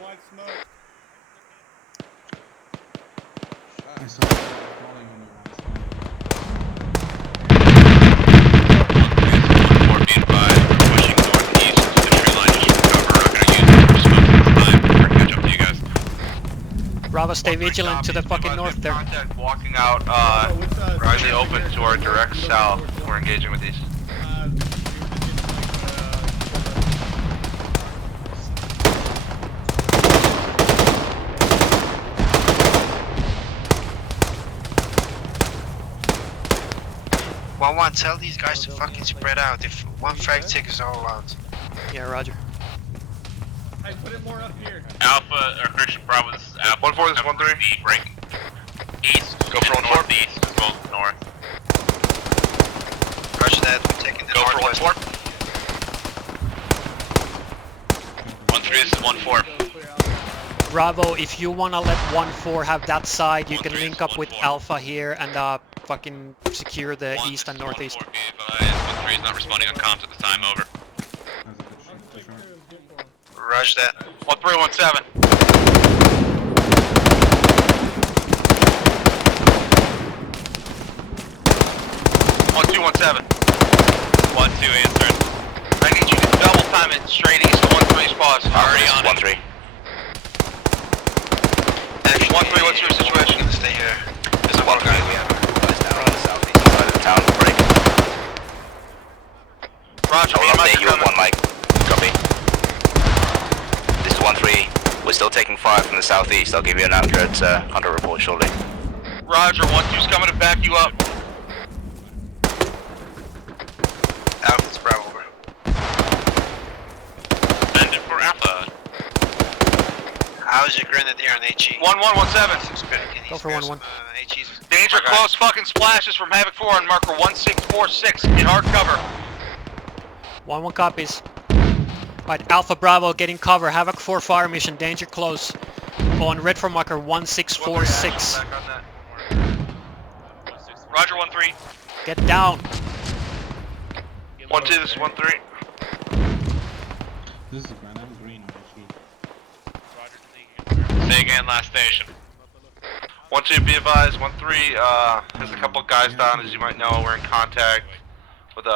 Bravo, stay vigilant to the fucking north there. Contact walking out, really open to our direct south. We're engaging with these. One, tell these guys to fucking spread out. If one frag tick is all out. Yeah, roger. Hey, put it more up here. Alpha, or Christian Bravo, this is Alpha. 1-4, this is 1-3. Break. East. Go for 1-4. Northeast. Go north. Roger that, we're taking the Go for northwest. 1-4. 1-3, this is 1-4. Bravo, if you wanna let 1-4 have that side, you can link up with Alpha here and fucking secure the east and northeast. 1-3 is not responding on comms at this time, over. Roger that. 1317. 1217. 1-2 answering. I need you to double time it straight east to 1-3 spots. Already on 1-3. 1-3, what's your situation? Stay here. There's a one guy we have. Roger, I will update you on 1 mic. Copy. This is 1-3. We're still taking fire from the southeast. I'll give you an accurate hunter report shortly. Roger, 1-2's coming to back you up. Alpha's Bravo, over. And for Alpha. How's your grenadier on HE? 1117. Go for 1-1. Danger close fucking splashes from Havoc 4 on marker 1646. In hard cover. 1-1 copies. Alright, Alpha Bravo getting cover. Havoc 4 fire mission. Danger close. On red for marker 1646. Roger, 1-3. Get down. 1-2, this is 1-3. This is man, I'm green actually. Say again, last station. 1-2, be advised. 1-3, there's a couple guys down, as you might know. We're in contact with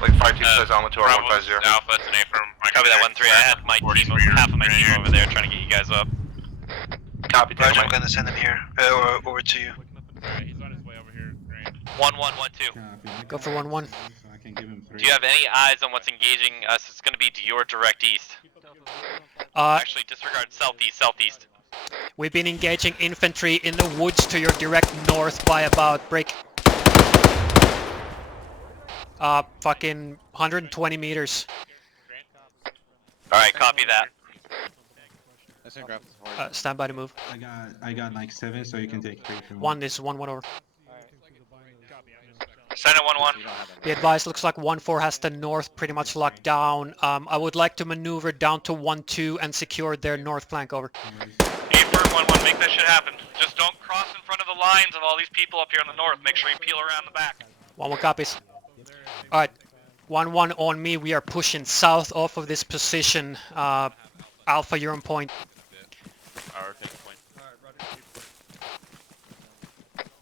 like 5-2 says Almator 150. Alpha, it's an affirm. Copy that 1-3. I had my team, half of my team over there trying to get you guys up. Copy, Roger, I'm gonna send him here. Over to you. Alright, he's on his way over here. Great. 1-1-1-2. Go for 1-1. I can give him 3. Do you have any eyes on what's engaging us? It's going to be to your direct east. Actually, disregard southeast. We've been engaging infantry in the woods to your direct north by about fucking 120 meters. Alright, copy that. Stand by to move. I got like 7, so you can take 3 from 1 is 1-1 over. Send it 1-1. Be advised, looks like 1-4 has the north pretty much locked down. I would like to maneuver down to 1-2 and secure their north flank over. Affirm 1-1, make that shit happen. Just don't cross in front of the lines of all these people up here in the north. Make sure you peel around the back. 1-1 copies. Alright, 1-1 on me. We are pushing south off of this position. Alpha, you're on point.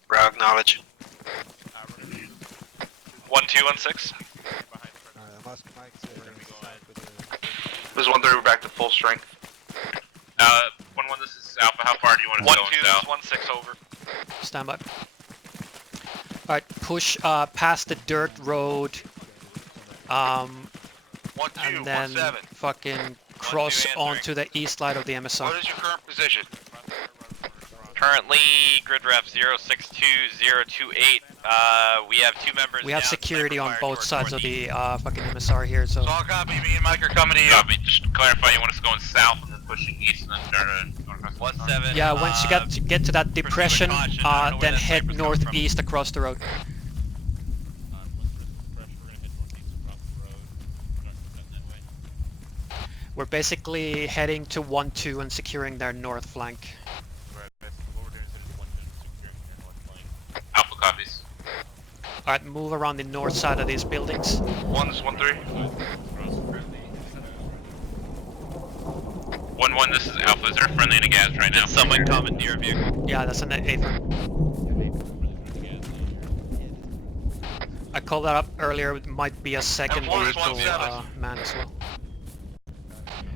Bro, acknowledge. 1-2-1-6. This is 1-3, we're back to full strength. 1-1, this is Alpha. How far do you want to go 1-2, south? this is 1-6 over. Stand by. Alright, push past the dirt road. 1-2, And then 1-7. fucking cross onto the east side of the MSR. What is your current position? Currently, grid ref 062028. We have 2 members. We have down, security on fire both towards sides of northeast. the fucking MSR here, so... All copy, me and Mike are coming to you. Copy. Just clarify, you want us going south and then pushing east and then turn 1-7. Yeah, once you get to that depression, then head northeast across the road. We're basically heading to 1-2 and securing their north flank. Alpha copies. Alright, move around the north side of these buildings. 1-3. 1-1, this is Alpha. Is there a friendly in a gas right now? Someone commandeer a vehicle. Yeah, that's an AFA. I called that up earlier. It might be a second vehicle man as well.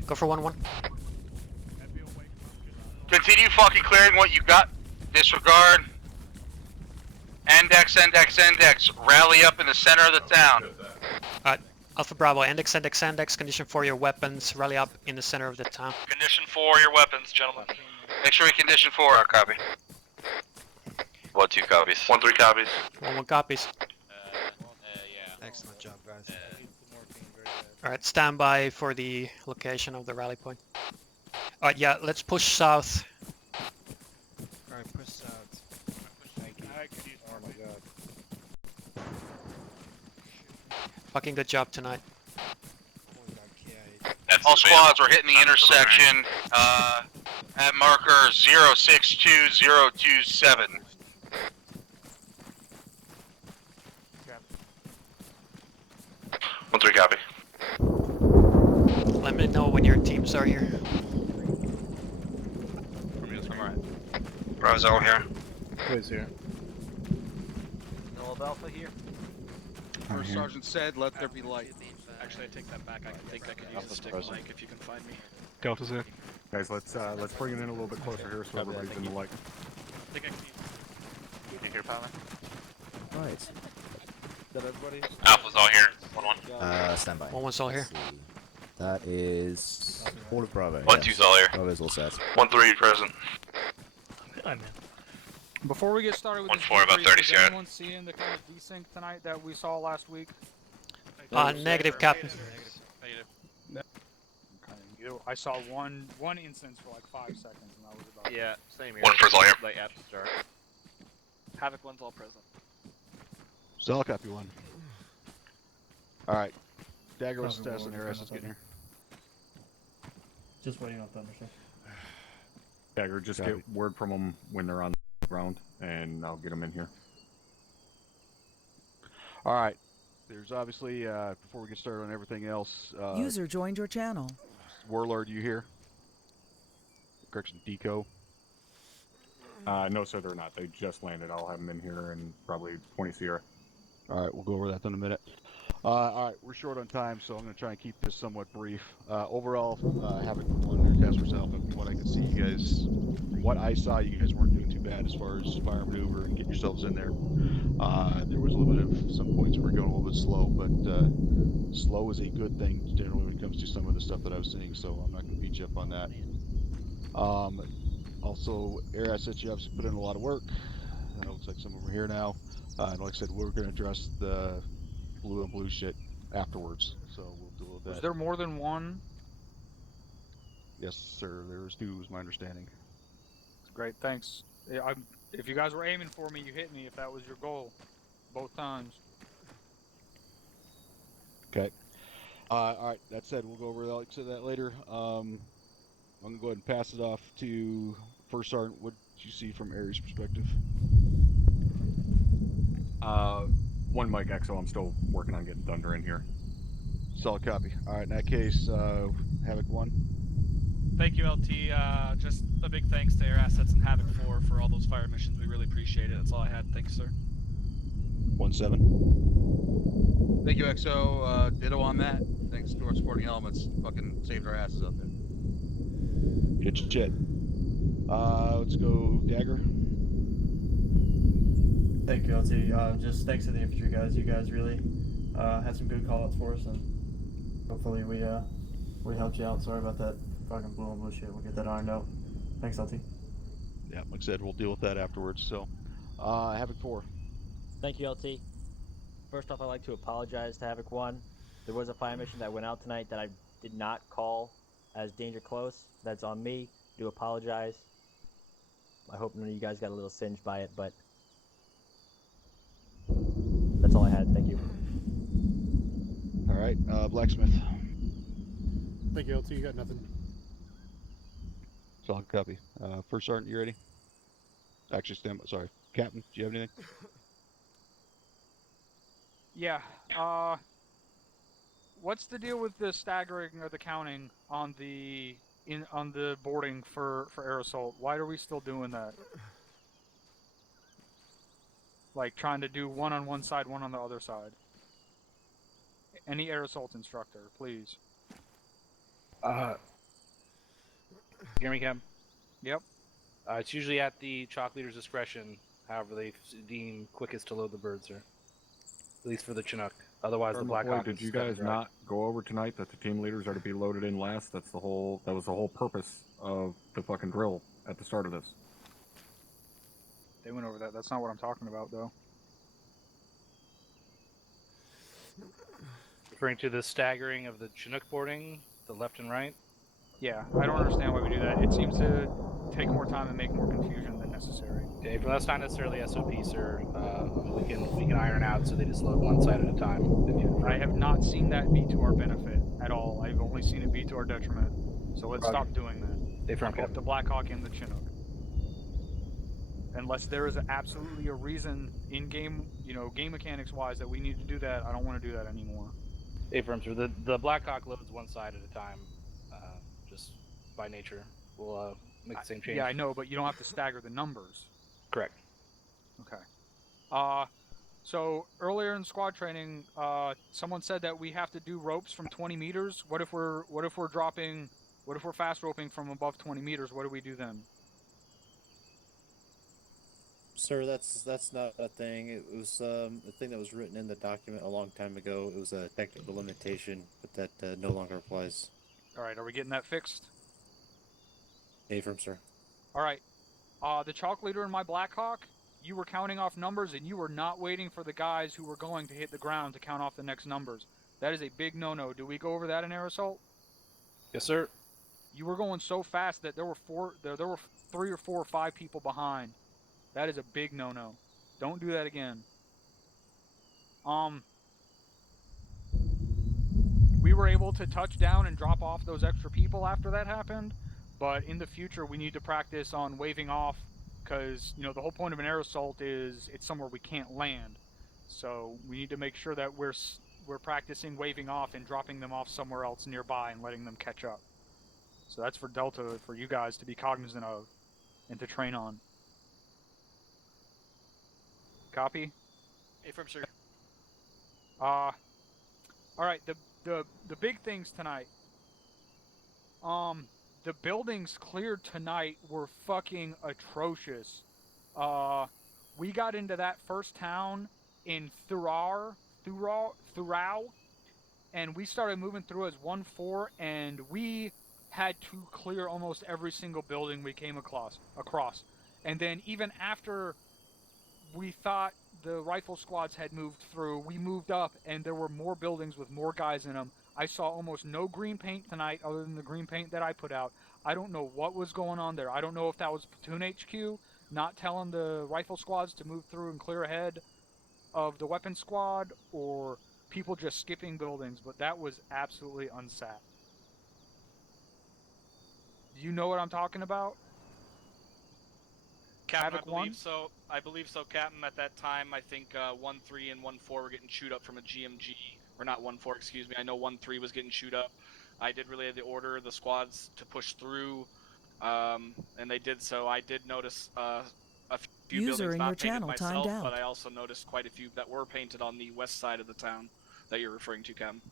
Go for 1-1. Continue fucking clearing what you got. Disregard. Index. Rally up in the center of the town. Alright, Alpha Bravo, index. Condition for your weapons. Rally up in the center of the town. Condition for your weapons, gentlemen. Make sure we condition 4. Copy. 1-2 copies. 1-3 copies. 1-1 copies. Excellent job, guys. Alright, stand by for the location of the rally point. Alright, yeah, let's push south. Alright, push south. Oh my god. Fucking good job tonight. All squads are hitting the intersection at marker 062027. One-3 copy. Let me know when your teams are here. Bro's all here. Who's here? All Alpha here. First Sergeant said, let there be light. Actually, I take that back. I think I could use a stick mic if you can find me. Delta's here. Guys, let's bring it in a little bit closer here so everybody's in the light. I think I can use... You hear, Paula? Right. that everybody? Alpha's all here. 1-1. Stand by. 1-1's all here. That is all of Bravo. 1-2's all here. Bravo's all set. 1-3 present. Before we get started with 1-4 about 30 is yard. anyone seeing the kind of desync tonight that we saw last week? Negative, Captain. I saw one instance for like 5 seconds, and that was about Yeah, same here. 1-4's all here. Like at the start. Havoc 1's all present. Cell copy 1. Alright. Dagger with status on air assets getting here. Just waiting on Thunder, sir. Dagger, just get word from them when they're on the ground, and I'll get them in here. Alright. There's obviously, before we get started on everything else... User joined your channel. Warlord, you here? Correction, Deco. No, sir, they're not. They just landed. I'll have them in here in probably 20 Sierra. Alright, we'll go over that in a minute. Alright, we're short on time, so I'm going to try and keep this somewhat brief. Overall, Havoc 1 task force Alpha, from what I can see, you guys, from what I saw, you guys weren't doing too bad as far as fire maneuver and getting yourselves in there. There was a little bit of some points where we're going a little bit slow, but slow is a good thing generally when it comes to some of the stuff that I was seeing, so I'm not going to beat you up on that. Also, air assets, you obviously put in a lot of work. It looks like some of them are here now. And like I said, we're going to address the blue and blue shit afterwards, so we'll deal with that. Was there more than one? Yes, sir. There was 2, is my understanding. Great, thanks. If you guys were aiming for me, you hit me. If that was your goal, both times. Okay. All right. That said, we'll go over that later. I'm gonna go ahead and pass it off to First Sergeant. What did you see from Aries' perspective? 1 Mike XO. I'm still working on getting Thunder in here. Solid copy. All right. In that case, Havoc 1. Thank you, LT. Just a big thanks to Air Assets and Havoc 4 for all those fire missions. We really appreciate it. That's all I had. Thanks, sir. 1-7. Thank you, XO. Ditto on that. Thanks to our supporting elements. Fucking saved our asses out there. Good shit. Let's go Dagger. Thank you, LT. Just thanks to the infantry guys. You guys really had some good call-outs for us, and hopefully we helped you out. Sorry about that fucking blue and blue shit. We'll get that ironed out. Thanks, LT. Yeah, like I said, we'll deal with that afterwards. So, Havoc 4. Thank you, LT. First off, I'd like to apologize to Havoc 1. There was a fire mission that went out tonight that I did not call as danger close. That's on me. I do apologize. I hope none of you guys got a little singed by it, but that's all I had. Thank you. All right, Blacksmith. Thank you, LT. You got nothing. Solid copy. First Sergeant, you ready? Actually, sorry, Captain, do you have anything? Yeah. What's the deal with the staggering or the counting on the boarding for air assault? Why are we still doing that? Like trying to do 1 on one side, 1 on the other side. Any air assault instructor, please. Hear me, Cam? Yep. It's usually at the chalk leader's discretion, however they deem quickest to load the bird, sir. At least for the Chinook. Otherwise, the Black Hawk. Did you guys not go over tonight that the team leaders are to be loaded in last? That was the whole purpose of the fucking drill at the start of this. They went over that. That's not what I'm talking about, though. Referring to the staggering of the Chinook boarding, the left and right? Yeah, I don't understand why we do that. It seems to take more time and make more confusion than necessary. Okay, but that's not necessarily SOP, sir. We can iron out so they just load one side at a time. I have not seen that be to our benefit at all. I've only seen it be to our detriment. So let's stop doing that. On both the Black Hawk and the Chinook. Unless there is absolutely a reason in game, game mechanics wise that we need to do that, I don't want to do that anymore. Affirm, sir. The Black Hawk loads one side at a time, just by nature. We'll make the same change. Yeah, I know, but you don't have to stagger the numbers. Correct. Okay. So earlier in squad training, someone said that we have to do ropes from 20 meters. What if we're fast roping from above 20 meters? What do we do then? Sir, that's not a thing. It was a thing that was written in the document a long time ago. It was a technical limitation, but that no longer applies. Alright, are we getting that fixed? Affirm, sir. Alright. The chalk leader in my Blackhawk, you were counting off numbers and you were not waiting for the guys who were going to hit the ground to count off the next numbers. That is a big no-no. Do we go over that in Air Assault? Yes, sir. You were going so fast that there were 3 or 4 or 5 people behind. That is a big no-no. Don't do that again. We were able to touch down and drop off those extra people after that happened, but in the future we need to practice on waving off, because, you know, the whole point of an air assault is it's somewhere we can't land. So we need to make sure that we're practicing waving off and dropping them off somewhere else nearby and letting them catch up. So that's for Delta, for you guys to be cognizant of and to train on. Copy? Affirm, sir. Alright, the big things tonight. The buildings cleared tonight were fucking atrocious. We got into that first town in Thurau, and we started moving through as 1-4, and we had to clear almost every single building we came across. And then even after we thought the rifle squads had moved through, we moved up, and there were more buildings with more guys in them. I saw almost no green paint tonight other than the green paint that I put out. I don't know what was going on there. I don't know if that was Platoon HQ not telling the rifle squads to move through and clear ahead of the weapon squad, or people just skipping buildings, but that was absolutely unsat. Do you know what I'm talking about? Captain, Havoc 1? I believe so, Captain. At that time, I think 1-3 and 1-4 were getting chewed up from a GMG. Or not 1-4, excuse me. I know 1-3 was getting chewed up. I did relay the order, the squads, to push through, and they did so. I did notice a few User buildings in not your painted channel myself, timed out. but I also noticed quite a few that were painted on the west side of the town that you're referring to, Captain.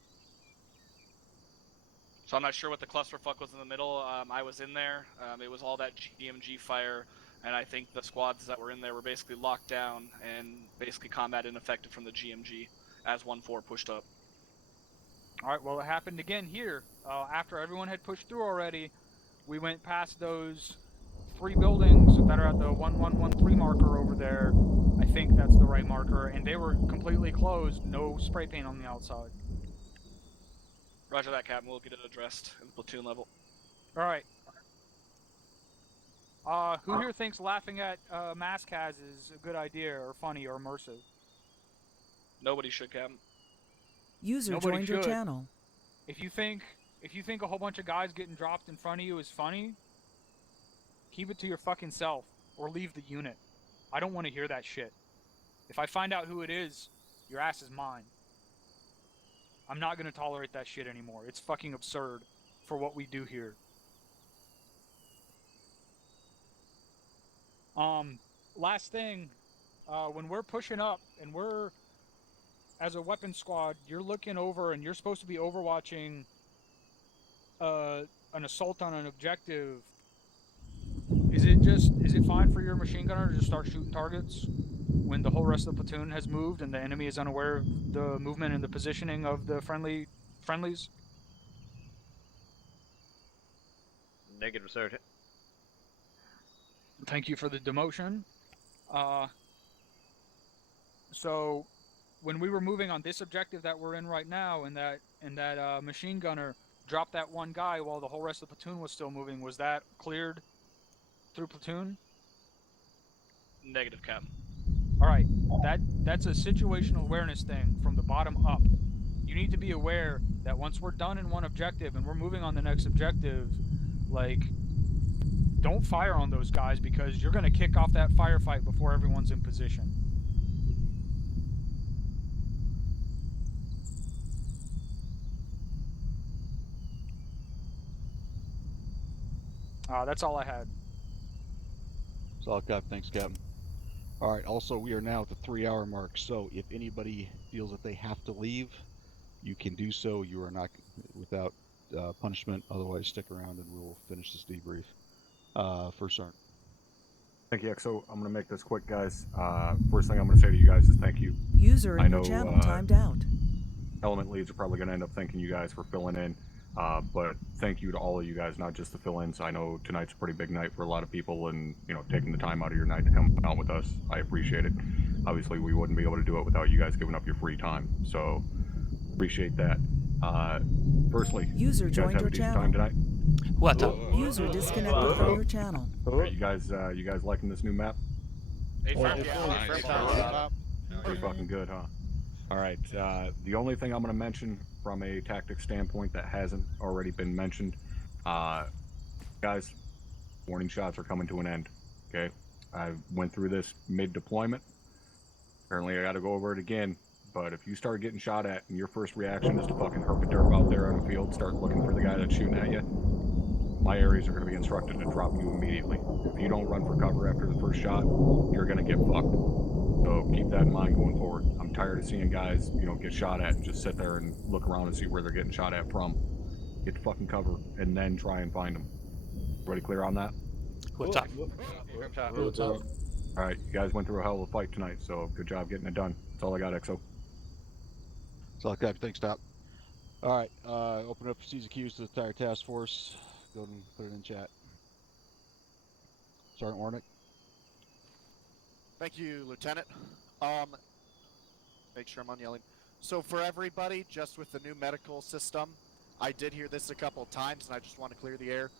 So I'm not sure what the clusterfuck was in the middle. I was in there. It was all that GMG fire, and I think the squads that were in there were basically locked down and basically combat ineffective from the GMG as 1-4 pushed up. Alright, well, it happened again here. After everyone had pushed through already, we went past those 3 buildings that are at the 1113 marker over there. I think that's the right marker, and they were completely closed, no spray paint on the outside. Roger that, Captain. We'll get it addressed at the platoon level. Alright. Who here thinks laughing at mask has is a good idea, or funny, or immersive? Nobody should, Captain. User Nobody joined your should. channel. If you think a whole bunch of guys getting dropped in front of you is funny, keep it to your fucking self, or leave the unit. I don't want to hear that shit. If I find out who it is, your ass is mine. I'm not going to tolerate that shit anymore. It's fucking absurd for what we do here. Last thing, when we're pushing up and we're, as a weapon squad, you're looking over and you're supposed to be overwatching an assault on an objective. Is it fine for your machine gunner to just start shooting targets when the whole rest of the platoon has moved and the enemy is unaware of the movement and the positioning of the friendlies? Negative, sir. Thank you for the demotion. So when we were moving on this objective that we're in right now, and that machine gunner dropped that one guy while the whole rest of the platoon was still moving, was that cleared through platoon? Negative, Captain. Alright, that's a situational awareness thing from the bottom up. You need to be aware that once we're done in one objective and we're moving on the next objective, like, don't fire on those guys because you're going to kick off that firefight before everyone's in position. That's all I had. That's all, Captain. Thanks, Captain. All right. Also, we are now at the 3-hour mark. So if anybody feels that they have to leave, you can do so. You are not without punishment. Otherwise, stick around and we'll finish this debrief. First Sergeant. Thank you, XO. I'm going to make this quick, guys. First thing I'm going to say to you guys is thank you. User I in know your channel timed out. element leads are probably going to end up thanking you guys for filling in, but thank you to all of you guys, not just the fill-ins. I know tonight's a pretty big night for a lot of people, and taking the time out of your night to come out with us, I appreciate it. Obviously, we wouldn't be able to do it without you guys giving up your free time, so appreciate that. Firstly, User you guys joined have your a decent channel. time tonight? What up? User disconnected from your channel. You guys liking this new map? Pretty fucking good, huh? All right. The only thing I'm going to mention from a tactic standpoint that hasn't already been mentioned, guys, warning shots are coming to an end. Okay, I went through this mid-deployment. Apparently, I got to go over it again. But if you start getting shot at and your first reaction is to fucking herp a derp out there on the field, start looking for the guy that's shooting at you, my areas are going to be instructed to drop you immediately. If you don't run for cover after the first shot, you're going to get fucked. So keep that in mind going forward. I'm tired of seeing guys, get shot at and just sit there and look around and see where they're getting shot at from. Get to fucking cover and then try and find them. Everybody clear on that? What's up? All right, you guys went through a hell of a fight tonight, so good job getting it done. That's all I got, XO. That's all I got. Thanks, Top. All right, open up CZQs to the entire task force. Go ahead and put it in chat. Sergeant Warnick. Thank you, Lieutenant. Make sure I'm on yelling. So for everybody, just with the new medical system, I did hear this a couple of times, and I just want to clear the air.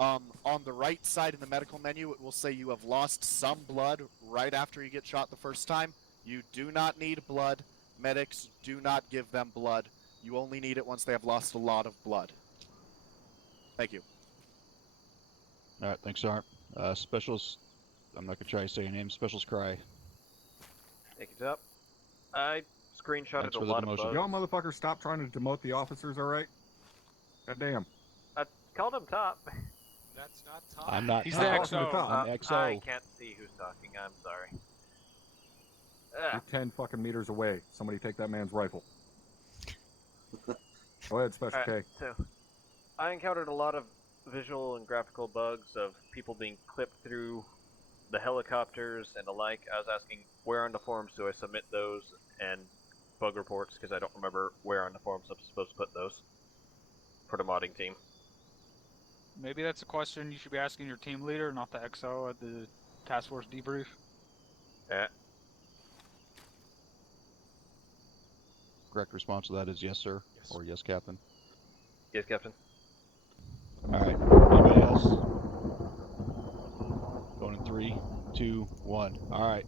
On the right side in the medical menu, it will say you have lost some blood right after you get shot the first time. You do not need blood. Medics do not give them blood. You only need it once they have lost a lot of blood. Thank you. All right, thanks, Sergeant. Specials, I'm not going to try to say your name. Specials Cry. Thank you, Top. I screenshotted a lot of bugs. Y'all motherfuckers stop trying to demote the officers, alright? God damn. I called him Top. That's not Top. I'm not. He's the XO. I'm XO. I can't see who's talking. I'm sorry. You're 10 fucking meters away. Somebody take that man's rifle. Go ahead, Special K. So, I encountered a lot of visual and graphical bugs of people being clipped through the helicopters and the like. I was asking where on the forums do I submit those and bug reports, because I don't remember where on the forums I'm supposed to put those for the modding team. Maybe that's a question you should be asking your team leader, not the XO at the task force debrief. Yeah. Correct response to that is yes, sir, or yes, Captain. Yes, Captain. All right. Anybody else? Going in 3, 2, 1. All right.